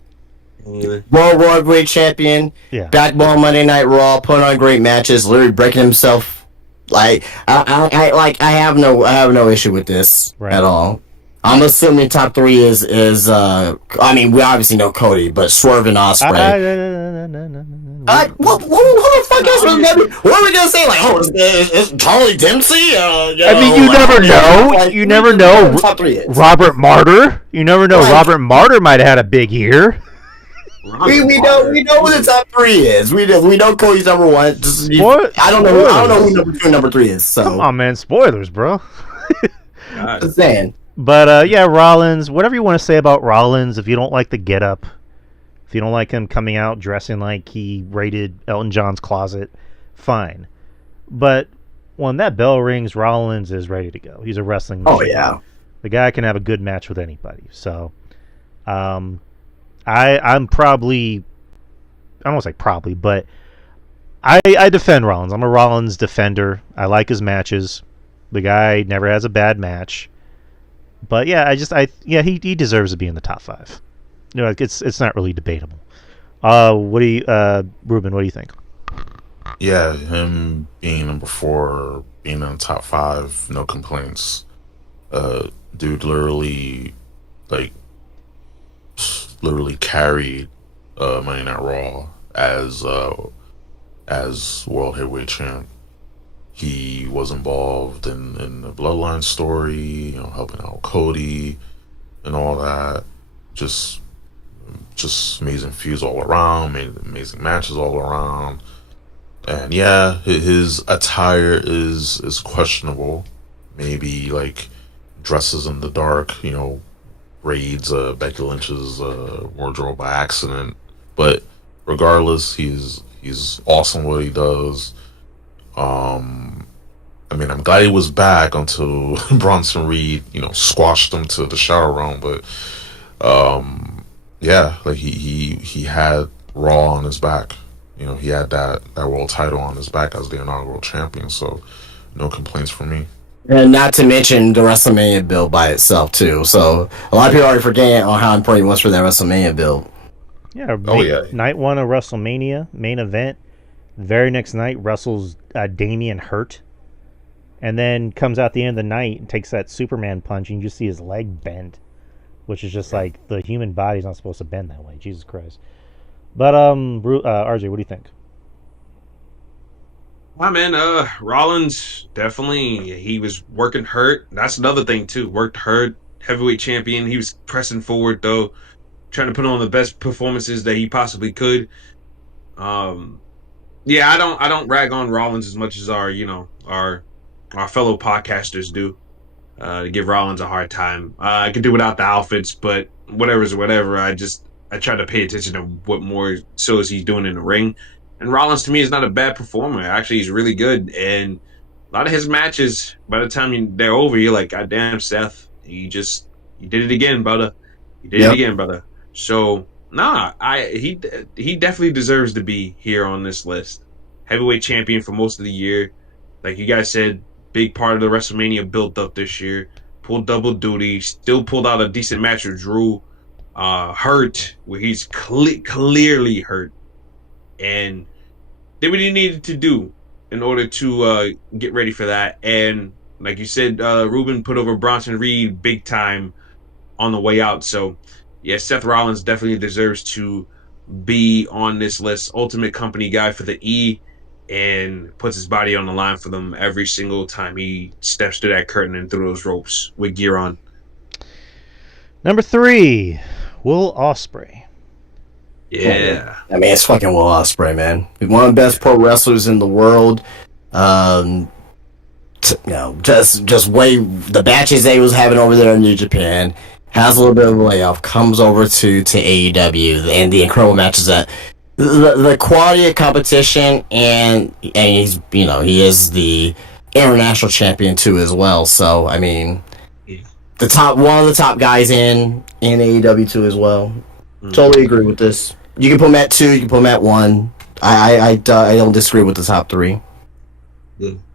Yeah. World Heavyweight Champion, Yeah. backbone Monday Night Raw, putting on great matches, literally breaking himself. Like I have no issue with this Right. at all. I'm assuming top three is I mean we obviously know Cody, but Swerve and Osprey. What the fuck else was gonna be? What are we gonna say? Like, oh, is Charlie Dempsey? I mean, you never know. Like, You never know. Top three is. Robert Martyr. You never know. Right. Robert Martyr might have had a big year. We know what the top three is. We know Cody's number one. What? I don't know who number two and number three is. So Come on, man. Spoilers, bro. God. just saying. But yeah, Rollins. Whatever you want to say about Rollins, if you don't like the getup, if you don't like him coming out dressing like he raided Elton John's closet, fine. But when that bell rings, Rollins is ready to go. He's a wrestling Oh machine. yeah. The guy can have a good match with anybody. So, I'm probably, I don't want to say probably, but I defend Rollins. I'm a Rollins defender. I like his matches. The guy never has a bad match. But yeah, he deserves to be in the top five. Like it's not really debatable. Ruben, what do you think? Yeah, him being number four, being in the top five, no complaints. Dude like literally carried Monday Night Raw as World Heavyweight Champ. He was involved in the Bloodline story, helping out Cody and all that. Just amazing feuds all around, made amazing matches all around. And yeah, his attire is questionable. Maybe like dresses in the dark, raids Becky Lynch's wardrobe by accident. But regardless, he's awesome what he does. I'm glad he was back until Bronson Reed, squashed him to the shower room. But yeah, like he had Raw on his back. He had that world title on his back as the inaugural champion. So no complaints from me. And not to mention the WrestleMania build by itself too. So a lot of people already forget on how important it was for that WrestleMania build. Yeah. Yeah. Night one of WrestleMania main event. Very next night, wrestles Damian Hurt, and then comes out the end of the night and takes that Superman punch, and you just see his leg bend, which is just like the human body's not supposed to bend that way. Jesus Christ. But RJ, what do you think? Wow, man, Rollins, definitely, he was working hurt. That's another thing, too. Worked hurt, heavyweight champion. He was pressing forward, though, trying to put on the best performances that he possibly could. Yeah, I don't rag on Rollins as much as our fellow podcasters do. To give Rollins a hard time. I could do without the outfits, but whatever's whatever. I try to pay attention to what more shows he's doing in the ring. And Rollins to me is not a bad performer. Actually, he's really good. And a lot of his matches, by the time they're over, you're like, God damn, Seth, you did it again, brother. You did it again, brother. So he definitely deserves to be here on this list. Heavyweight champion for most of the year. Like you guys said, big part of the WrestleMania built up this year. Pulled double duty. Still pulled out a decent match with Drew. hurt, where he's clearly hurt, and did what he needed to do in order to get ready for that. And like you said, Ruben put over Bronson Reed big time on the way out. So yeah, Seth Rollins definitely deserves to be on this list. Ultimate company guy for the E, and puts his body on the line for them every single time he steps through that curtain and through those ropes with gear on. Number 3, Will Ospreay. Yeah. I mean, it's fucking Will Ospreay, man. He's one of the best pro wrestlers in the world. Just way the matches they was having over there in New Japan. Has a little bit of a layoff. Comes over to AEW, and the incredible matches that the quality of competition, and he's he is the international champion too as well. So I mean, one of the top guys in AEW too as well. Totally agree with this. You can put him at 2. You can put him at 1. I don't disagree with the top 3.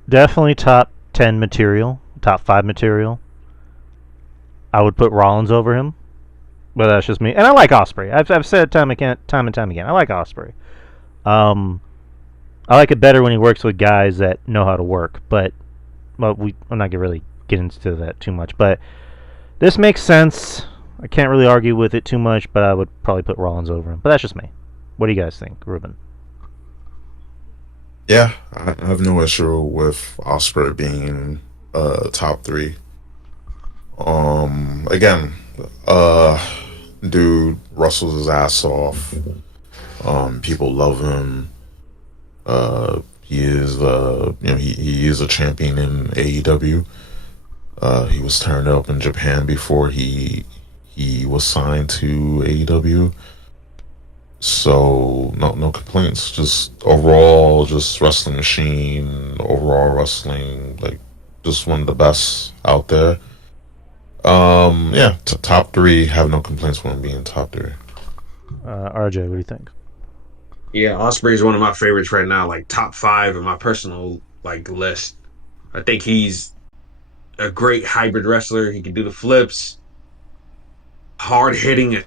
Definitely top 10 material, top 5 material. I would put Rollins over him, but that's just me. And I like Ospreay. I've said time and time again. I like Ospreay. I like it better when he works with guys that know how to work. But I'm not gonna really get into that too much. But this makes sense. I can't really argue with it too much, but I would probably put Rollins over him. But that's just me. What do you guys think, Ruben? Yeah, I have no issue with Osprey being top 3. Again, dude wrestles his ass off. People love him. He is he is a champion in AEW. He was turned up in Japan before he was signed to AEW. So no complaints. Just overall, just wrestling machine. Overall wrestling, like just one of the best out there. Yeah, top 3. Have no complaints with him being top 3. RJ, what do you think? Yeah, Ospreay is one of my favorites right now. Like top 5 in my personal list. I think he's a great hybrid wrestler. He can do the flips, hard hitting as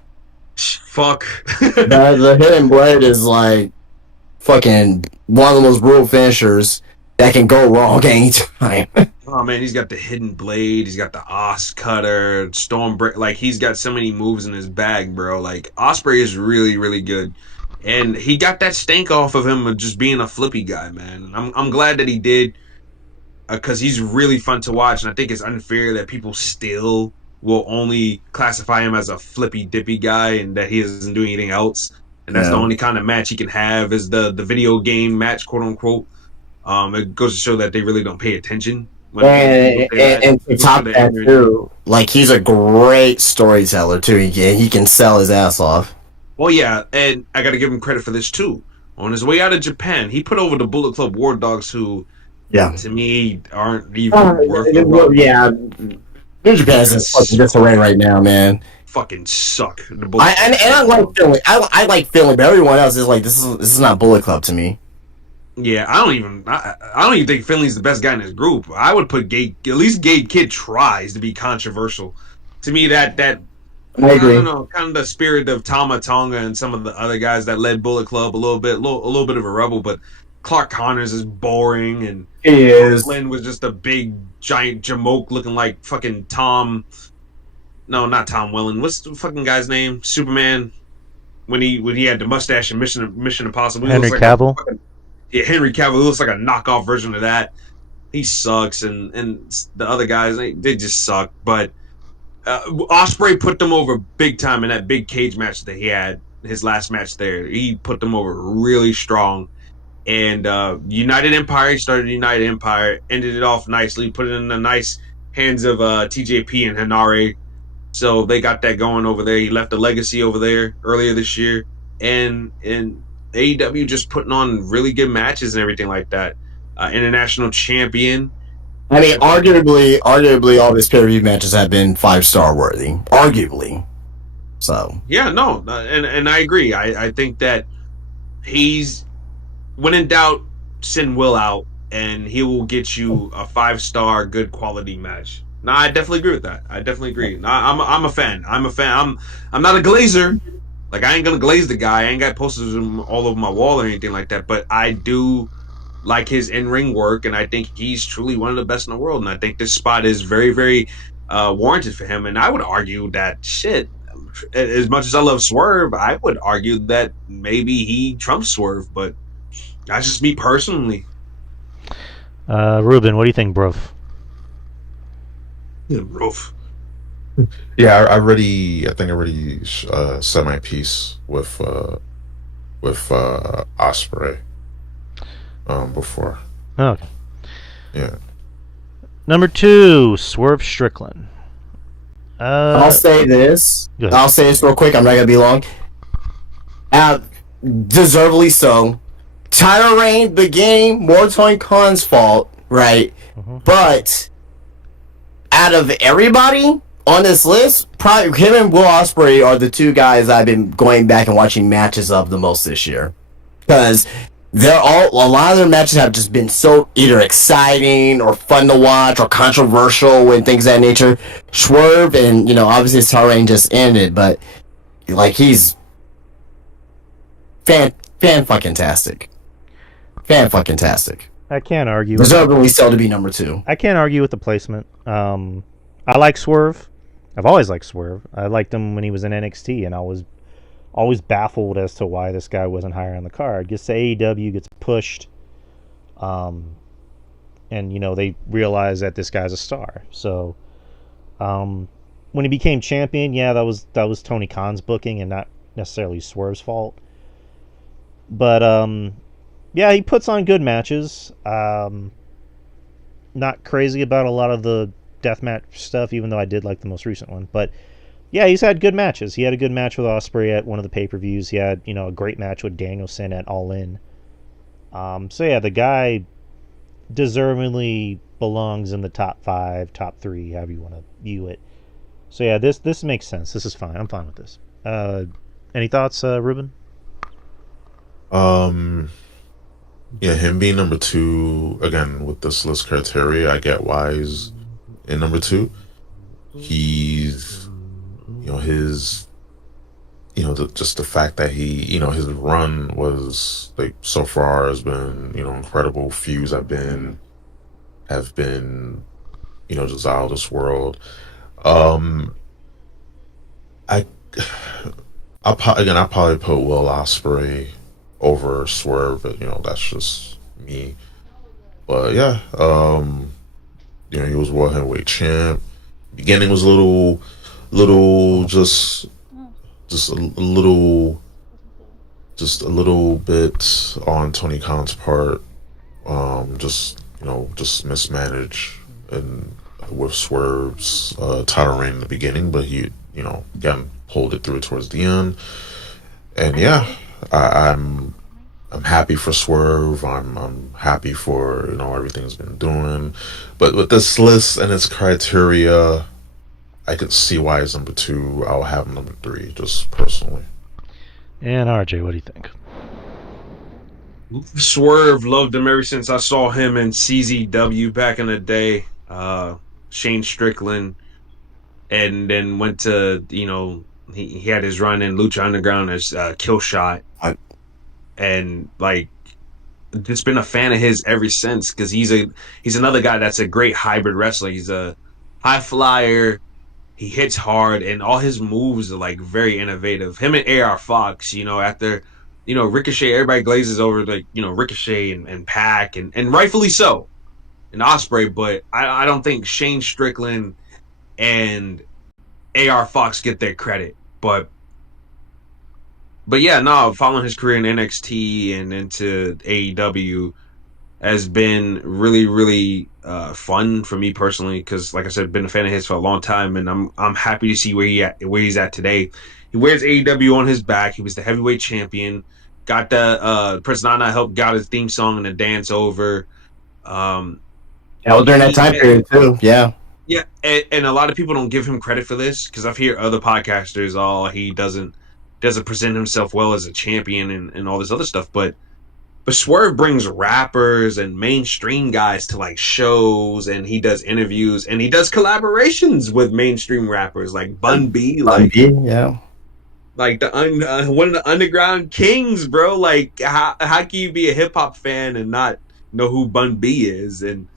fuck. The hidden blade is like fucking one of the most brutal finishers that can go wrong anytime. Oh man, he's got the hidden blade. He's got the Os cutter, storm break. Like he's got so many moves in his bag, bro. Like Ospreay is really, really good, and he got that stank off of him of just being a flippy guy, man. I'm glad that he did, because he's really fun to watch, and I think it's unfair that people still will only classify him as a flippy dippy guy and that he doesn't do anything else. And that's the only kind of match he can have is the video game match, quote unquote. It goes to show that they really don't pay attention. And to top that too, like he's a great storyteller too. He can sell his ass off. Well, yeah, and I got to give him credit for this too. On his way out of Japan, he put over the Bullet Club War Dogs, who, to me, aren't even worth the run. Yeah, New Japan is in fucking disarray right now, man. Fucking suck. I like Philly. I like Philly, but everyone else is like this is not Bullet Club to me. Yeah, I don't even think Finley's the best guy in this group. I would put Gabe. At least Gabe Kidd tries to be controversial. To me, that I agree. I don't know, kind of the spirit of Tama Tonga and some of the other guys that led Bullet Club a little bit of a rebel. But Clark Connors is boring, and he is. Flynn was just a big giant jamoke looking like fucking Tom. No, not Tom Welling. What's the fucking guy's name? Superman. When he had the mustache and Mission Impossible. Henry Cavill. Yeah, Henry Cavill looks like a knockoff version of that. He sucks, and the other guys they just suck. But Ospreay put them over big time in that big cage match that he had, his last match there. He put them over really strong. And United Empire started United Empire, ended it off nicely, put it in the nice hands of TJP and Hanare. So they got that going over there. He left a legacy over there earlier this year, and AEW just putting on really good matches and everything like that. International champion. I mean, arguably, all his pay-per-view matches have been 5-star worthy. Arguably, so yeah, no, and I agree. I think that he's, when in doubt, send Will out, and he will get you a 5-star, good quality match. No, I definitely agree with that. I definitely agree. No, I'm a fan. I'm a fan. I'm not a glazer. Like I ain't gonna glaze the guy. I ain't got posters of him all over my wall or anything like that. But I do like his in ring work, and I think he's truly one of the best in the world. And I think this spot is very, very warranted for him. And I would argue that shit. As much as I love Swerve, I would argue that maybe he trumps Swerve, but that's just me personally. Ruben, what do you think, bro? Yeah, rough. Yeah, I think I already said my piece with Osprey before. Okay. Yeah. Number 2, Swerve Strickland. I'll say this. Good. I'll say this real quick. I'm not gonna be long. Deservedly so. Title reign, the game, more Tony Khan's fault, right? But out of everybody on this list, probably him and Will Ospreay are the two guys I've been going back and watching matches of the most this year, because a lot of their matches have just been so either exciting or fun to watch or controversial and things of that nature. Swerve and obviously his title reign just ended, but like he's fan fucking tastic. Fan fucking tastic. I can't argue. Deservedly so to be number 2. I can't argue with the placement. I like Swerve. I've always liked Swerve. I liked him when he was in NXT, and I was always baffled as to why this guy wasn't higher on the card. Gets to AEW, gets pushed, and they realize that this guy's a star. So, when he became champion, yeah, that was Tony Khan's booking and not necessarily Swerve's fault. But yeah, he puts on good matches. Not crazy about a lot of the deathmatch stuff, even though I did like the most recent one. But yeah, he's had good matches. He had a good match with Ospreay at one of the pay-per-views. He had, a great match with Danielson at All In. So yeah, the guy deservingly belongs in the top 5, top 3, however you want to view it. So yeah, this makes sense. This is fine. I'm fine with this. Any thoughts, Ruben? Yeah, him being number 2 again with this list criteria, I get why he's in number 2. He's, his, just the fact that he, his run was like so far has been, incredible. Feuds have been, just out of this world. I, I probably put Will Ospreay over Swerve, but that's just me. But yeah, he was world heavyweight champ. Beginning was a little just a little bit on Tony Khan's part. Just mismanaged and with Swerve's title reign in the beginning, but he again pulled it through towards the end. And yeah, I'm happy for Swerve. I'm happy for everything he's been doing. But with this list and its criteria, I could see why he's number 2. I'll have him number 3, just personally. And RJ, what do you think? Swerve, loved him ever since I saw him in CZW back in the day. Shane Strickland, and then went to he had his run in Lucha Underground as Killshot, and like just been a fan of his ever since, because he's another guy that's a great hybrid wrestler. He's a high flyer. He hits hard, and all his moves are like very innovative. Him and AR Fox, after Ricochet, everybody glazes over like Ricochet and Pac, and rightfully so, and Ospreay. But I don't think Shane Strickland and AR Fox get their credit. But yeah, no, following his career in NXT and into AEW has been really, really fun for me personally, because like I said, been a fan of his for a long time, and I'm happy to see where he's at today. He wears AEW on his back. He was the heavyweight champion. Got the Prince Nana helped got his theme song and the dance over. That was during that time period too. Yeah. Yeah, and a lot of people don't give him credit for this, because I've heard other podcasters, he doesn't present himself well as a champion and all this other stuff. But But Swerve brings rappers and mainstream guys to like shows, and he does interviews, and he does collaborations with mainstream rappers like Bun B, Yeah. like the one of the underground kings, bro. Like how can you be a hip hop fan and not know who Bun B is? And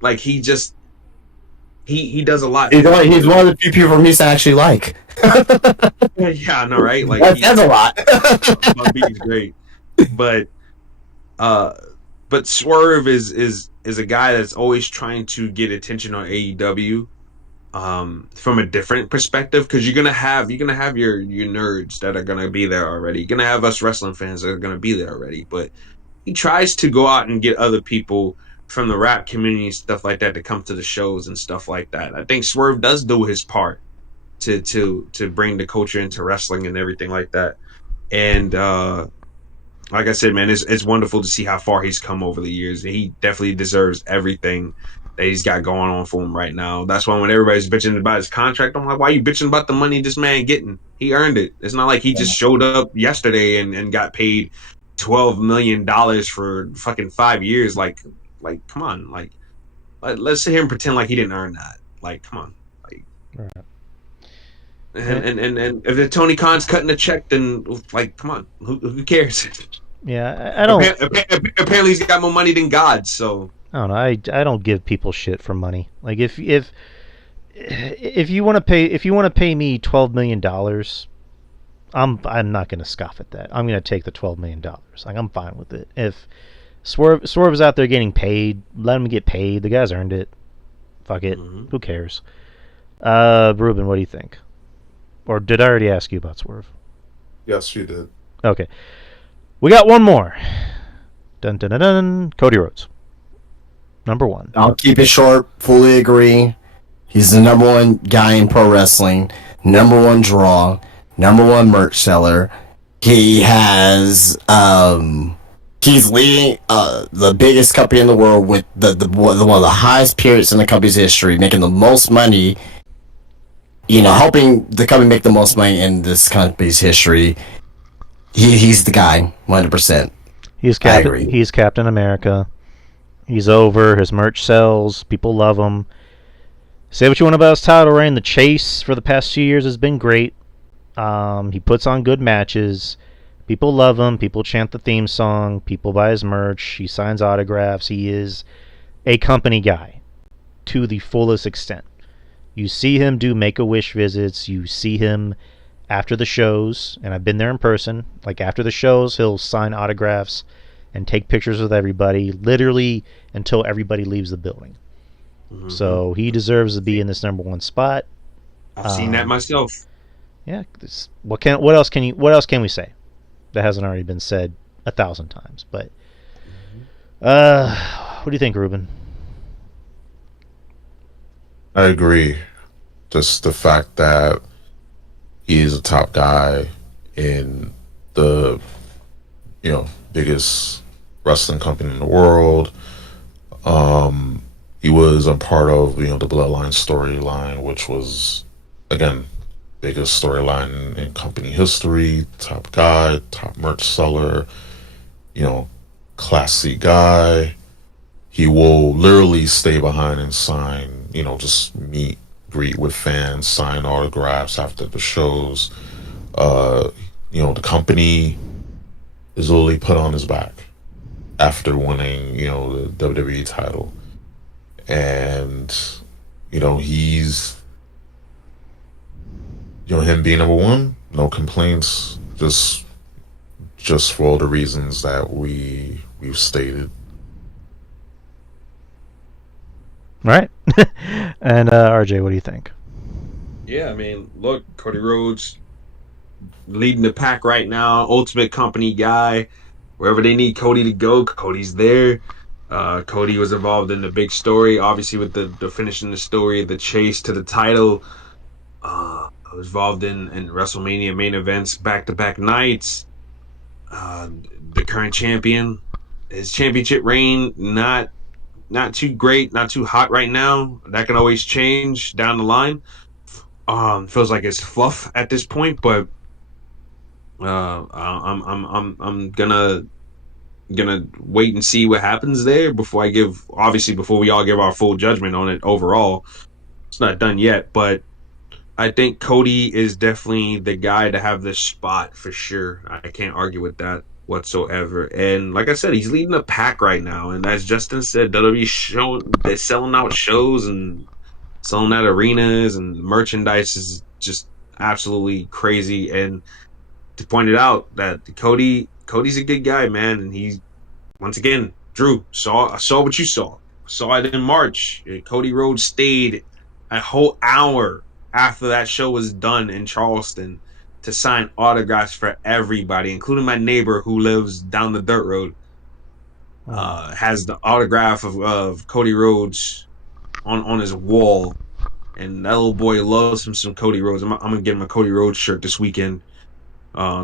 like he does a lot He's for one, the he's one of the few people from Houston I actually like. yeah, I know, right? Like That's a lot. Bun B is great, but uh, but Swerve is a guy that's always trying to get attention on AEW from a different perspective, because you're gonna have your nerds that are gonna be there already. You're gonna have us wrestling fans that are gonna be there already, but he tries to go out and get other people from the rap community and stuff like that to come to the shows and stuff like that. I think Swerve does do his part to bring the culture into wrestling and everything like that. And like I said, man, it's wonderful to see how far he's come over the years. He definitely deserves everything that he's got going on for him right now. That's why when everybody's bitching about his contract, I'm like, why are you bitching about the money this man getting? He earned it. It's not like he just showed up yesterday and got paid $12 million for fucking 5 years. Like, come on, like, let's sit here and pretend like he didn't earn that. Like, come on, like. Right. And if the Tony Khan's cutting the check, then like, come on, who cares? Yeah, I don't. Apparently, he's got more money than God. So I don't know. I don't give people shit for money. Like if you want to pay me $12 million, I'm not gonna scoff at that. I'm gonna take the $12 million. Like I'm fine with it. If Swerve is out there getting paid, let him get paid. The guy's earned it. Fuck it. Who cares? Ruben, what do you think? Or did I already ask you about Swerve? Yes, you did. Okay. We got one more. Dun dun dun dun. Cody Rhodes. Number one. I'll keep it short. Fully agree. He's the number one guy in pro wrestling. Number one draw. Number one merch seller. He has he's leading the biggest company in the world with the one of the highest periods in the company's history, making the most money. You know, helping the company make the most money in this company's history. He's the guy, 100%. He's Captain America. He's over. His merch sells. People love him. Say what you want about his title reign. The chase for the past 2 years has been great. He puts on good matches. People love him. People chant the theme song. People buy his merch. He signs autographs. He is a company guy to the fullest extent. You see him do Make-A-Wish visits. You see him after the shows, and I've been there in person. Like after the shows, he'll sign autographs and take pictures with everybody, literally until everybody leaves the building. Mm-hmm. So he deserves to be in this number one spot. I've seen that myself. Yeah. What else can we say that hasn't already been said 1,000 times? But what do you think, Ruben? I agree. Just the fact that he's a top guy in the, biggest wrestling company in the world. He was a part of, the Bloodline storyline, which was, again, biggest storyline in company history. Top guy, top merch seller, classy guy. He will literally stay behind and sign, just meet, greet with fans, sign autographs after the shows. The company is literally put on his back after winning, the WWE title. And, he's, him being number one, no complaints, just for all the reasons that we've stated. Right. And RJ, what do you think? Yeah, I mean, look, Cody Rhodes leading the pack right now, ultimate company guy. Wherever they need Cody to go, Cody's there. Cody was involved in the big story, obviously with the finishing the story, the chase to the title. Was involved in WrestleMania main events, back-to-back nights. The current champion, his championship reign, not too great, not too hot right now. That can always change down the line. Feels like it's fluff at this point, but I'm gonna gonna wait and see what happens there before we all give our full judgment on it overall. It's not done yet, but I think Cody is definitely the guy to have this spot for sure. I can't argue with that whatsoever. And like I said, he's leading the pack right now. And as Justin said, they're selling out shows and selling out arenas, and merchandise is just absolutely crazy. And to point it out that Cody's a good guy, man, and he once again, Drew, I saw what you saw. Saw it in March. Cody Rhodes stayed a whole hour after that show was done in Charleston to sign autographs for everybody, including my neighbor who lives down the dirt road. Has the autograph of Cody Rhodes on his wall, and that little boy loves him some Cody Rhodes. I'm gonna get him a Cody Rhodes shirt this weekend.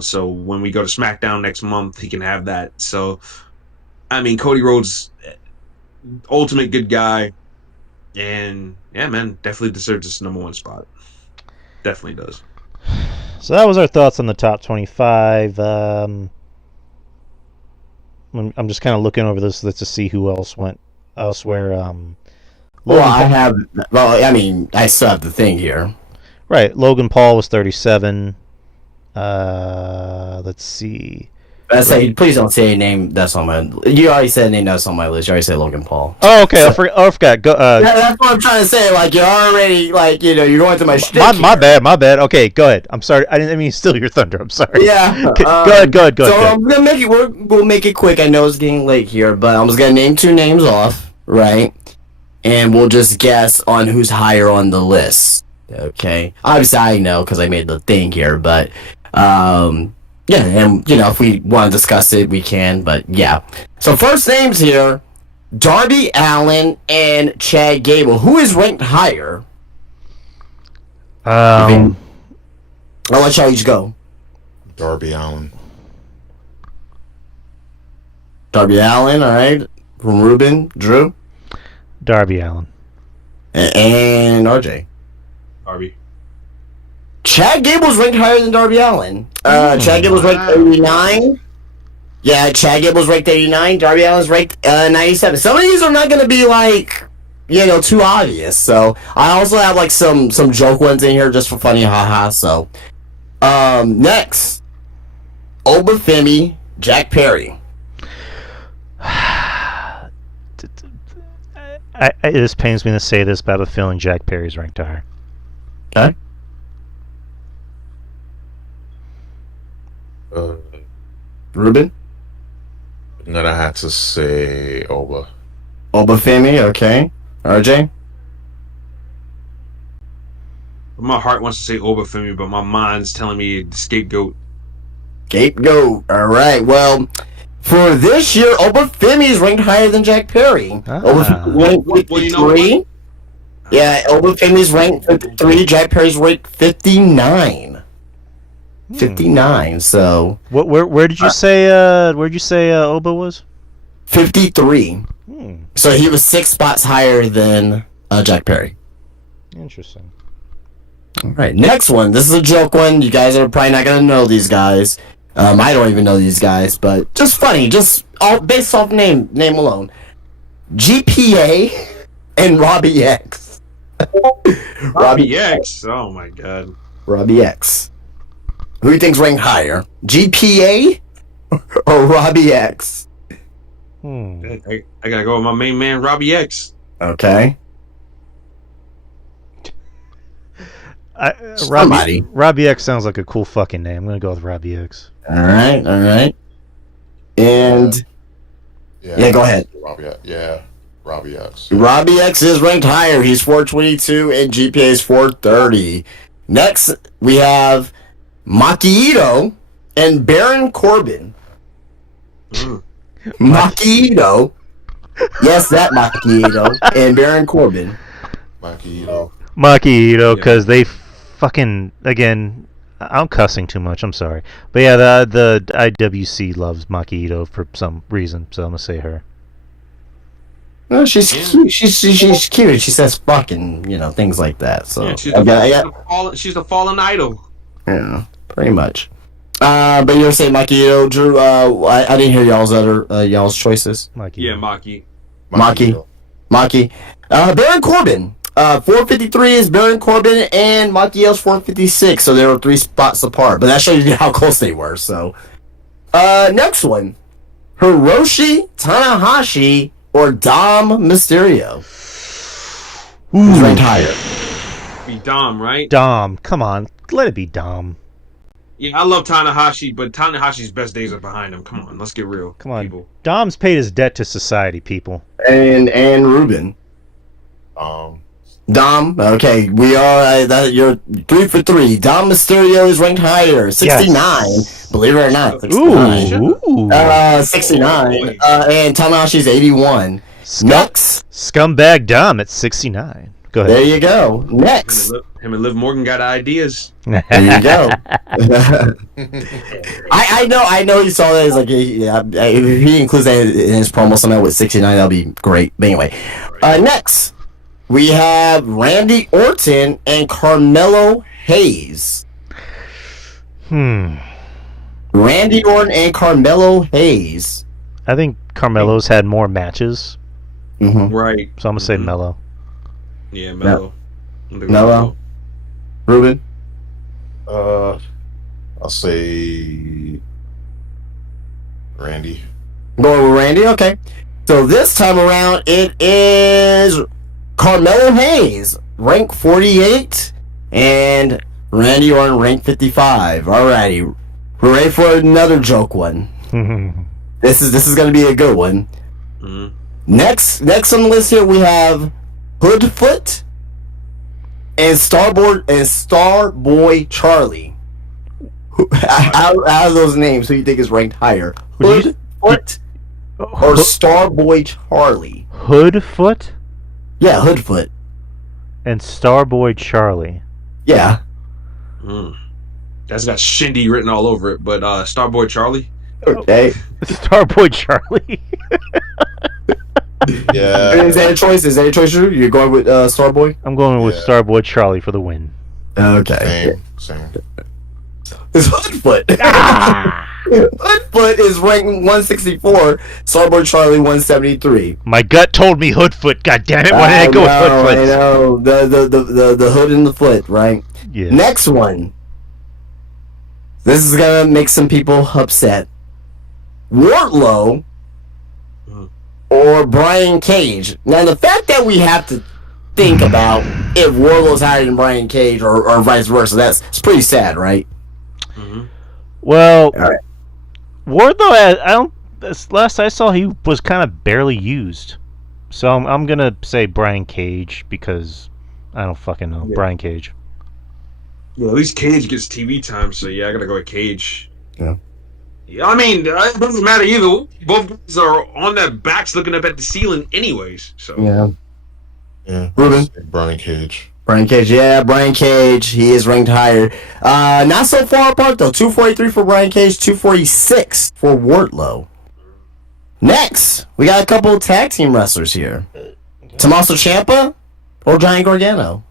So when we go to SmackDown next month, he can have that. So, I mean, Cody Rhodes, ultimate good guy, and yeah, man, definitely deserves this number one spot. Definitely does. So that was our thoughts on the top 25. I'm just kind of looking over this list to see who else went elsewhere. I still have the thing here. Right, Logan Paul was 37. Let's see. Please don't say a name that's on my. You already said a name that's on my list. You already said Logan Paul. Oh, okay. So, I forgot. Go. That's what I'm trying to say. Like, you're already you're going through my shtick. My bad. Okay, go ahead. I'm sorry. I didn't mean to steal your thunder. I'm sorry. Yeah. Go ahead. So I'm gonna make it. We'll make it quick. I know it's getting late here, but I'm just gonna name two names off, right? And we'll just guess on who's higher on the list. Okay. Obviously, I know because I made the thing here, but yeah, and if we want to discuss it, we can. But yeah. So first names here: Darby Allin and Chad Gable. Who is ranked higher? I'll let y'all each go. Darby Allin. Darby Allin, all right. From Ruben, Drew. Darby Allin. And RJ. Darby. Chad Gable's ranked higher than Darby Allin. Chad Gable's ranked 89. Yeah, Chad Gable's ranked 89. Darby Allin's ranked 97. Some of these are not going to be too obvious. So I also have some joke ones in here just for funny, haha. So next, Obafemi, Jack Perry. This pains me to say this, but I have a feeling Jack Perry's ranked higher. Okay. Ruben? I'm gonna have to say Obafemi, okay. RJ? My heart wants to say Obafemi, but my mind's telling me the Scapegoat. Scapegoat. All right. Well, for this year, Obafemi is ranked higher than Jack Perry. Obafemi ranked 53. Yeah, Obafemi's ranked 53. Jack Perry's ranked 59. 59. So where did you say Oba was? 53. So he was 6 spots higher than Jack Perry. Interesting. All right, next one. This is a joke one. You guys are probably not gonna know these guys. I don't even know these guys, but just funny, just all based off name alone. GPA and Robbie X. Robbie X. Oh my god. Robbie X. Who do you think's ranked higher, GPA or Robbie X? I gotta go with my main man, Robbie X. Okay. Robbie X sounds like a cool fucking name. I'm gonna go with Robbie X. All right. And yeah, go ahead. Robbie X. Robbie X is ranked higher. He's 422 and GPA is 430. Next, we have Maki and Baron Corbin. Maki yes, that Maki and Baron Corbin. Maki because they fucking, again, I'm cussing too much, I'm sorry. But yeah, the IWC loves Maki for some reason, so I'm gonna say her. No, she's cute. She's cute. She says fucking, things like that. So yeah, she's the fallen idol. Yeah, pretty much. But you're saying Makio, Drew. I didn't hear y'all's choices. Mikey. Yeah, Maki. Maki. Baron Corbin. 453 is Baron Corbin and Makiel's 456. So they were 3 spots apart. But that shows you how close they were. So, next one, Hiroshi Tanahashi or Dom Mysterio. Who's ranked higher? Be Dom, right? Dom. Come on. Let it be Dom. Yeah, I love Tanahashi, but Tanahashi's best days are behind him. Come on, let's get real. Come on. People. Dom's paid his debt to society, people. And Ruben. Dom, okay, we are. You're 3 for 3. Dom Mysterio is ranked higher, 69. Yes. Believe it or not, 69. Ooh. 69. And Tanahashi's 81. Next, Scumbag Dom at 69. Go ahead. there you go. Next, Him and Liv Morgan got ideas. there you go. I know you saw that. It's like, yeah, if he includes that in his promo somehow with 69, that'll be great. But anyway, next. We have Randy Orton and Carmelo Hayes. Hmm. Randy Orton and Carmelo Hayes. I think Carmelo's had more matches, Mm-hmm. Right. so I'm going to say Mello. Yeah, Mello. Mello. Ruben. I'll say Randy. Going with Randy? Okay. So this time around, it is Carmelo Hayes, rank 48, and Randy Orton, rank 55. Alrighty. We're ready for another joke one. This is going to be a good one. Mm-hmm. Next on the list here, we have Hoodfoot and Starboy Charlie. Out of those names, who do you think is ranked higher? Hoodfoot or Starboy Charlie? Hoodfoot Yeah, Hoodfoot. and Starboy Charlie. Yeah. That's got Shindy written all over it, but Starboy Charlie. Okay. Starboy Charlie. Yeah. Is that a choice? Drew? You're going with Starboy? I'm going with Yeah. Starboy Charlie for the win. Okay. Same. It's Hoodfoot. Hoodfoot is ranked 164. Starboy Charlie 173. My gut told me Hoodfoot. God damn it! Why did I go with Hoodfoot? I know. The hood and the foot, right? Yeah. Next one. This is gonna make some people upset. Wardlow or Brian Cage. Now the fact that we have to think about if Wardlow's higher than Brian Cage or vice versa, it's pretty sad, right? Mm-hmm. Well, All right. Wardlow, I don't. Last I saw, he was kind of barely used. So I'm gonna say Brian Cage because I don't fucking know. Yeah. Brian Cage. Yeah, at least Cage gets TV time, so yeah, I gotta go with Cage. Yeah. Yeah, I mean, it doesn't matter either. Both guys are on their backs looking up at the ceiling anyways, so. Yeah. Ruben? Brian Cage. Brian Cage, Brian Cage. He is ranked higher. Not so far apart though. 243 for Brian Cage, 246 for Wardlow. Next, we got a couple of tag team wrestlers here. Tommaso Ciampa or Giant Gargano?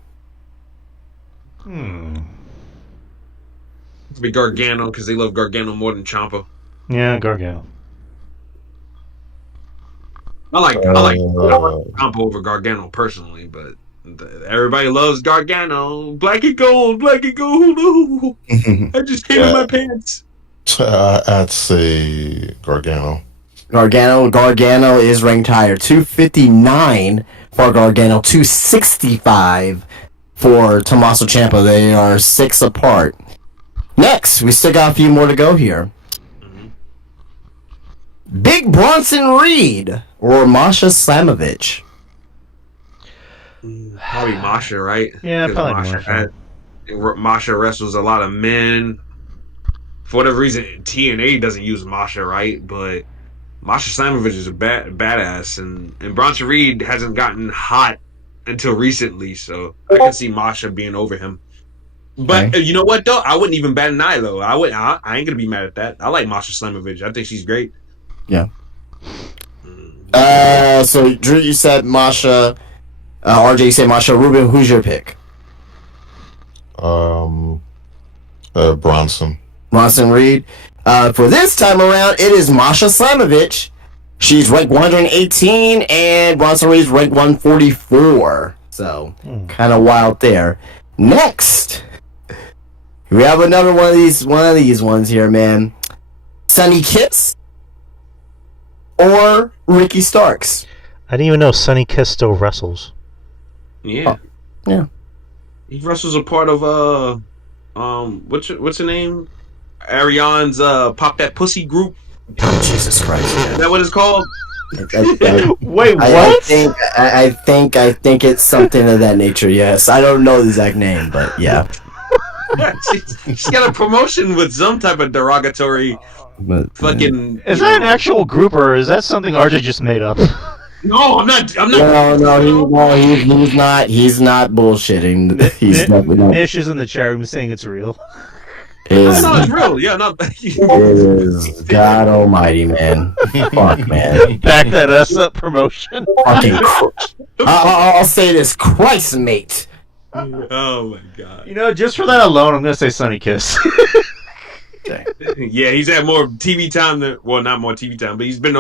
It'd be Gargano because they love Gargano more than Ciampa. Yeah, Gargano. I like Ciampa over Gargano personally, but everybody loves Gargano. Black and gold. No. I just came in my pants. I'd say Gargano. Gargano is ranked higher. 259 for Gargano, 265 for Tommaso Ciampa. They are 6 apart. Next, we still got a few more to go here. Big Bronson Reed or Masha Slamovich? Probably Masha, right? Yeah, 'Cause probably Masha. Masha wrestles a lot of men. For whatever reason, TNA doesn't use Masha, right? But Masha Slamovich is a badass, and Bronson Reed hasn't gotten hot until recently, so I can see Masha being over him. But you know what though? I wouldn't even bat an eye though. I ain't gonna be mad at that. I like Masha Slamovich. I think she's great. Yeah. So Drew, you said Masha. RJ, you said Masha. Ruben, who's your pick? Bronson. Bronson Reed. For this time around, it is Masha Slamovich. She's ranked 118, and Bronson Reed's ranked 144. So, kind of wild there. Next, we have another one of these ones here, man. Sunny Kiss or Ricky Starks. I didn't even know Sonny Kiss still wrestles. Yeah. Yeah. He wrestles a part of what's her name? Ariane's Pop That Pussy group. Jesus Christ. Is that what it's called? Wait, what? I think it's something of that nature. Yes, I don't know the exact name, but yeah. she's got a promotion with some type of derogatory fucking. Is that an actual group or is that something RJ just made up? No, I'm not. He's not bullshitting. He's definitely not. Nish is in the chat room saying it's real. No, it's real. Yeah, not. It is God Almighty, man. Fuck, man. Back that ass up promotion. Fucking. I'll say this, Christ, mate. Oh my God. You know, just for that alone, I'm gonna say Sonny Kiss. Yeah, he's had more TV time than not more TV time, but he's been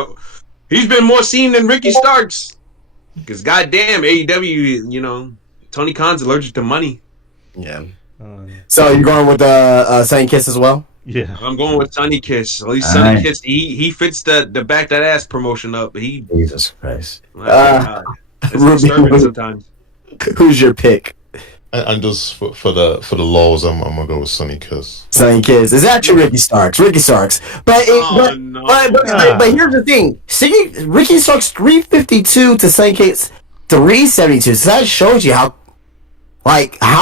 more seen than Ricky Starks. Because goddamn AEW, you know, Tony Khan's allergic to money. Yeah. So you're going with Sunny Kiss as well? Yeah. I'm going with Sunny Kiss. At least Sunny Kiss, he fits the back that ass promotion up. Jesus Christ. It's disturbing sometimes. Who's your pick? I'm just for the lows. I'm gonna go with Sunny Kiss. Sunny Kiss. It's actually Ricky Starks. But here's the thing. Ricky Starks 352 to Sunny Kiss 372. So that shows you how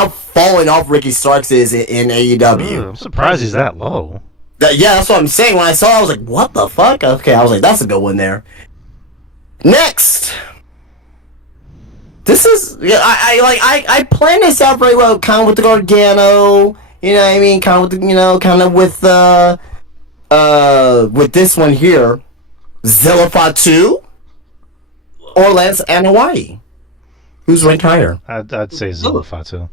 falling off Ricky Starks is in AEW. I'm surprised he's that low. Yeah, that's what I'm saying. When I saw it, I was like, what the fuck? Okay, I was like, that's a good one there. Next. This is I planned this out very well, kind of with the Gargano, you know what I mean, kind of with this one here, Zilla Fatu or Lance and Hawaii. Who's ranked higher? I'd say Zilla Fatu.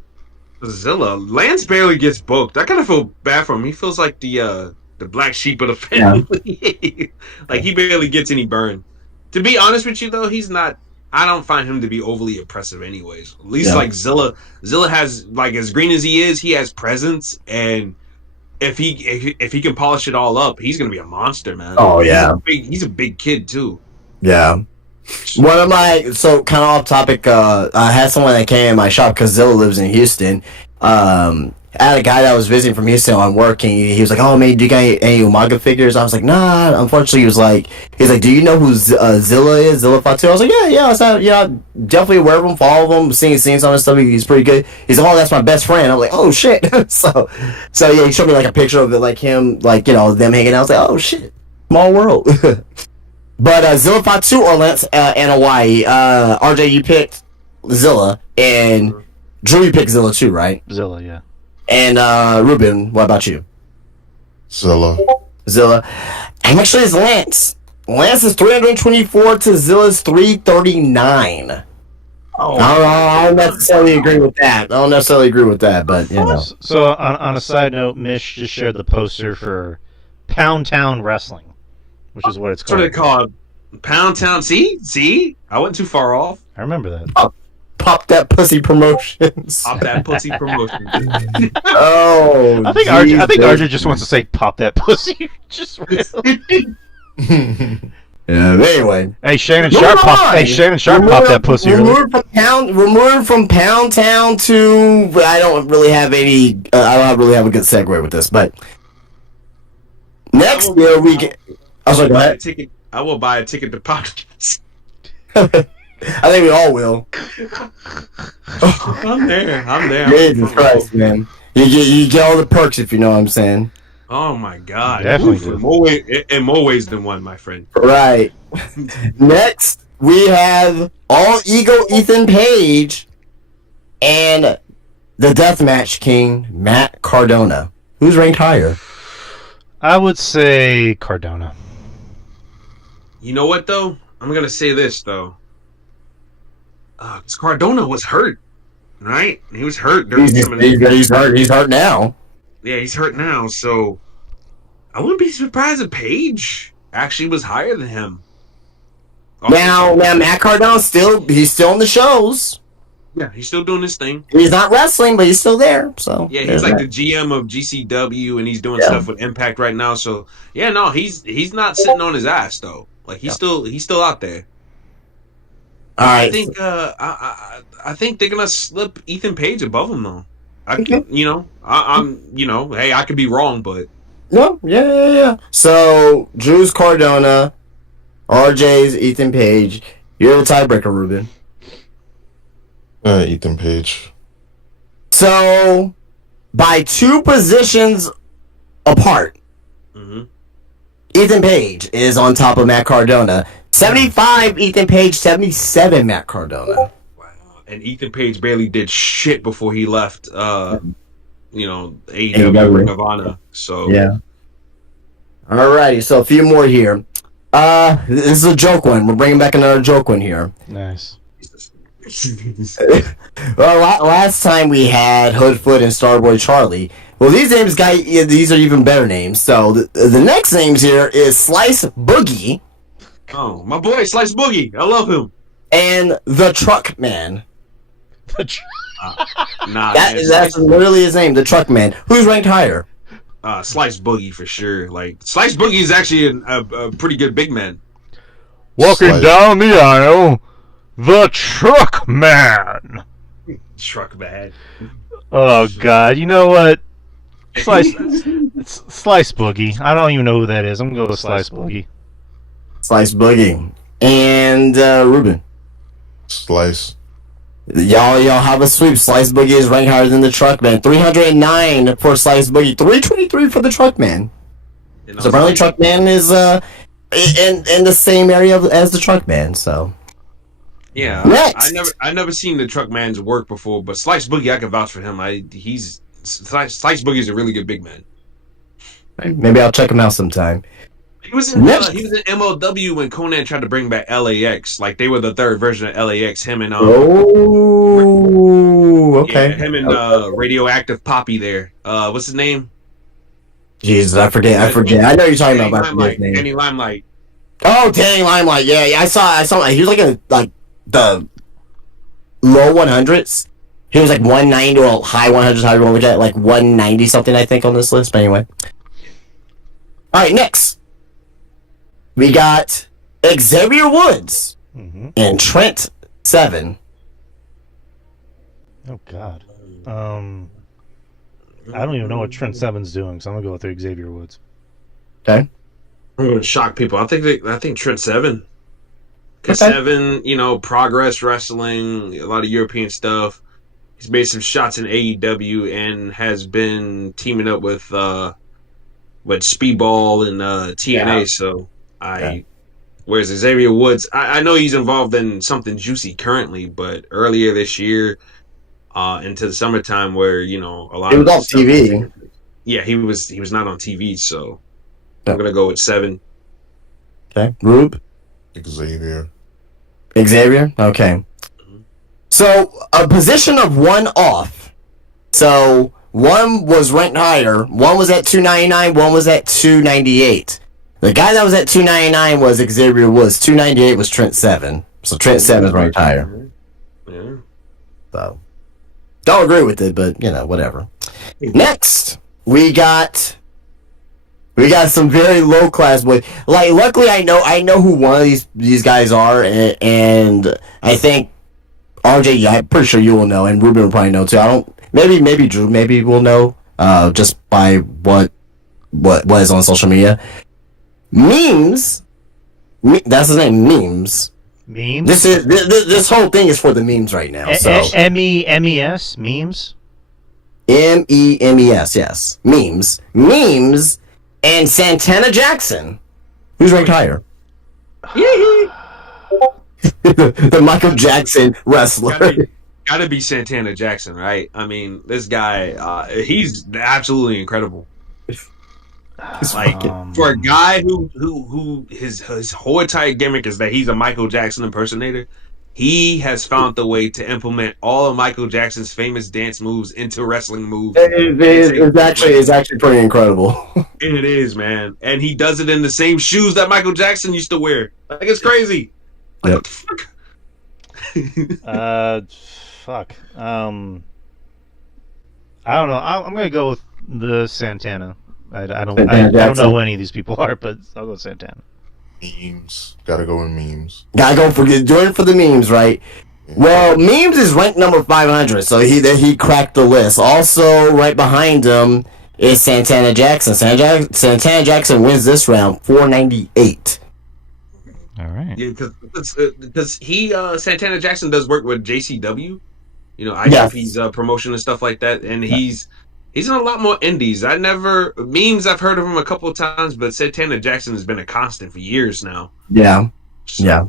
Zilla. Lance barely gets booked. I kind of feel bad for him. He feels like the black sheep of the family. Yeah. Like he barely gets any burn. To be honest with you, though, he's not. I don't find him to be overly impressive, anyways. At least like Zilla has, like, as green as he is, he has presence, and if he can polish it all up, he's gonna be a monster, man. Oh yeah, he's a big kid too. Yeah. One of my kind of off topic. I had someone that came in my shop because Zilla lives in Houston. I had a guy that was visiting from Houston on work, and he was like, "Oh man, do you got any Umaga figures?" I was like, "Nah." Unfortunately, he's like, "Do you know who Zilla is? Zilla Fatu?" I was like, "Yeah, definitely aware of him, follow him, seeing some of his stuff. He's pretty good." He's like, "Oh, that's my best friend." I'm like, "Oh shit!" so yeah, he showed me like a picture of it, like him, like them hanging out. I was like, "Oh shit, small world." But Zilla Fatu or Lance and Hawaii. RJ, you picked Zilla, and Drew, you picked Zilla too, right? Zilla, yeah. And Ruben, what about you? Zilla. And actually, it's Lance. Lance is 324 to Zilla's 339. Oh, I don't necessarily agree with that. But you know. So on a side note, Mish just shared the poster for Pound Town Wrestling, which is what it's called. That's what they call it. Pound Town. See, I wasn't too far off. I remember that. Pop that pussy promotions. Pop that pussy promotions. Oh, I think RJ just wants to say "pop that pussy." Just really. Yeah. Anyway, hey Shannon Sharp, popped that pussy. We're moving from Pound Town to. I don't really have a good segue with this, but next year we get. I was like, I will buy a ticket to podcast. I think we all will. I'm there. Jesus Christ, man. You get all the perks if you know what I'm saying. Oh my God. Definitely. In more ways than one, my friend. Right. Next, we have All Ego Ethan Page and the Deathmatch King, Matt Cardona. Who's ranked higher? I would say Cardona. You know what, though? I'm going to say this, though. Cardona was hurt, right? He was hurt during He's hurt now. Yeah, he's hurt now. So I wouldn't be surprised if Paige actually was higher than him. Now, Matt Cardone's he's still in the shows. Yeah, he's still doing his thing. He's not wrestling, but he's still there. So Yeah, he's like the GM of GCW, and he's doing stuff with Impact right now. So yeah, no, he's not sitting on his ass though. Like he's still out there. All right. I think they're gonna slip Ethan Page above him though. I'm hey, I could be wrong, but No, yeah. So Drew's Cardona, RJ's Ethan Page. You're the tiebreaker, Ruben. Ethan Page. So by 2 positions apart, Ethan Page is on top of Matt Cardona. 75 Ethan Page, 77 Matt Cardona. Wow. And Ethan Page barely did shit before he left AEW Ring of Honor. So yeah. Alrighty, so a few more here. This is a joke one. We're bringing back another joke one here. Nice. Well, last time we had Hoodfoot and Starboy Charlie. Well, these are even better names. So the next names here is Slice Boogie. Oh, my boy, Slice Boogie. I love him. And the Truck Man. That's literally his name, the Truck Man. Who's ranked higher? Slice Boogie for sure. Like Slice Boogie is actually a pretty good big man. Walking down the aisle, the Truck Man. Truck Man. Oh God! You know what? Slice Boogie. I don't even know who that is. I'm gonna go with Slice Boogie. Slice Boogie. And Ruben. Slice. Y'all have a sweep. Slice Boogie is ranked higher than the Truck Man. 309 for Slice Boogie. 323 for the Truck Man. So apparently Truck Man is in the same area as the Truck Man. So yeah, next. I never seen the Truck Man's work before, but Slice Boogie, I can vouch for him. Slice Boogie is a really good big man. Maybe I'll check him out sometime. He was in MLW when Conan tried to bring back LAX. Like they were the third version of LAX. Him and okay. Yeah, him and Radioactive Poppy there. What's his name? Jesus, I forget. I know you're talking about Danny Limelight. Oh, Danny Limelight. Yeah. I saw. He was like the low 100s. He was like 190 or high 100s. How you want to look at it? Like 190 something, I think, on this list. But anyway. All right, next. We got Xavier Woods and Trent Seven. Oh God. I don't even know what Trent Seven's doing, so I'm gonna go with Xavier Woods. Okay. I'm gonna shock people. I think Trent Seven. Because Seven, Progress Wrestling, a lot of European stuff. He's made some shots in AEW and has been teaming up with Speedball and TNA. So whereas Xavier Woods, I know he's involved in something juicy currently, but earlier this year, into the summertime, where a lot of off TV. Yeah, he was not on TV, so I'm gonna go with 7. Okay, Rube. Xavier. Okay. So a position of one off. So one was ranked higher. One was at 299. One was at 298. The guy that was at 299 was Xavier Woods. 298 was Trent Seven. So Trent Seven is ranked higher. Yeah. So don't agree with it, but whatever. Next, we got some very low class boys. Like, luckily, I know who one of these guys are, and I think RJ, I'm pretty sure you will know, and Ruben will probably know too. I don't. Maybe Drew, maybe will know. Just by what is on social media. Memes. That's his name. Memes. Memes. This whole thing is for the memes right now. So MEMES memes. MEMES, yes, memes, and Santana Jackson, who's ranked higher. The Michael Jackson wrestler. Gotta be Santana Jackson, right? I mean, this guy, he's absolutely incredible. Like for a guy who his whole entire gimmick is that he's a Michael Jackson impersonator. he has found the way to implement all of Michael Jackson's famous dance moves into wrestling moves. It's actually pretty incredible. It is, man. And he does it in the same shoes that Michael Jackson used to wear. Like, it's crazy. Like, Yep. what the fuck? Fuck. I don't know. I'm gonna go with the Santana. I don't know who any of these people are, but I'll go with Santana. Memes. Gotta go in memes. Gotta go for doing it for the memes, right? Well, memes is ranked number 500, so he cracked the list. Also, right behind him is Santana Jackson. Santana Jackson wins this round, 498. All right. Yeah, because Santana Jackson does work with JCW, IWP's promotion and stuff like that, and he's in a lot more indies. I've heard of him a couple of times, but Santana Jackson has been a constant for years now. Yeah, So, yeah.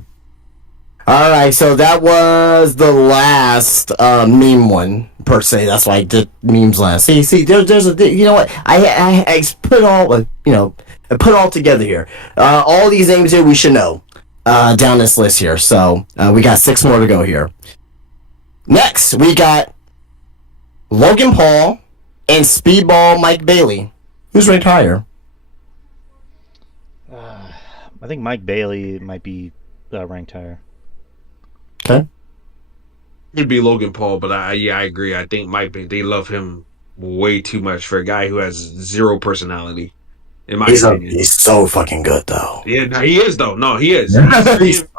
All right, so that was the last meme one per se. That's why I did memes last. See, there's a you know what I put all I put all together here. All these names here we should know down this list here. So we got 6 more to go here. Next, we got Logan Paul and Speedball Mike Bailey. Who's ranked higher? I think Mike Bailey might be ranked higher. Okay. It'd be Logan Paul, but I agree. I think they love him way too much for a guy who has zero personality. In my opinion, He's so fucking good though. Yeah, no, he is though. No, he is.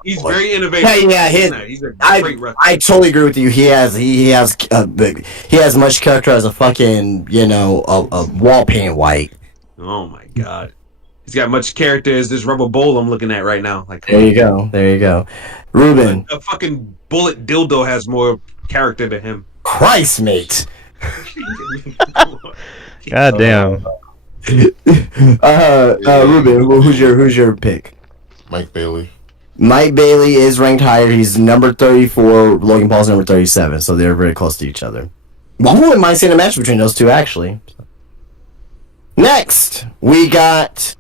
He's very innovative. Yeah, he's a great wrestler. I totally agree with you. He has much character as a fucking a wall paint white. Oh my god, he's got much character as this rubber bowl I'm looking at right now. Like, there you go, Ruben. A fucking bullet dildo has more character than him. Christ, mate. God damn. Ruben, who's your pick? Mike Bailey. Mike Bailey is ranked higher. He's number 34. Logan Paul's number 37, so they're very close to each other. Well, I wouldn't mind seeing a match between those two, actually. Next, we got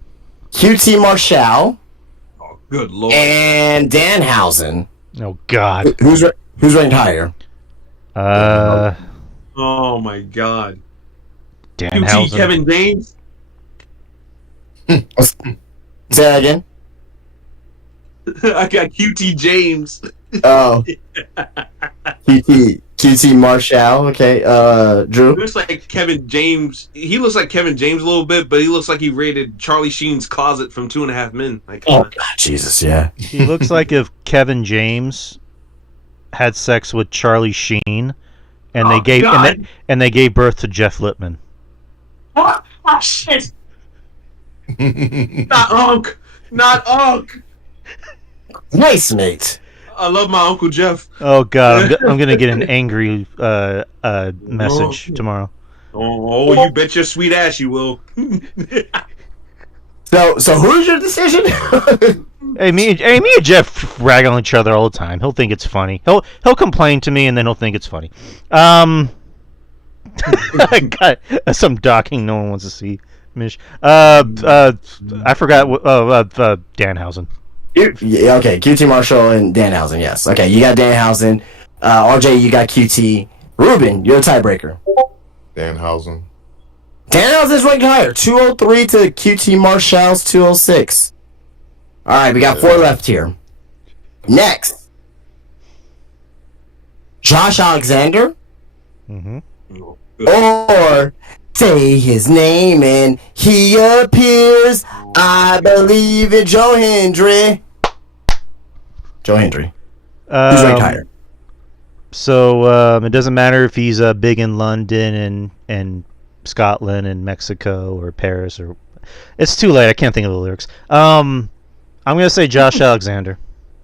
QT Marshall. Oh, good lord. And Danhausen. Oh God. Who's ranked higher? Oh my god. Danhausen. QT Kevin James. Say that again. I got QT James. Oh. QT Marshall. Okay. Drew. He looks like Kevin James. He looks like Kevin James a little bit, but he looks like he raided Charlie Sheen's closet from 2.5 Men. Like, oh God, Jesus, yeah. He looks like if Kevin James had sex with Charlie Sheen, and they gave birth to Jeff Lippman. Oh shit! Not Unc. Not Unc. Nice, mate. I love my Uncle Jeff. Oh God, I'm gonna get an angry message tomorrow. Oh, you bet your sweet ass you will. So who's your decision? Hey, me and Jeff rag on each other all the time. He'll think it's funny. He'll complain to me, and then he'll think it's funny. I got some docking no one wants to see. Mish. I forgot. Danhausen. Yeah, okay, QT Marshall and Danhausen, yes. Okay, you got Danhausen. RJ, you got QT. Ruben, you're a tiebreaker. Danhausen. Danhausen's ranked higher. 203 to QT Marshall's 206. Alright, we got 4 left here. Next. Josh Alexander. Mm-hmm. Or say his name and he appears. I believe in Joe Hendry. Joe Hendry. Who's ranked higher? So it doesn't matter if he's big in London and Scotland and Mexico or Paris or. It's too late. I can't think of the lyrics. I'm gonna say Josh Alexander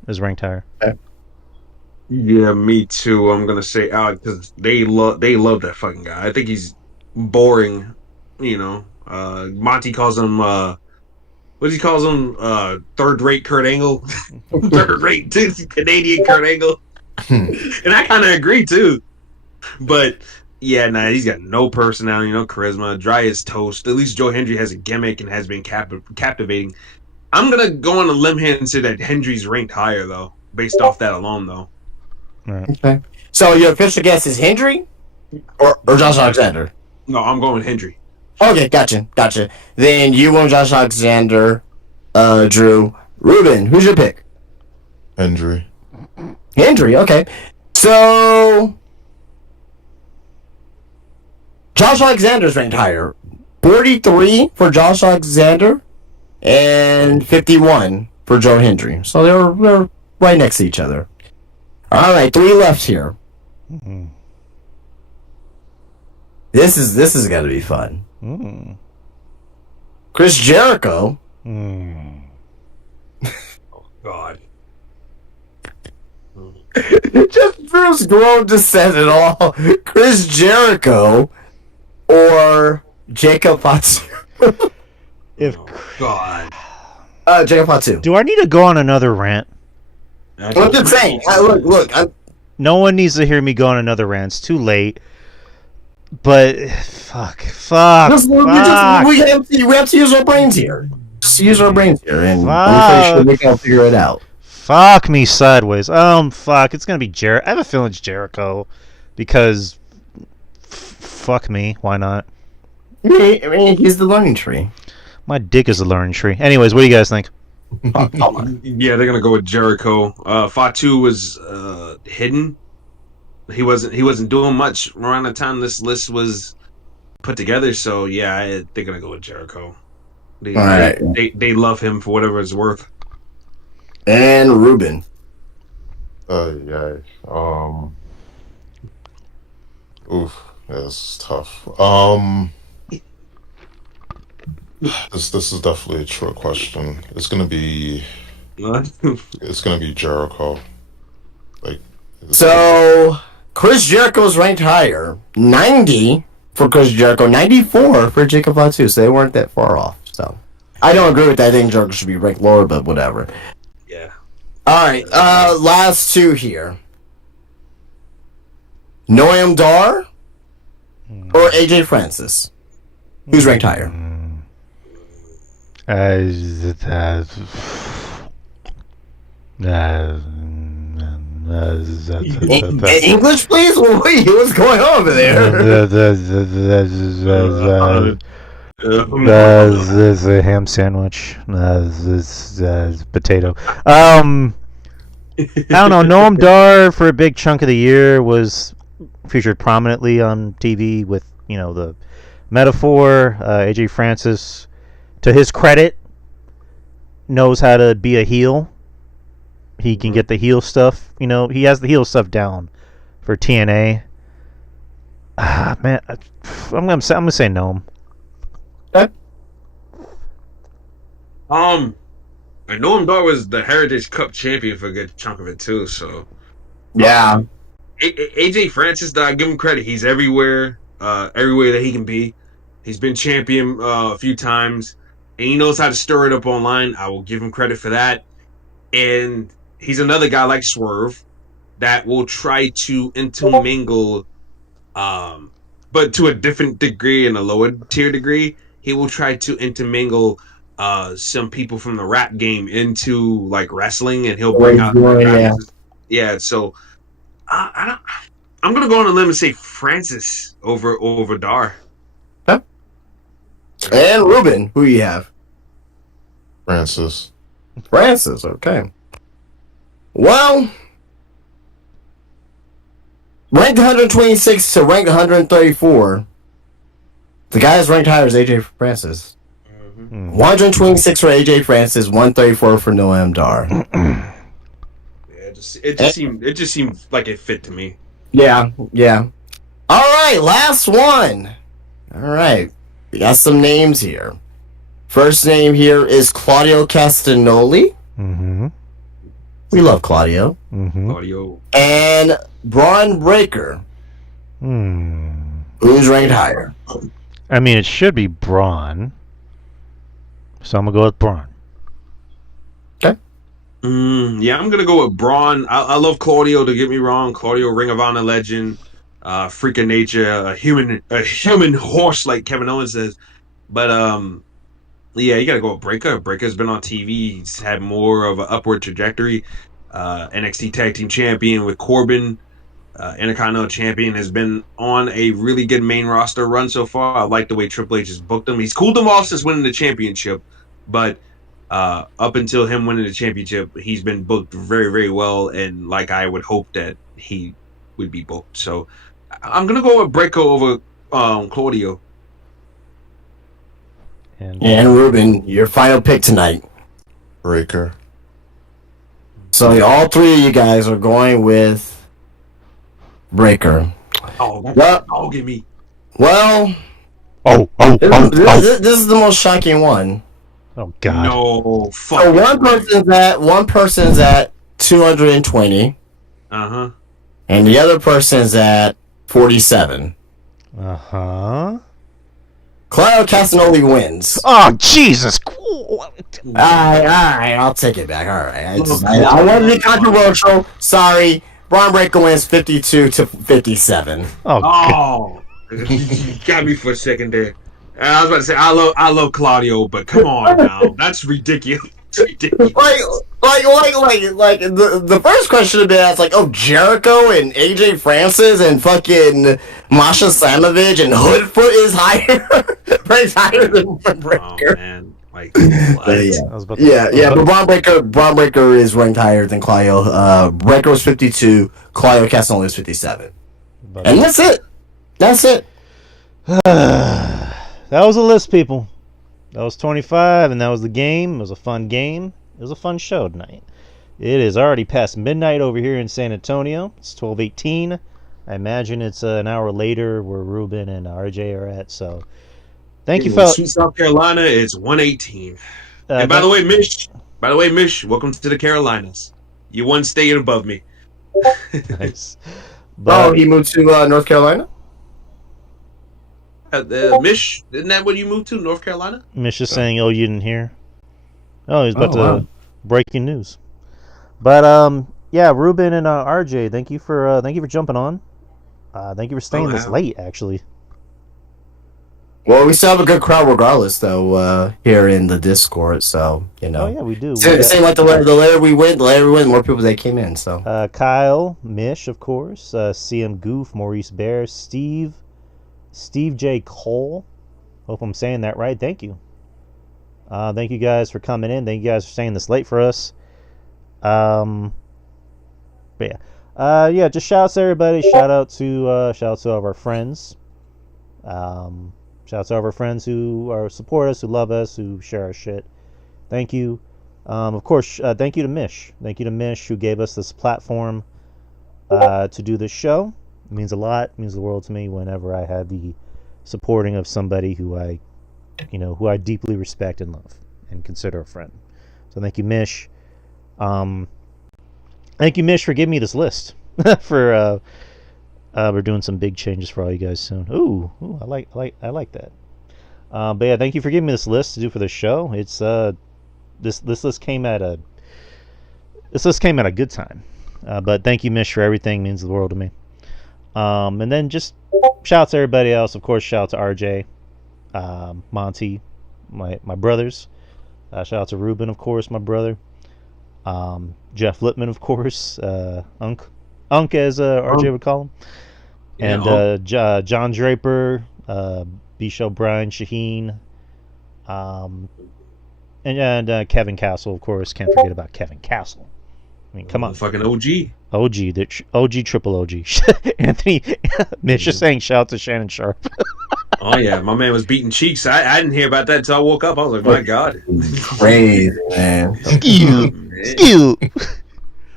is ranked higher. Okay. Yeah, me too. I'm gonna say Alex because they love that fucking guy. I think he's boring. Monty calls him what does he calls him? Third-rate Kurt Angle, third-rate Canadian Kurt Angle, and I kind of agree too. But yeah, he's got no personality, no charisma, dry as toast. At least Joe Hendry has a gimmick and has been captivating. I'm gonna go on a limb here and say that Hendry's ranked higher though, based off that alone though. Right. Okay. So your official guess is Hendry or Josh Alexander? No, I'm going Hendry. Okay, gotcha. Then you want Josh Alexander, Drew. Ruben, who's your pick? Hendry. Hendry, okay. So Josh Alexander's ranked higher. 43 for Josh Alexander and 51 for Joe Hendry. So they're right next to each other. All right, 3 left here. Mm-hmm. This is gonna be fun. Mm. Chris Jericho. Mm. God. Just Bruce Grove just said it all. Chris Jericho or Jacob Fatu. If God. Jacob Fatu. do I need to go on another rant? I'm just saying. Look. No one needs to hear me go on another rant. It's too late. But fuck. We have to use our brains here. Just use our brains here, and I'm pretty sure we can figure it out. Fuck me sideways. Fuck. It's gonna be Jericho. I have a feeling it's Jericho, because fuck me. Why not? I mean, he's the learning tree. My dick is a learning tree. Anyways, what do you guys think? Yeah, they're gonna go with Jericho. Fatu was hidden. He wasn't doing much around the time this list was put together. So yeah, they're gonna go with Jericho. They, All right. they love him for whatever it's worth. And Ruben. Yeah. Oof. That's tough. This is definitely a trick question. It's gonna be Jericho. Like. So Chris Jericho's ranked higher. 90 for Chris Jericho, 94 for Jacob Fatu. So they weren't that far off. So I don't agree with that. I think Jericho should be ranked lower, but whatever. Yeah. All right, last 2 here. Noam Dar or AJ Francis? Who's ranked higher? English, please? What's going on over there? This a ham sandwich. This potato. I don't know. Noam Dar for a big chunk of the year was featured prominently on TV with the Metaphor. AJ Francis, to his credit, knows how to be a heel. He can get the heel stuff. He has the heel stuff down for TNA. Man, I'm gonna say Noam. Okay. Noam Dar was the Heritage Cup champion for a good chunk of it too. So Yeah. AJ Francis, I give him credit. He's everywhere that he can be. He's been champion a few times, and he knows how to stir it up online. I will give him credit for that. And he's another guy like Swerve that will try to intermingle, but to a different degree and a lower tier degree. He will try to intermingle some people from the rap game into like wrestling, and he'll bring out. Yeah. So I'm gonna go on a limb and say Francis over Dar. Huh? And Ruben, who you have? Francis. Francis, okay. Well, ranked 126 to ranked 134. The guy that's ranked higher is AJ Francis. 126 for AJ Francis, 134 for Noam Dar. It just seemed like it fit to me. Yeah. All right, last one. All right, we got some names here. First name here is Claudio Castagnoli. Mm-hmm. We love Claudio. Mm-hmm. Audio. And Braun Breaker. Who's ranked higher? I mean, it should be Braun. So I'm going to go with Braun. Okay. Yeah, I'm going to go with Braun. I love Claudio, don't get me wrong. Claudio, Ring of Honor legend, freak of nature, a human horse, like Kevin Owens says. But, yeah, you got to go with Breaker. Breaker's been on TV. He's had more of an upward trajectory. NXT Tag Team Champion with Corbin. Intercontinental Champion has been on a really good main roster run so far. I like the way Triple H has booked him. He's cooled him off since winning the championship, but up until him winning the championship, he's been booked very, very well, and like I would hope that he would be booked. So I'm gonna go with Breaker over Claudio. And Ruben, your final pick tonight. Breaker. So all three of you guys are going with Breaker. Oh, Well, oh, give me. well, this is the most shocking one. Oh God! No, fuck. So one person's at 220, and the other person's at 47. Claudio Castagnoli wins. Oh Jesus! Alright, I'll take it back. Alright, I want to be controversial. Sorry, Braun Breaker wins 52 to 57. Oh, you got me for a second there. I was about to say I love Claudio, but come on now, that's ridiculous. It's ridiculous. Like the first question should have been asked, like, oh, Jericho and AJ Francis and fucking Masha Slamovich and Hoodfoot is higher, ranks higher than Braun Breaker. Oh man, like what? Yeah, but Braun Breaker is ranked higher than Claudio. Breaker was 52, Claudio Castagnoli was 57, and that's it. That's it. That was a list, people. That was 25, and that was the game. It was a fun game. It was a fun show tonight. It is already past midnight over here in San Antonio. It's 12:18. I imagine it's an hour later where Ruben and RJ are at. So, thank you, fellas. Sweet South Carolina, it's 1:18. And by the way, Mish, welcome to the Carolinas. You're one state above me. Nice. But, he moved to North Carolina? Mish, isn't that what you moved to, North Carolina? Mish is saying, "Oh, you didn't hear." Oh, he's about to breaking news. But yeah, Ruben and RJ, thank you for jumping on. Thank you for staying this late, actually. Well, we still have a good crowd regardless, though, here in the Discord. So you know. Oh yeah, we do. Same like the later we went, the more people that came in. So Kyle, Mish, of course, CM Goof, Maurice Bear, Steve J. Cole. Hope I'm saying that right. Thank you. Thank you guys for coming in. Thank you guys for staying this late for us. But yeah. Just shout out to everybody. Shout out to all of our friends. Shout out to all of our friends who support us, who love us, who share our shit. Thank you. Of course, thank you to Mish. Thank you to Mish who gave us this platform to do this show. It means a lot. It means the world to me whenever I have the supporting of somebody who I deeply respect and love and consider a friend. So thank you, Mish. Thank you, Mish, for giving me this list. We're doing some big changes for all you guys soon. Ooh, I like that. But yeah, thank you for giving me this list to do for the show. It's this list came at a good time. But thank you, Mish, for everything. It means the world to me. And then just shout out to everybody else. Of course, shout out to RJ, Monty, my brothers. Shout out to Ruben, of course, my brother. Jeff Lippman, of course. Unk as RJ would call him. And John Draper, Bisho Brian Shaheen, and Kevin Castle, of course. Can't forget about Kevin Castle. I mean, come on. Fucking OG. OG, triple OG. Anthony, Mitch is saying shout out to Shannon Sharp. Oh, yeah. My man was beating cheeks. I didn't hear about that until I woke up. I was like, my God. Crazy, man. Skip.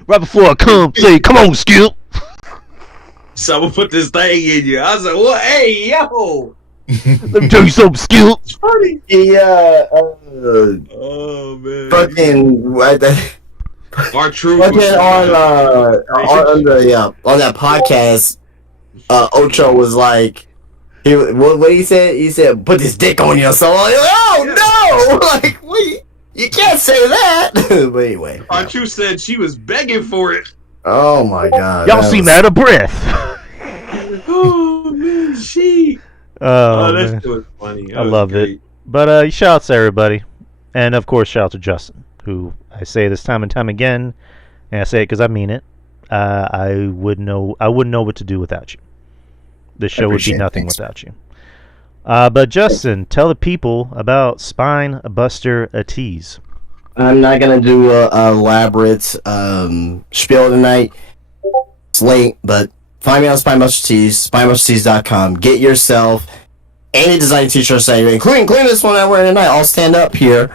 Right before I say, come on, Skip. Someone put this thing in you. I was like, well, hey, yo. Let me tell you something, Skip. Oh, man. Fucking R-Truth. on that podcast, Ocho was like, what he said? He said, "Put this dick on you." So I'm like, oh no! Like, wait, you can't say that. But anyway, R-Truth said she was begging for it. Oh my God! Y'all seem out of breath. Oh man, that shit was funny. I loved it. But shout out to everybody, and of course shout out to Justin, who I say this time and time again, And I say it because I mean it. I wouldn't know what to do without you. The I show would be appreciate it. nothing Thanks. without you. But Justin, tell the people about Spine Buster a Tease. I'm not gonna do a elaborate spiel tonight. It's late, but find me on Spine Buster Tees, spinebustertees.com. Get yourself any design t-shirts that you including this one I'm wearing tonight. I'll stand up here.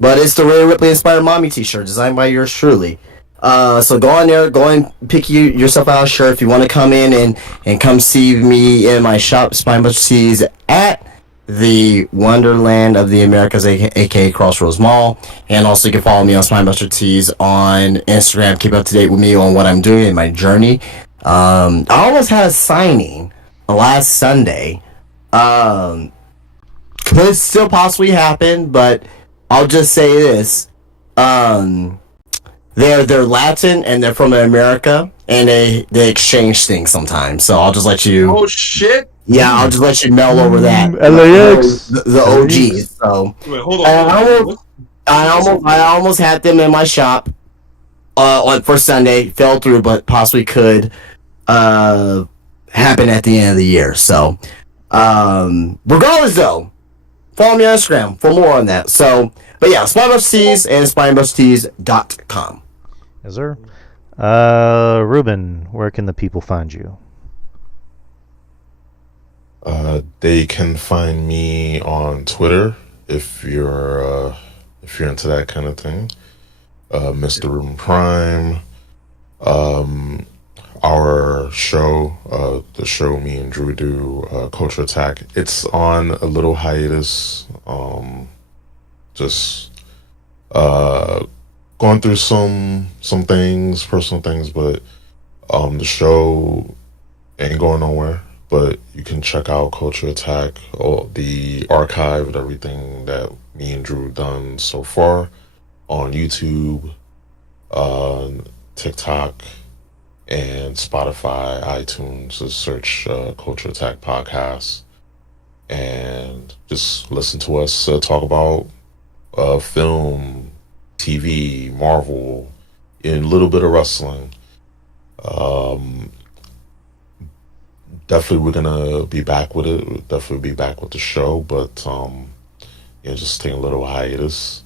But it's the Ray Ripley inspired mommy t-shirt designed by yours truly. So go on there, go and pick yourself out a shirt if you want to come in and come see me in my shop, Spine Buster Tees, at the Wonderland of the Americas, aka Crossroads Mall. And also you can follow me on Spine Buster Tees on Instagram. Keep up to date with me on what I'm doing in my journey. I almost had a signing last Sunday. Could still possibly happen, but I'll just say this. They're Latin and they're from America and they exchange things sometimes. So I'll just let you Oh shit! I'll just let you mail over that. LAX. The OGs. So Wait, hold I on. almost I almost had them in my shop for Sunday. Fell through, but possibly could happen at the end of the year. So regardless though, follow me on Instagram for more on that. So but yeah, SpineBusterTees and SpineBusterTees.com. Yes, sir. Ruben, where can the people find you? They can find me on Twitter if you're into that kind of thing. Mr. Ruben Prime. Our show, the show me and Drew do, Culture Attack. It's on a little hiatus. Just going through some things, personal things, but the show ain't going nowhere. But you can check out Culture Attack, all the archive of everything that me and Drew done so far on YouTube, TikTok, and Spotify, iTunes. Just search Culture Attack Podcast and just listen to us talk about film, TV, Marvel, and a little bit of wrestling. Definitely we're gonna be back with it. We'll definitely be back with the show, but just taking a little hiatus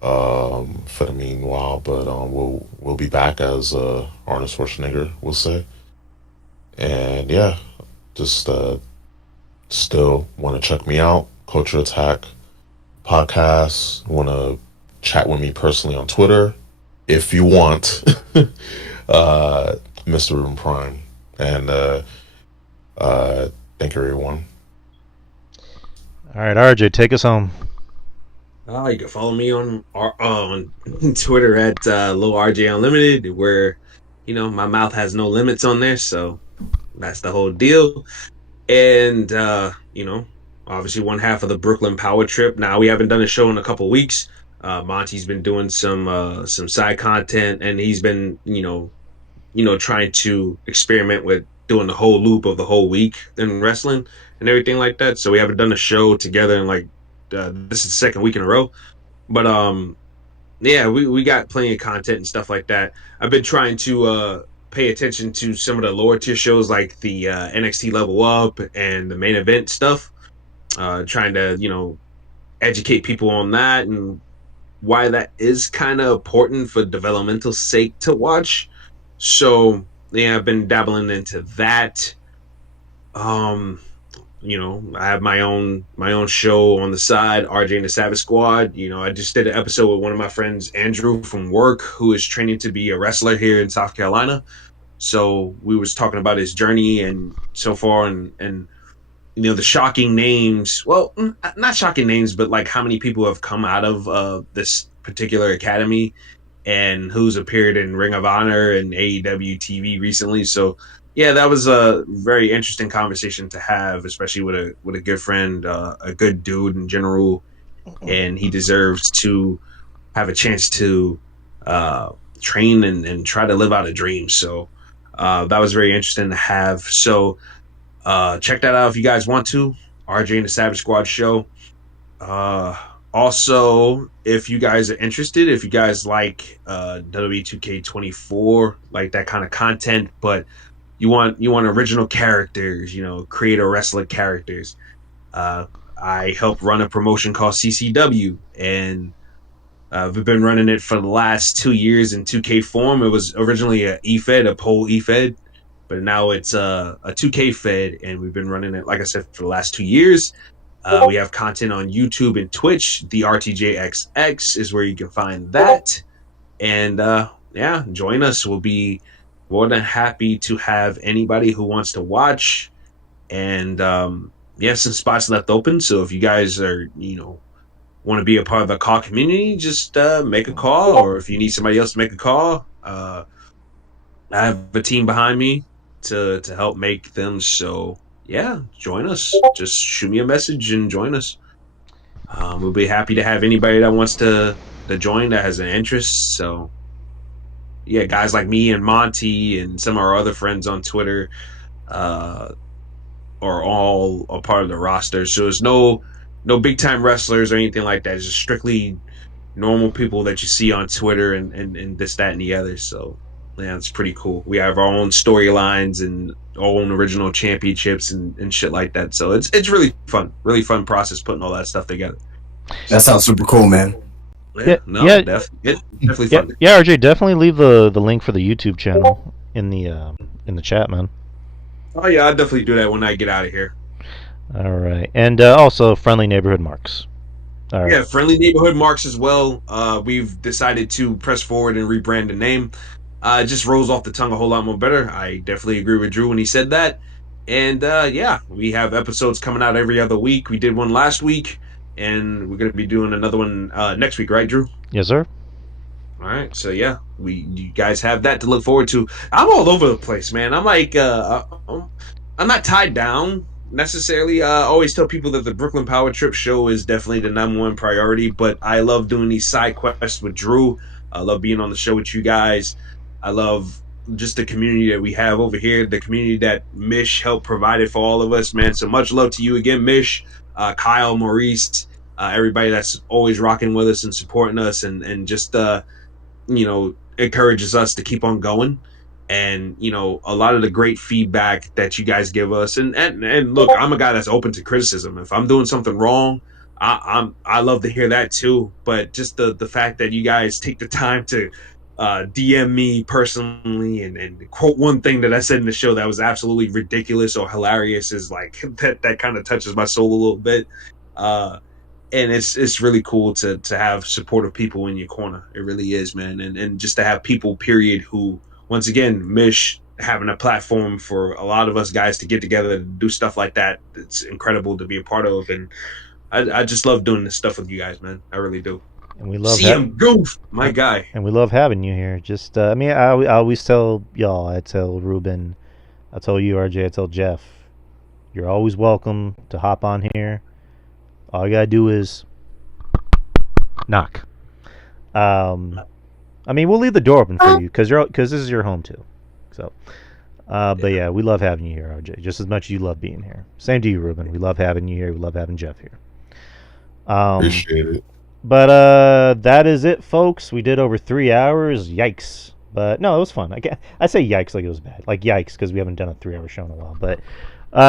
for the meanwhile. But we'll be back as Arnold Schwarzenegger will say. And yeah, just still want to check me out, Culture Attack Podcast. Want to chat with me personally on Twitter if you want, Mr. Ruben Prime. And thank you, everyone. All right, RJ, take us home. You can follow me on Twitter at Low RJ Unlimited, where my mouth has no limits on there, so that's the whole deal. And obviously one half of the Brooklyn Power Trip. Now we haven't done a show in a couple weeks. Monty's been doing some side content, and he's been trying to experiment with doing the whole loop of the whole week in wrestling and everything like that. So we haven't done a show together in this is the second week in a row. But yeah, we got plenty of content and stuff like that. I've been trying to pay attention to some of the lower tier shows like the NXT Level Up and the main event stuff. Trying to educate people on that and why that is kind of important for developmental sake to watch. So yeah, I've been dabbling into that. I have my own show on the side, RJ and the Savage Squad. I just did an episode with one of my friends, Andrew from work, who is training to be a wrestler here in South Carolina. So we was talking about his journey and so far, and the shocking names. Well, not shocking names, but like how many people have come out of this particular academy and who's appeared in Ring of Honor and AEW TV recently. So yeah, that was a very interesting conversation to have, especially with a good friend, a good dude in general, and he deserves to have a chance to train and try to live out a dream. So that was very interesting to have. So check that out if you guys want to. RJ and the Savage Squad show. Also, if you guys are interested, if you guys like WWE 2K24, like that kind of content, but you want original characters, create a wrestler characters. Uh, I help run a promotion called CCW, and we've been running it for the last 2 years in 2K form. It was originally a EFED, a pole EFED, but now it's a 2K Fed, and we've been running it, like I said, for the last 2 years. We have content on YouTube and Twitch. The RTJXX is where you can find that. And yeah, join us. We'll be more than happy to have anybody who wants to watch. And we have some spots left open. So if you guys are, want to be a part of the call community, just make a call. Or if you need somebody else to make a call, I have a team behind me to help make them. So yeah, join us. Just shoot me a message and join us. We'll be happy to have anybody that wants to join that has an interest. So yeah, guys like me and Monty and some of our other friends on Twitter uh, are all a part of the roster. So there's no big time wrestlers or anything like that. It's just strictly normal people that you see on Twitter and this, that, and the other. So yeah, it's pretty cool. We have our own storylines and our own original championships and shit like that. So it's really fun process putting all that stuff together. That sounds super cool, man. Yeah. Definitely fun. Yeah, RJ, definitely leave the link for the YouTube channel in the chat, man. Oh yeah, I'll definitely do that when I get out of here. All right, and also Friendly Neighborhood Marks. All right. Yeah, Friendly Neighborhood Marks as well. We've decided to press forward and rebrand the name. It just rolls off the tongue a whole lot more better. I definitely agree with Drew when he said that. And yeah, we have episodes coming out every other week. We did one last week, and we're going to be doing another one next week, right, Drew? Yes, sir. All right, so yeah, you guys have that to look forward to. I'm all over the place, man. I'm like, I'm not tied down necessarily. I always tell people that the Brooklyn Power Trip show is definitely the #1 priority, but I love doing these side quests with Drew. I love being on the show with you guys. I love just the community that we have over here, the community that Mish helped provide it for all of us, man. So much love to you again, Mish, Kyle, Maurice, everybody that's always rocking with us and supporting us and just encourages us to keep on going. And a lot of the great feedback that you guys give us, and look, I'm a guy that's open to criticism. If I'm doing something wrong, I love to hear that too. But just the fact that you guys take the time to DM me personally and quote one thing that I said in the show that was absolutely ridiculous or hilarious is like that kind of touches my soul a little bit. And it's really cool to have supportive people in your corner. It really is, man. And just to have people, period, who, once again, Mish having a platform for a lot of us guys to get together and do stuff like that. It's incredible to be a part of. And I just love doing this stuff with you guys, man. I really do. And we love CM Goof, my guy. And we love having you here. Just, I always tell y'all, I tell Ruben, I tell you, RJ, I tell Jeff, you're always welcome to hop on here. All you gotta do is knock. We'll leave the door open for you because this is your home too. So, but yeah, we love having you here, RJ, just as much as you love being here. Same to you, Ruben. We love having you here. We love having Jeff here. Appreciate it. But that is it, folks. We did over 3 hours. Yikes! But no, it was fun. I say yikes like it was bad. Like yikes because we haven't done a 3 hour show in a while. But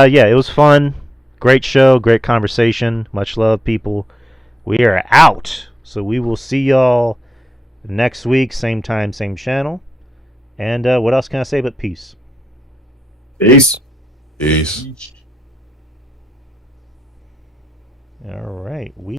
yeah, it was fun. Great show. Great conversation. Much love, people. We are out. So we will see y'all next week, same time, same channel. And what else can I say but peace? Peace. Peace. All right.